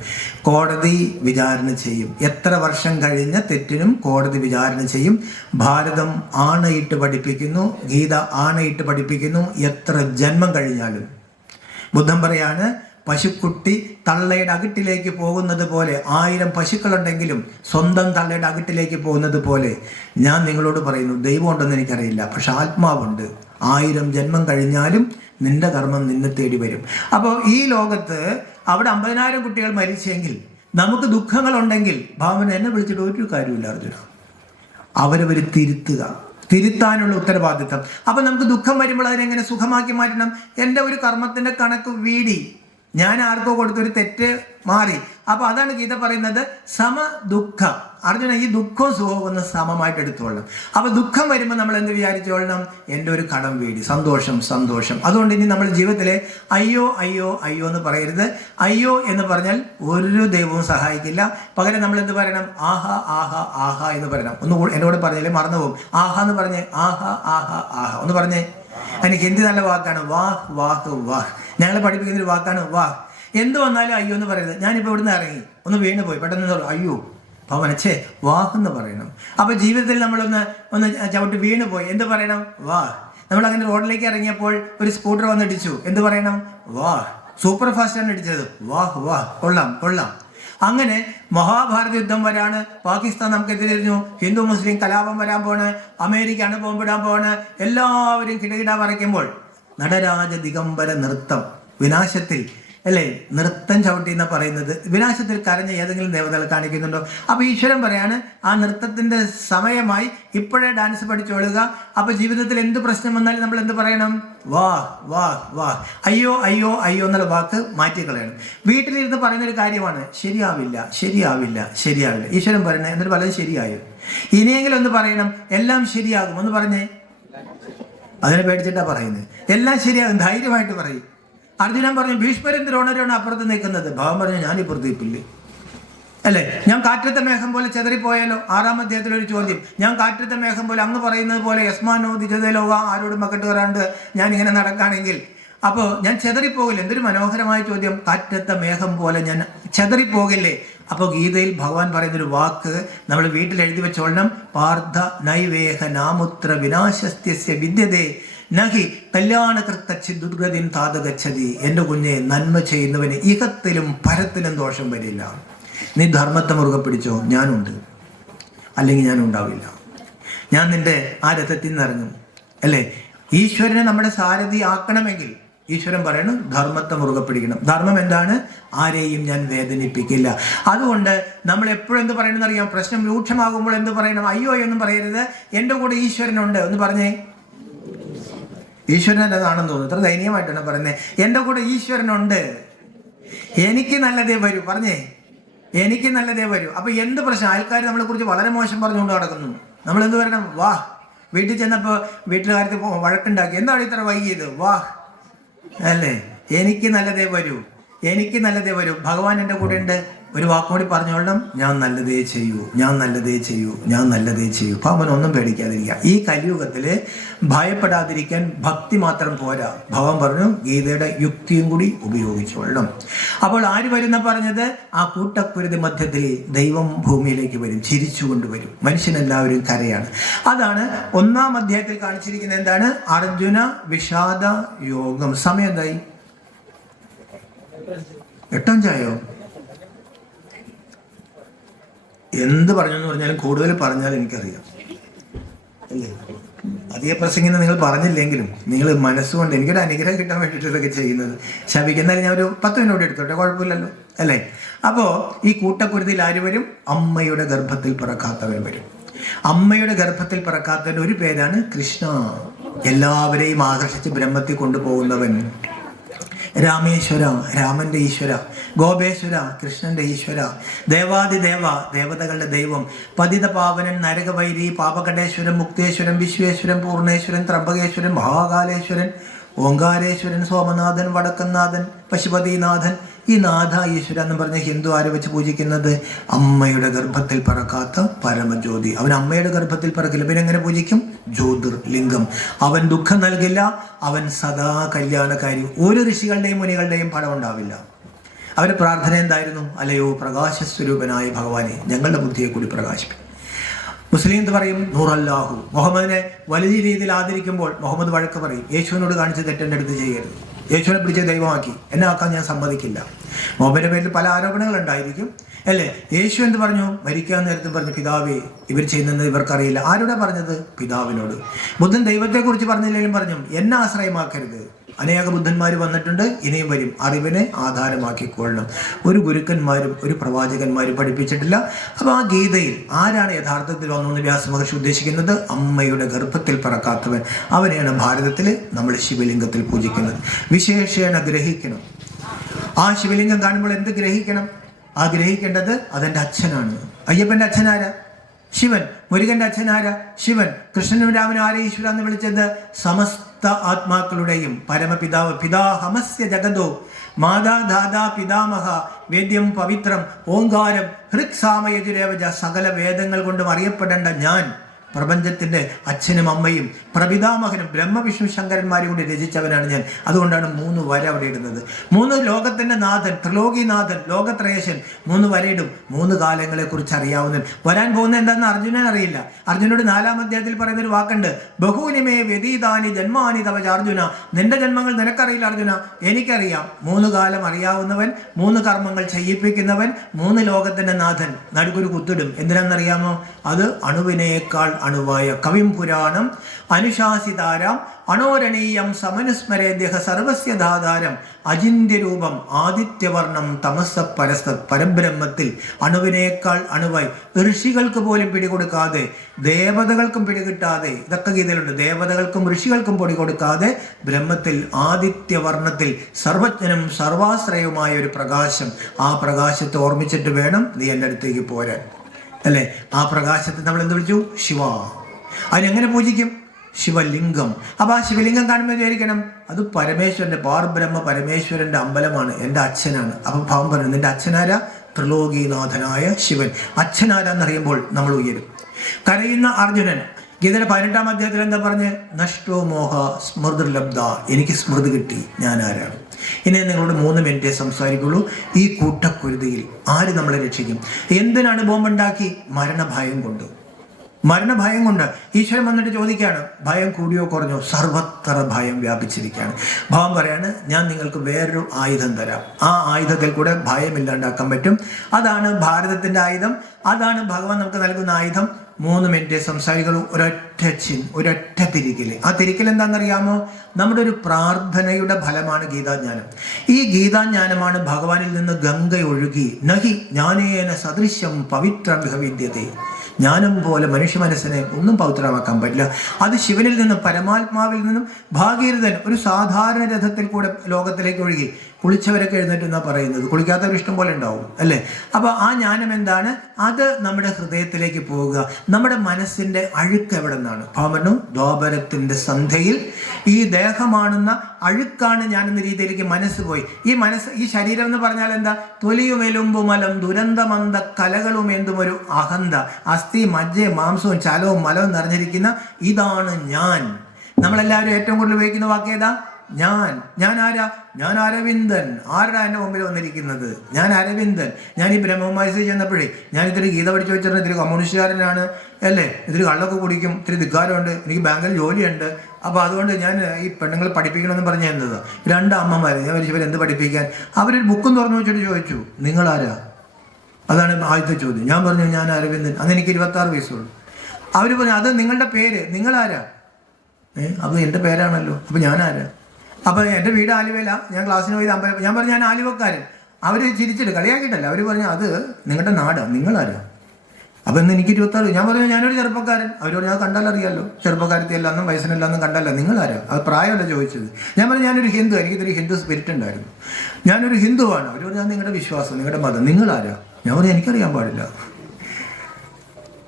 കോടതി വിചാരണ ചെയ്യും. എത്ര വർഷം കഴിഞ്ഞ തെറ്റിനും കോടതി വിചാരണ ചെയ്യും. ഭാരതം ആണയിട്ട് പഠിപ്പിക്കുന്നു, ഗീത ആണയിട്ട് പഠിപ്പിക്കുന്നു, എത്ര ജന്മം കഴിഞ്ഞാലും. ബുദ്ധൻ പറയാണ്, പശുക്കുട്ടി തള്ളയുടെ അകിട്ടിലേക്ക് പോകുന്നത് പോലെ, 1000 പശുക്കളുണ്ടെങ്കിലും സ്വന്തം തള്ളയുടെ അകിട്ടിലേക്ക് പോകുന്നത് പോലെ ഞാൻ നിങ്ങളോട് പറയുന്നു, ദൈവം ഉണ്ടെന്ന് എനിക്കറിയില്ല, പക്ഷെ ആത്മാവുണ്ട്. 1000 ജന്മം കഴിഞ്ഞാലും നിന്റെ കർമ്മം നിന്നെ തേടി വരും. അപ്പോൾ ഈ ലോകത്ത് അവിടെ 50,000 കുട്ടികൾ മരിച്ചെങ്കിൽ നമുക്ക് ദുഃഖങ്ങളുണ്ടെങ്കിൽ ഭാവന എന്നെ വിളിച്ചിട്ട് ഒരു കാര്യമില്ല അർജുന. അവരവർ തിരുത്താനുള്ള ഉത്തരവാദിത്തം. അപ്പം നമുക്ക് ദുഃഖം വരുമ്പോൾ അതിനെങ്ങനെ സുഖമാക്കി മാറ്റണം? എൻ്റെ ഒരു കർമ്മത്തിൻ്റെ കണക്ക് വീടി, ഞാൻ ആർക്കോ കൊടുത്തൊരു തെറ്റ് മാറി. അപ്പോൾ അതാണ് ഗീത പറയുന്നത്, സമ ദുഃഖ. അർജുന, ഈ ദുഃഖവും സുഖവും ഒന്ന് സമമായിട്ട് എടുത്തോളണം. അപ്പോൾ ദുഃഖം വരുമ്പോൾ നമ്മൾ എന്ത് വിചാരിച്ചോളണം? എൻ്റെ ഒരു കടം വീടി, സന്തോഷം സന്തോഷം. അതുകൊണ്ട് ഇനി നമ്മൾ ജീവിതത്തിലെ അയ്യോ അയ്യോ അയ്യോ എന്ന് പറയരുത്. അയ്യോ എന്ന് പറഞ്ഞാൽ ഒരു ദൈവവും സഹായിക്കില്ല. പകരം നമ്മൾ എന്ത് പറയണം? ആഹാ ആഹാ ആഹാ എന്ന് പറയണം. ഒന്ന് എന്നോട് പറഞ്ഞാലേ മറന്നു പോകും. ആഹാ എന്ന് പറഞ്ഞേ, ആഹാ ആഹാ ആഹാ ഒന്ന് പറഞ്ഞേ. എനിക്ക് ഹിന്ദി നല്ല വാക്കാണ്, വാഹ് വാഹ് വാഹ്. ഞങ്ങൾ പഠിപ്പിക്കുന്നൊരു വാക്കാണ് വാഹ്. എന്ത് വന്നാലും അയ്യോ എന്ന് പറയുന്നത്. ഞാനിപ്പോൾ ഇവിടുന്ന് ഇറങ്ങി ഒന്ന് വീണ് പോയി, പെട്ടെന്ന് അയ്യോ ഭവനച്ചേ വാഹ് എന്ന് പറയണം. അപ്പോൾ ജീവിതത്തിൽ നമ്മളൊന്ന് ചവിട്ടി വീണ് പോയി, എന്ത് പറയണം? വാഹ്. നമ്മളങ്ങനെ റോഡിലേക്ക് ഇറങ്ങിയപ്പോൾ ഒരു സ്കൂട്ടർ വന്നിടിച്ചു, എന്ത് പറയണം? വാഹ്. സൂപ്പർ ഫാസ്റ്റാണ് ഇടിച്ചത്, വാഹ് വാഹ്, കൊള്ളാം കൊള്ളാം. അങ്ങനെ മഹാഭാരത യുദ്ധം വരാണ്, പാകിസ്ഥാൻ നമുക്കെതിരെ തിരിഞ്ഞു, ഹിന്ദു മുസ്ലിം കലാപം വരാൻ പോണ്, അമേരിക്കയാണ് ബോംബിടാൻ പോണ്, എല്ലാവരും കിടകിട പറയ്ക്കുമ്പോൾ നടരാജ ദിഗംബര നൃത്തം വിനാശത്തിൽ അല്ലേ, നൃത്തം ചവിട്ടി എന്ന് പറയുന്നത് വിനാശത്തിൽ കരഞ്ഞ ഏതെങ്കിലും ദേവതകൾ കാണിക്കുന്നുണ്ടോ? അപ്പോൾ ഈശ്വരൻ പറയാണ്, ആ നൃത്തത്തിൻ്റെ സമയമായി, ഇപ്പോഴേ ഡാൻസ് പഠിച്ചോളുക. അപ്പോൾ ജീവിതത്തിൽ എന്ത് പ്രശ്നം വന്നാലും നമ്മൾ എന്ത് പറയണം? വാഹ് വാഹ് വാഹ്. അയ്യോ അയ്യോ അയ്യോ എന്നുള്ള വാക്ക് മാറ്റിക്കളയണം. വീട്ടിലിരുന്ന് പറയുന്നൊരു കാര്യമാണ്, ശരിയാവില്ല ശരിയാവില്ല ശരിയാവില്ല. ഈശ്വരൻ പറയണേ, എന്നിട്ട് പലതും ശരിയായോ? ഇനിയെങ്കിലും ഒന്ന് പറയണം, എല്ലാം ശരിയാകും ഒന്ന് പറഞ്ഞേ. അതിനെ പേടിച്ചിട്ടാണ് പറയുന്നത്. എല്ലാം ശരിയാകും, ധൈര്യമായിട്ട് പറയും. അർജുനൻ പറഞ്ഞു, ഭീഷ്മരൻ ദ്രോണരാണ് അപ്പുറത്ത് നിൽക്കുന്നത്. ഭാവൻ പറഞ്ഞു, ഞാനിപ്പുറത്ത് നിൽപ്പില്ലേ അല്ലേ? ഞാൻ കാറ്റത്തെ മേഘം പോലെ ചെതറിപ്പോയാലോ? 6-ാം അധ്യായത്തിലൊരു ചോദ്യം. ഞാൻ കാറ്റത്തെ മേഘം പോലെ, അങ്ങ് പറയുന്നത് പോലെ യസ്മാനോ ദിജതലോക, ആരോടും മക്കട്ട് വരാണ്ട് ഞാനിങ്ങനെ നടക്കുകയാണെങ്കിൽ അപ്പോൾ ഞാൻ ചെതറിപ്പോകില്ല. എന്തൊരു മനോഹരമായ ചോദ്യം. കാറ്റത്തെ മേഘം പോലെ ഞാൻ ചെതറിപ്പോകില്ലേ? അപ്പോൾ ഗീതയിൽ ഭഗവാൻ പറയുന്നൊരു വാക്ക് നമ്മൾ വീട്ടിൽ എഴുതി വെച്ചോളണം. പാർത്ഥ നൈവേഹ നാമുത്ര വിനാശസ്ത്യസ്യ വിദ്യതേ നഹി കല്യാണകൃത്തച്ഛിദുർഗതിൻ താതകച്ചതി. എൻ്റെ കുഞ്ഞെ, നന്മ ചെയ്യുന്നവന് ഇഹത്തിലും പരത്തിലും ദോഷം വരില്ല. നീ ധർമ്മത്തെ മുറുകെ പിടിച്ചോ, ഞാനുണ്ട്, അല്ലെങ്കിൽ ഞാൻ ഉണ്ടാവില്ല. ഞാൻ നിന്റെ ആ രഥത്തിൽ നിന്ന് ഇറങ്ങും അല്ലേ? ഈശ്വരനെ നമ്മുടെ സാരഥി ആക്കണമെങ്കിൽ ഈശ്വരൻ പറയണം, ധർമ്മത്തെ മുറുകെ പിടിക്കണം. ധർമ്മം എന്താണ്? ആരെയും ഞാൻ വേദനിപ്പിക്കില്ല. അതുകൊണ്ട് നമ്മൾ എപ്പോഴും എന്ത് പറയണമെന്ന് അറിയാം? പ്രശ്നം രൂക്ഷമാകുമ്പോൾ എന്ത് പറയണം? അയ്യോ എന്നും പറയരുത്. എൻ്റെ കൂടെ ഈശ്വരനുണ്ട് ഒന്ന് പറഞ്ഞേ. ഈശ്വരൻ അതാണെന്ന് തോന്നുന്നു, ഇത്ര ദയനീയമായിട്ടാണ് പറയുന്നത്. എൻ്റെ കൂടെ ഈശ്വരനുണ്ട്, എനിക്ക് നല്ലതേ വരൂ. പറഞ്ഞേ, എനിക്ക് നല്ലതേ വരൂ. അപ്പൊ എന്ത് പ്രശ്നം? ആൾക്കാർ നമ്മളെ കുറിച്ച് വളരെ മോശം പറഞ്ഞുകൊണ്ട് നടക്കുന്നു. നമ്മൾ എന്ത് പറയണം? വാഹ്. വീട്ടിൽ ചെന്നപ്പോൾ വീട്ടുകാർക്ക് വഴക്കുണ്ടാക്കി, എന്താണ് ഇത്ര വൈകിയത്? വാഹ് അല്ലേ? എനിക്ക് നല്ലതേ വരൂ, എനിക്ക് നല്ലതേ വരൂ. ഭഗവാൻ എൻ്റെ കൂടെ ഉണ്ട്. ഒരു വാക്കുകൂടി പറഞ്ഞോളണം, ഞാൻ നല്ലതേ ചെയ്യൂ, ഞാൻ നല്ലതേ ചെയ്യൂ, ഞാൻ നല്ലതേ ചെയ്യൂ. ഭഗവാൻ ഒന്നും പേടിക്കാതിരിക്കുക. ഈ കലിയുഗത്തിൽ ഭയപ്പെടാതിരിക്കാൻ ഭക്തി മാത്രം പോരാ. ഭഗവാൻ പറഞ്ഞു ഗീതയുടെ യുക്തിയും കൂടി ഉപയോഗിച്ചോളണം. അപ്പോൾ ആര് വരുന്ന പറഞ്ഞത്? ആ കൂട്ടക്കുരുതി മധ്യത്തിൽ ദൈവം ഭൂമിയിലേക്ക് വരും, ചിരിച്ചുകൊണ്ട് വരും. മനുഷ്യനെല്ലാവരും കരയാണ്. അതാണ് 1-ാം അധ്യായത്തിൽ കാണിച്ചിരിക്കുന്നത്. എന്താണ്? അർജുന വിഷാദ യോഗം. സമയം എന്തായി? 8:05. എന്ത് പറഞ്ഞു എന്ന് പറഞ്ഞാലും കൂടുതൽ പറഞ്ഞാൽ എനിക്കറിയാം അല്ലേ? അധിക പ്രസംഗിന്ന് നിങ്ങൾ പറഞ്ഞില്ലെങ്കിലും നിങ്ങൾ മനസ്സുകൊണ്ട് എനിക്കൊരു അനുഗ്രഹം കിട്ടാൻ വേണ്ടിയിട്ടൊക്കെ ചെയ്യുന്നത്. ശപിക്കുന്നാലും ഞാൻ ഒരു 10 മിനിറ്റ് എടുത്തോട്ടെ, കുഴപ്പമില്ലല്ലോ അല്ലേ? അപ്പോൾ ഈ കൂട്ടക്കുരുതിയിൽ ആര് വരും? അമ്മയുടെ ഗർഭത്തിൽ പിറക്കാത്തവൻ വരും. അമ്മയുടെ ഗർഭത്തിൽ പിറക്കാത്തവൻ്റെ ഒരു പേരാണ് കൃഷ്ണ. എല്ലാവരെയും ആകർഷിച്ച് ബ്രഹ്മത്തിൽ കൊണ്ടുപോകുന്നവൻ. രാമേശ്വര, രാമന്റെ ഈശ്വര. ഗോപേശ്വര, കൃഷ്ണന്റെ ഈശ്വര. ദേവാദിദേവ, ദേവതകളുടെ ദൈവം. പതിത പാവനൻ, നരകവൈരി, പാപകടേശ്വരൻ, മുക്തേശ്വരൻ, വിശ്വേശ്വരൻ, പൂർണേശ്വരൻ, ത്രംബകേശ്വരൻ, മഹാകാലേശ്വരൻ, ഓങ്കാരേശ്വരൻ, സോമനാഥൻ, വടക്കനാഥൻ, പശുപതിനാഥൻ. ഈ നാഥ ഈശ്വര എന്ന് പറഞ്ഞ ഹിന്ദു ആരെ വെച്ച് പൂജിക്കുന്നത്? അമ്മയുടെ ഗർഭത്തിൽ പിറക്കാത്ത പരമജ്യോതി. അവൻ അമ്മയുടെ ഗർഭത്തിൽ പിറക്കില്ല, പിന്നെ എങ്ങനെ പൂജിക്കും? ജ്യോതിർലിംഗം. അവൻ ദുഃഖം നൽകില്ല, അവൻ സദാ കല്യാണക്കാരി. ഒരു ഋഷികളുടെയും മുനികളുടെയും പടം ഉണ്ടാവില്ല. അവരുടെ പ്രാർത്ഥന എന്തായിരുന്നു? അല്ലയോ പ്രകാശസ്വരൂപനായ ഭഗവാനെ, ഞങ്ങളുടെ ബുദ്ധിയെ കൂടി പ്രകാശിപ്പിക്കും. മുസ്ലിം എന്ത് പറയും? നൂറല്ലാഹു. മുഹമ്മദിനെ വലിയ രീതിയിൽ ആദരിക്കുമ്പോൾ മുഹമ്മദ് വഴക്ക് പറയും, യേശുവിനോട് കാണിച്ച് തെറ്റെൻ്റെ അടുത്ത് ചെയ്യരുത്, യേശുവിനെ പിടിച്ച് ദൈവമാക്കി, എന്നെ ആക്കാൻ ഞാൻ സമ്മതിക്കില്ല. മുഹമ്മദിന്റെ പേരിൽ പല ആരോപണങ്ങൾ ഉണ്ടായിരിക്കും അല്ലേ? യേശു എന്ത് പറഞ്ഞു? മരിക്കാൻ നേരത്തും പറഞ്ഞു, പിതാവേ ഇവർ ചെയ്യുന്നത് ഇവർക്കറിയില്ല. ആരോടാ പറഞ്ഞത്? പിതാവിനോട്. ബുദ്ധൻ ദൈവത്തെക്കുറിച്ച് പറഞ്ഞില്ലെങ്കിലും പറഞ്ഞു, എന്നെ ആശ്രയമാക്കരുത്. അനേക ബുദ്ധന്മാർ വന്നിട്ടുണ്ട്, ഇനിയും വരും. അറിവിനെ ആധാരമാക്കിക്കൊള്ളണം. ഒരു ഗുരുക്കന്മാരും ഒരു പ്രവാചകന്മാരും പഠിപ്പിച്ചിട്ടില്ല. അപ്പോൾ ആ ഗീതയിൽ ആരാണ് യഥാർത്ഥത്തിൽ വന്നു വ്യാസമഹർഷി ഉദ്ദേശിക്കുന്നത്? അമ്മയുടെ ഗർഭത്തിൽ പിറക്കാത്തവൻ. അവനെയാണ് ഭാരതത്തിൽ നമ്മൾ ശിവലിംഗത്തിൽ പൂജിക്കുന്നത്. വിശേഷേണ ഗ്രഹിക്കണം. ആ ശിവലിംഗം കാണുമ്പോൾ എന്ത് ഗ്രഹിക്കണം? ആ ഗ്രഹിക്കേണ്ടത് അതെൻ്റെ അച്ഛനാണ്. അയ്യപ്പൻ്റെ അച്ഛനാരാ? ശിവൻ. മുരുകന്റെ അച്ഛനാരാ? ശിവൻ. കൃഷ്ണനും രാമനും ആരെ ഈശ്വര എന്ന് വിളിച്ചത്? സമസ്ത ആത്മാക്കളുടെയും പരമപിതാവ്. പിതാഹമസ്യ ജഗതോ മാതാ ദാദാ പിതാമഹ വേദ്യം പവിത്രം ഓങ്കാരം ഹൃത്സാമയജുരേവജ. സകല വേദങ്ങൾ കൊണ്ടും അറിയപ്പെടേണ്ട ഞാൻ, പ്രപഞ്ചത്തിൻ്റെ അച്ഛനും അമ്മയും പ്രപിതാമഹനും ബ്രഹ്മവിഷ്ണു ശങ്കരന്മാരും കൂടി രചിച്ചവനാണ് ഞാൻ. അതുകൊണ്ടാണ് 3 വര അവിടെ ഇടുന്നത്. 3 ലോകത്തിൻ്റെ നാഥൻ, ത്രിലോകിനാഥൻ, ലോകത്രയേശൻ. 3 വരയിടും. 3 കാലങ്ങളെക്കുറിച്ച് അറിയാവുന്നവൻ. വരാൻ പോകുന്ന എന്താണെന്ന് അർജുനൻ അറിയില്ല. അർജുനോട് 4-ാം അധ്യായത്തിൽ പറയുന്നൊരു വാക്കുണ്ട്, ബഹൂനിമേ വ്യതീതാനി ജന്മാനി തവ അർജുന. നിന്റെ ജന്മങ്ങൾ നിനക്കറിയില്ല അർജുന, എനിക്കറിയാം. 3 കാലം അറിയാവുന്നവൻ, 3 കർമ്മങ്ങൾ ചെയ്യിപ്പിക്കുന്നവൻ, 3 ലോകത്തിൻ്റെ നാഥൻ. നടുക്കൊരു കുത്തിടും. എന്തിനാണെന്നറിയാമോ? അത് അണുവിനേക്കാൾ അണുവായ കവിം പുരാണം അനുശാസിതാരാം അണോരണീയം സമനുസ്മരേദ്യഹ സർവസ്യ ധാതാരം അചിന്യരൂപം ആദിത്യവർണം തമസ പരസ്തത്. പരബ്രഹ്മത്തിൽ അണുവിനേക്കാൾ അണുവായി ഋഷികൾക്ക് പോലും പിടികൊടുക്കാതെ, ദേവതകൾക്കും പിടികിട്ടാതെ, ഇതൊക്കെ ഗീതയിലുണ്ട്, ദേവതകൾക്കും ഋഷികൾക്കും പിടികൊടുക്കാതെ ബ്രഹ്മത്തിൽ ആദിത്യവർണ്ണത്തിൽ സർവജ്ഞനും സർവാശ്രയവുമായ ഒരു പ്രകാശം. ആ പ്രകാശത്തെ ഓർമ്മിച്ചിട്ട് വേണം നീ എൻ്റെ അടുത്തേക്ക് പോരാൻ അല്ലേ? ആ പ്രകാശത്തെ നമ്മൾ എന്ത് വിളിച്ചു? ശിവ. അതിനെങ്ങനെ പൂജിക്കും? ശിവലിംഗം. അപ്പോൾ ആ ശിവലിംഗം കാണുമ്പോൾ വിചാരിക്കണം അത് പരമേശ്വരൻ്റെ, പാർബ്രഹ്മ പരമേശ്വരൻ്റെ അമ്പലമാണ്, എൻ്റെ അച്ഛനാണ്. അപ്പം ഭാവം പറഞ്ഞു, നിൻ്റെ അച്ഛനാരാ? ത്രിലോകീനാഥനായ ശിവൻ. അച്ഛനാരാന്നറിയുമ്പോൾ നമ്മൾ ഉയരും. കരയുന്ന അർജുനൻ ഗീതയുടെ 18-ാം അധ്യായത്തിൽ എന്താ പറഞ്ഞ്? നഷ്ടോ മോഹ സ്മൃതിർലബ്ധ. എനിക്ക് സ്മൃതി കിട്ടി, ഞാൻ ആരാണ്. ഇനി നിങ്ങളോട് 3 മിനിറ്റേ സംസാരിക്കുള്ളൂ. ഈ കൂട്ടക്കുരുതിയിൽ ആര് നമ്മളെ രക്ഷിക്കും? എന്തിനാണ് ബോംബുണ്ടാക്കി? മരണഭയം കൊണ്ട്. മരണഭയം കൊണ്ട് ഈശ്വരൻ വന്നിട്ട് ചോദിക്കുകയാണ്, ഭയം കൂടിയോ കുറഞ്ഞോ? സർവത്ര ഭയം വ്യാപിച്ചിരിക്കുകയാണ്. ഭാവം പറയാണ്, ഞാൻ നിങ്ങൾക്ക് വേറൊരു ആയുധം തരാം. ആ ആയുധത്തിൽ കൂടെ ഭയമില്ലാണ്ടാക്കാൻ പറ്റും. അതാണ് ഭാരതത്തിൻ്റെ ആയുധം. അതാണ് ഭഗവാൻ നമുക്ക് നൽകുന്ന ആയുധം. 3 മിനിറ്റ് സംസാരിക്കുള്ളൂ. ഒരൊറ്റ തിരിക്കൽ. ആ തിരിക്കൽ എന്താണെന്നറിയാമോ? നമ്മുടെ ഒരു പ്രാർത്ഥനയുടെ ഫലമാണ് ഗീതാജ്ഞാനം. ഈ ഗീതാജ്ഞാനമാണ് ഭഗവാനിൽ നിന്ന് ഗംഗ ഒഴുകി നഹി ജ്ഞാനേന സദൃശ്യം പവിത്രം വിദ്യതേ. ജ്ഞാനം പോലെ മനുഷ്യ മനസ്സിനെ ഒന്നും പവിത്രമാക്കാൻ പറ്റില്ല. അത് ശിവനിൽ നിന്നും പരമാത്മാവിൽ നിന്നും ഭാഗീരഥൻ ഒരു സാധാരണ രഥത്തിൽ കൂടെ ലോകത്തിലേക്ക് ഒഴുകി കുളിച്ചവരൊക്കെ എഴുന്നേറ്റ് എന്നാ പറയുന്നത്, കുളിക്കാത്തവർ ഇഷ്ടം പോലെ ഉണ്ടാവും അല്ലേ? അപ്പോൾ ആ ജ്ഞാനം എന്താണ്? അത് നമ്മുടെ ഹൃദയത്തിലേക്ക് പോവുക. നമ്മുടെ മനസ്സിൻ്റെ അഴുക്ക് എവിടെ നിന്നാണ്? പറഞ്ഞു ദ്വാപരത്തിൻ്റെ സന്ധ്യയിൽ ഈ ദേഹമാണെന്ന അഴുക്കാണ് ഞാനെന്ന രീതിയിലേക്ക് മനസ്സ് പോയി. ഈ ശരീരം എന്ന് പറഞ്ഞാൽ എന്താ? തൊലിയുമെലുമ്പുമലം ദുരന്തമന്ത കലകളും എന്തും ഒരു അഹന്ത, അസ്ഥി മജ്ജയും മാംസവും ചലവും മലവും നിറഞ്ഞിരിക്കുന്ന ഇതാണ് ഞാൻ. നമ്മളെല്ലാവരും ഏറ്റവും കൂടുതൽ ഉപയോഗിക്കുന്ന വാക്കേതാ? ഞാൻ ആരാ? ഞാൻ അരവിന്ദൻ. ആരുടെ എൻ്റെ മുമ്പിൽ വന്നിരിക്കുന്നത്? ഞാൻ അരവിന്ദൻ. ഞാൻ ഈ ബ്രഹ്മമായസിൽ ചെന്നപ്പോഴേ ഞാൻ ഇത്തിരി ഗീത പഠിച്ചു വെച്ചിട്ടുണ്ട്, ഇത്തിരി കമ്മ്യൂണിസ്റ്റുകാരനാണ് അല്ലേ, ഇത്തിരി കള്ളൊക്കെ കുടിക്കും, ഇത്തിരി ധിക്കാരമുണ്ട്, എനിക്ക് ബാങ്കിൽ ജോലിയുണ്ട്, അപ്പോൾ അതുകൊണ്ട് ഞാൻ ഈ പെണ്ണുങ്ങളെ പഠിപ്പിക്കണമെന്ന് പറഞ്ഞ് എന്നത് 2 അമ്മമാർ. ഞാൻ വിളിച്ചു ഇവരെന്ത് പഠിപ്പിക്കാൻ? അവരൊരു ബുക്കും തുറന്നു വെച്ചിട്ട് ചോദിച്ചു നിങ്ങളാരാ? അതാണ് ആദ്യത്തെ ചോദ്യം. ഞാൻ പറഞ്ഞു ഞാൻ അരവിന്ദൻ. അന്ന് എനിക്ക് 26 വയസ്സുള്ളൂ. അവർ പറഞ്ഞു അത് നിങ്ങളുടെ പേര്, നിങ്ങളാരാ? അപ്പോൾ എൻ്റെ പേരാണല്ലോ, അപ്പോൾ ഞാനാരാ? അപ്പോൾ എൻ്റെ വീട് ആലുവയില, ഞാൻ ക്ലാസ്സിന് പോയത് അമ്പലം. ഞാൻ പറഞ്ഞു ഞാൻ ആലുവക്കാരൻ. അവർ ചിരിച്ചിട്ട് കളിയാക്കിയിട്ടല്ല, അവർ പറഞ്ഞു അത് നിങ്ങളുടെ നാടാണ്, നിങ്ങളാരാ? അപ്പോൾ ഇന്ന് എനിക്ക് 26. ഞാൻ പറഞ്ഞു ഞാനൊരു ചെറുപ്പക്കാരൻ. അവർ പറഞ്ഞു അത് കണ്ടാലറിയാമല്ലോ, ചെറുപ്പക്കാരത്തി എല്ലാന്നും വയസ്സിനെല്ലാന്നും കണ്ടല്ല, നിങ്ങളാരാ? അത് പ്രായമല്ല ചോദിച്ചത്. ഞാൻ പറഞ്ഞു ഞാനൊരു ഹിന്ദു, എനിക്കിതൊരു ഹിന്ദു സ്പിരിറ്റ് ഉണ്ടായിരുന്നു, ഞാനൊരു ഹിന്ദുവാണ്. അവർ പറഞ്ഞു നിങ്ങളുടെ വിശ്വാസം, നിങ്ങളുടെ മതം, നിങ്ങളാരാ? ഞാൻ പറഞ്ഞു എനിക്കറിയാൻ പാടില്ല.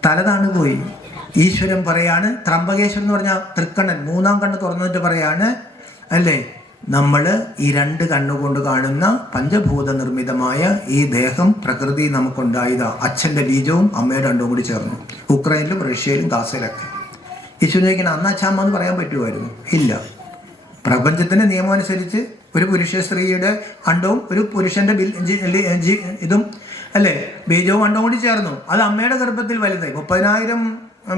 തലതാണ് പോയി. ഈശ്വരൻ പറയാണ്, ത്രംബകേശ്വരൻ എന്ന് പറഞ്ഞാൽ തൃക്കണ്ണൻ 3-ാം കണ്ണ് തുറന്നിട്ട് പറയാണ് അല്ലേ, നമ്മൾ ഈ 2 കണ്ണുകൊണ്ട് കാണുന്ന പഞ്ചഭൂത നിർമ്മിതമായ ഈ ദേഹം പ്രകൃതി നമുക്കുണ്ടായതാ. അച്ഛൻ്റെ ബീജവും അമ്മയുടെ അണ്ടവും കൂടി ചേർന്നു. ഉക്രൈനിലും റഷ്യയിലും ഗാസയിലൊക്കെ. ഈശ്വരൻ ചോദിക്കണം അന്ന് അച്ഛാമ്മ എന്ന് പറയാൻ പറ്റുമായിരുന്നു? ഇല്ല. പ്രപഞ്ചത്തിൻ്റെ നിയമം അനുസരിച്ച് ഒരു പുരുഷ സ്ത്രീയുടെ അണ്ടവും ഒരു പുരുഷൻ്റെ ഇതും അല്ലേ ബീജവും അണ്ടവും കൂടി ചേർന്നു. അത് അമ്മയുടെ ഗർഭത്തിൽ വലുതായി. 30,000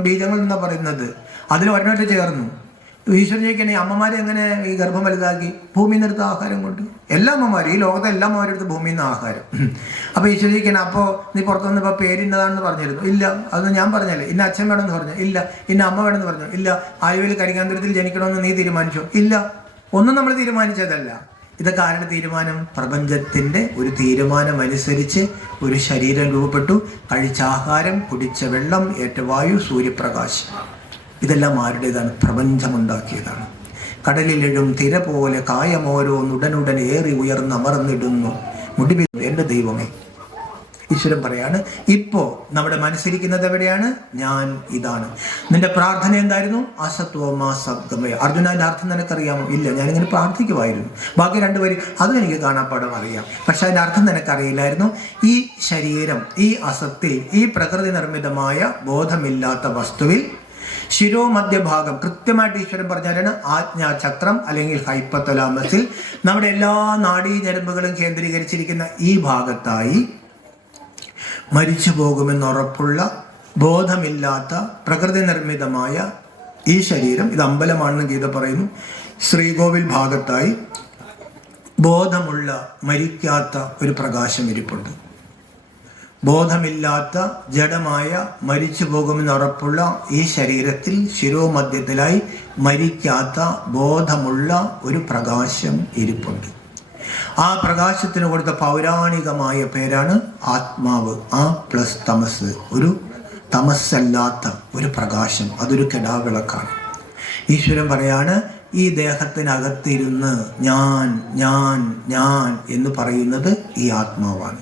ബീജങ്ങൾ എന്നാണ് പറയുന്നത്. അതിൽ ഒരെണ്ണമായിട്ട് ചേർന്നു. ഈശ്വരൻ ചോദിക്കണേ അമ്മമാരെ എങ്ങനെ ഈ ഗർഭം വലുതാക്കി? ഭൂമിയിൽ നിന്ന് എടുത്ത ആഹാരം കൊണ്ട്. എല്ലാ അമ്മമാരും, ഈ ലോകത്തെ എല്ലാ അമ്മമാരും എടുത്ത് ഭൂമിയിൽ നിന്ന് ആഹാരം. അപ്പോൾ ഈശ്വരൻ ചോദിക്കണേ അപ്പോൾ നീ പുറത്തു വന്നപ്പോൾ പേരിന്നതാണെന്ന് പറഞ്ഞിരുന്നു? ഇല്ല. അതൊന്നും ഞാൻ പറഞ്ഞല്ലേ. ഇന്ന അച്ഛൻ വേണമെന്ന് പറഞ്ഞു? ഇല്ല. ഇന്ന അമ്മ വേണമെന്ന് പറഞ്ഞു? ഇല്ല. ആയുവിൽ കരികാന്തരത്തിൽ ജനിക്കണമെന്ന് നീ തീരുമാനിച്ചോ? ഇല്ല. ഒന്നും നമ്മൾ തീരുമാനിച്ചതല്ല. ഇതൊക്കെ ആരുടെ തീരുമാനം? പ്രപഞ്ചത്തിൻ്റെ ഒരു തീരുമാനമനുസരിച്ച് ഒരു ശരീരം രൂപപ്പെട്ടു. കഴിച്ച ആഹാരം, കുടിച്ച വെള്ളം, ഏറ്റ വായു, സൂര്യപ്രകാശം, ഇതെല്ലാം ആരുടേതാണ്? പ്രപഞ്ചമുണ്ടാക്കിയതാണ്. കടലിലെഴും തിര പോലെ കായമോരോന്നുടനുടൻ ഏറി ഉയർന്നമർന്നിടുന്നു മുടിവി. എൻ്റെ ദൈവമേ, ഈശ്വരൻ പറയാണ് ഇപ്പോൾ നമ്മുടെ മനസ്സിരിക്കുന്നത് എവിടെയാണ്? ഞാൻ ഇതാണ്. നിന്റെ പ്രാർത്ഥന എന്തായിരുന്നു? അസത്വമാ സദ്ഗമയ. അർജുനൻ്റെ അർത്ഥം നിനക്കറിയാമോ? ഇല്ല. ഞാനിങ്ങനെ പ്രാർത്ഥിക്കുമായിരുന്നു. ബാക്കി 2 വരി അതും എനിക്ക് കാണാപ്പാടം അറിയാം, പക്ഷെ അതിൻ്റെ അർത്ഥം നിനക്കറിയില്ലായിരുന്നു. ഈ ശരീരം, ഈ അസത്തിൽ, ഈ പ്രകൃതി നിർമ്മിതമായ ബോധമില്ലാത്ത വസ്തുവിൽ ശിരോമധ്യഭാഗം കൃത്യമായിട്ട് ഈശ്വരൻ പറഞ്ഞാലാണ് ആജ്ഞാചക്രം അല്ലെങ്കിൽ ഹൈപ്പത്തലാമസിൽ നമ്മുടെ എല്ലാ നാഡീ ഞരമ്പുകളും കേന്ദ്രീകരിച്ചിരിക്കുന്ന ഈ ഭാഗത്തായി മരിച്ചു പോകുമെന്നുറപ്പുള്ള ബോധമില്ലാത്ത പ്രകൃതി നിർമ്മിതമായ ഈ ശരീരം, ഇത് അമ്പലമാണെന്ന് ഗീത പറയുന്നു, ശ്രീകോവിൽ ഭാഗത്തായി ബോധമുള്ള മരിക്കാത്ത ഒരു പ്രകാശം ഇരിപ്പുണ്ട്. ബോധമില്ലാത്ത ജഡമായ മരിച്ചു പോകുമെന്നുറപ്പുള്ള ഈ ശരീരത്തിൽ ശിരോമധ്യത്തിലായി മരിക്കാത്ത ബോധമുള്ള ഒരു പ്രകാശം ഇരിപ്പുണ്ട്. ആ പ്രകാശത്തിന് കൊടുത്ത പൗരാണികമായ പേരാണ് ആത്മാവ്. ആ പ്ലസ് തമസ്, ഒരു തമസ്സല്ലാത്ത ഒരു പ്രകാശം, അതൊരു കെടാവിളക്കാണ്. ഈശ്വരൻ പറയാണ് ഈ ദേഹത്തിനകത്തിരുന്ന് ഞാൻ ഞാൻ ഞാൻ എന്ന് പറയുന്നത് ഈ ആത്മാവാണ്.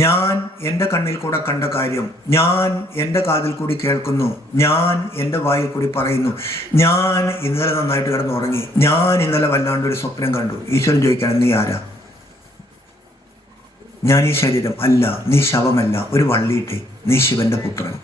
ഞാൻ എൻ്റെ കണ്ണിൽ കൂടെ കണ്ട കാര്യം, ഞാൻ എൻ്റെ കാതിൽ കൂടി കേൾക്കുന്നു, ഞാൻ എൻ്റെ വായിൽ കൂടി പറയുന്നു, ഞാൻ ഇന്നലെ നന്നായിട്ട് കിടന്നുറങ്ങി, ഞാൻ ഇന്നലെ വല്ലാണ്ടൊരു സ്വപ്നം കണ്ടു. ഈശ്വരൻ ചോദിക്കുകയാണ് നീ ആരാ? ഞാൻ ഈ ശരീരം അല്ല, നീ ശവമല്ല, ഒരു വള്ളിയിട്ടേ, നീ ശിവന്റെ പുത്രൻ.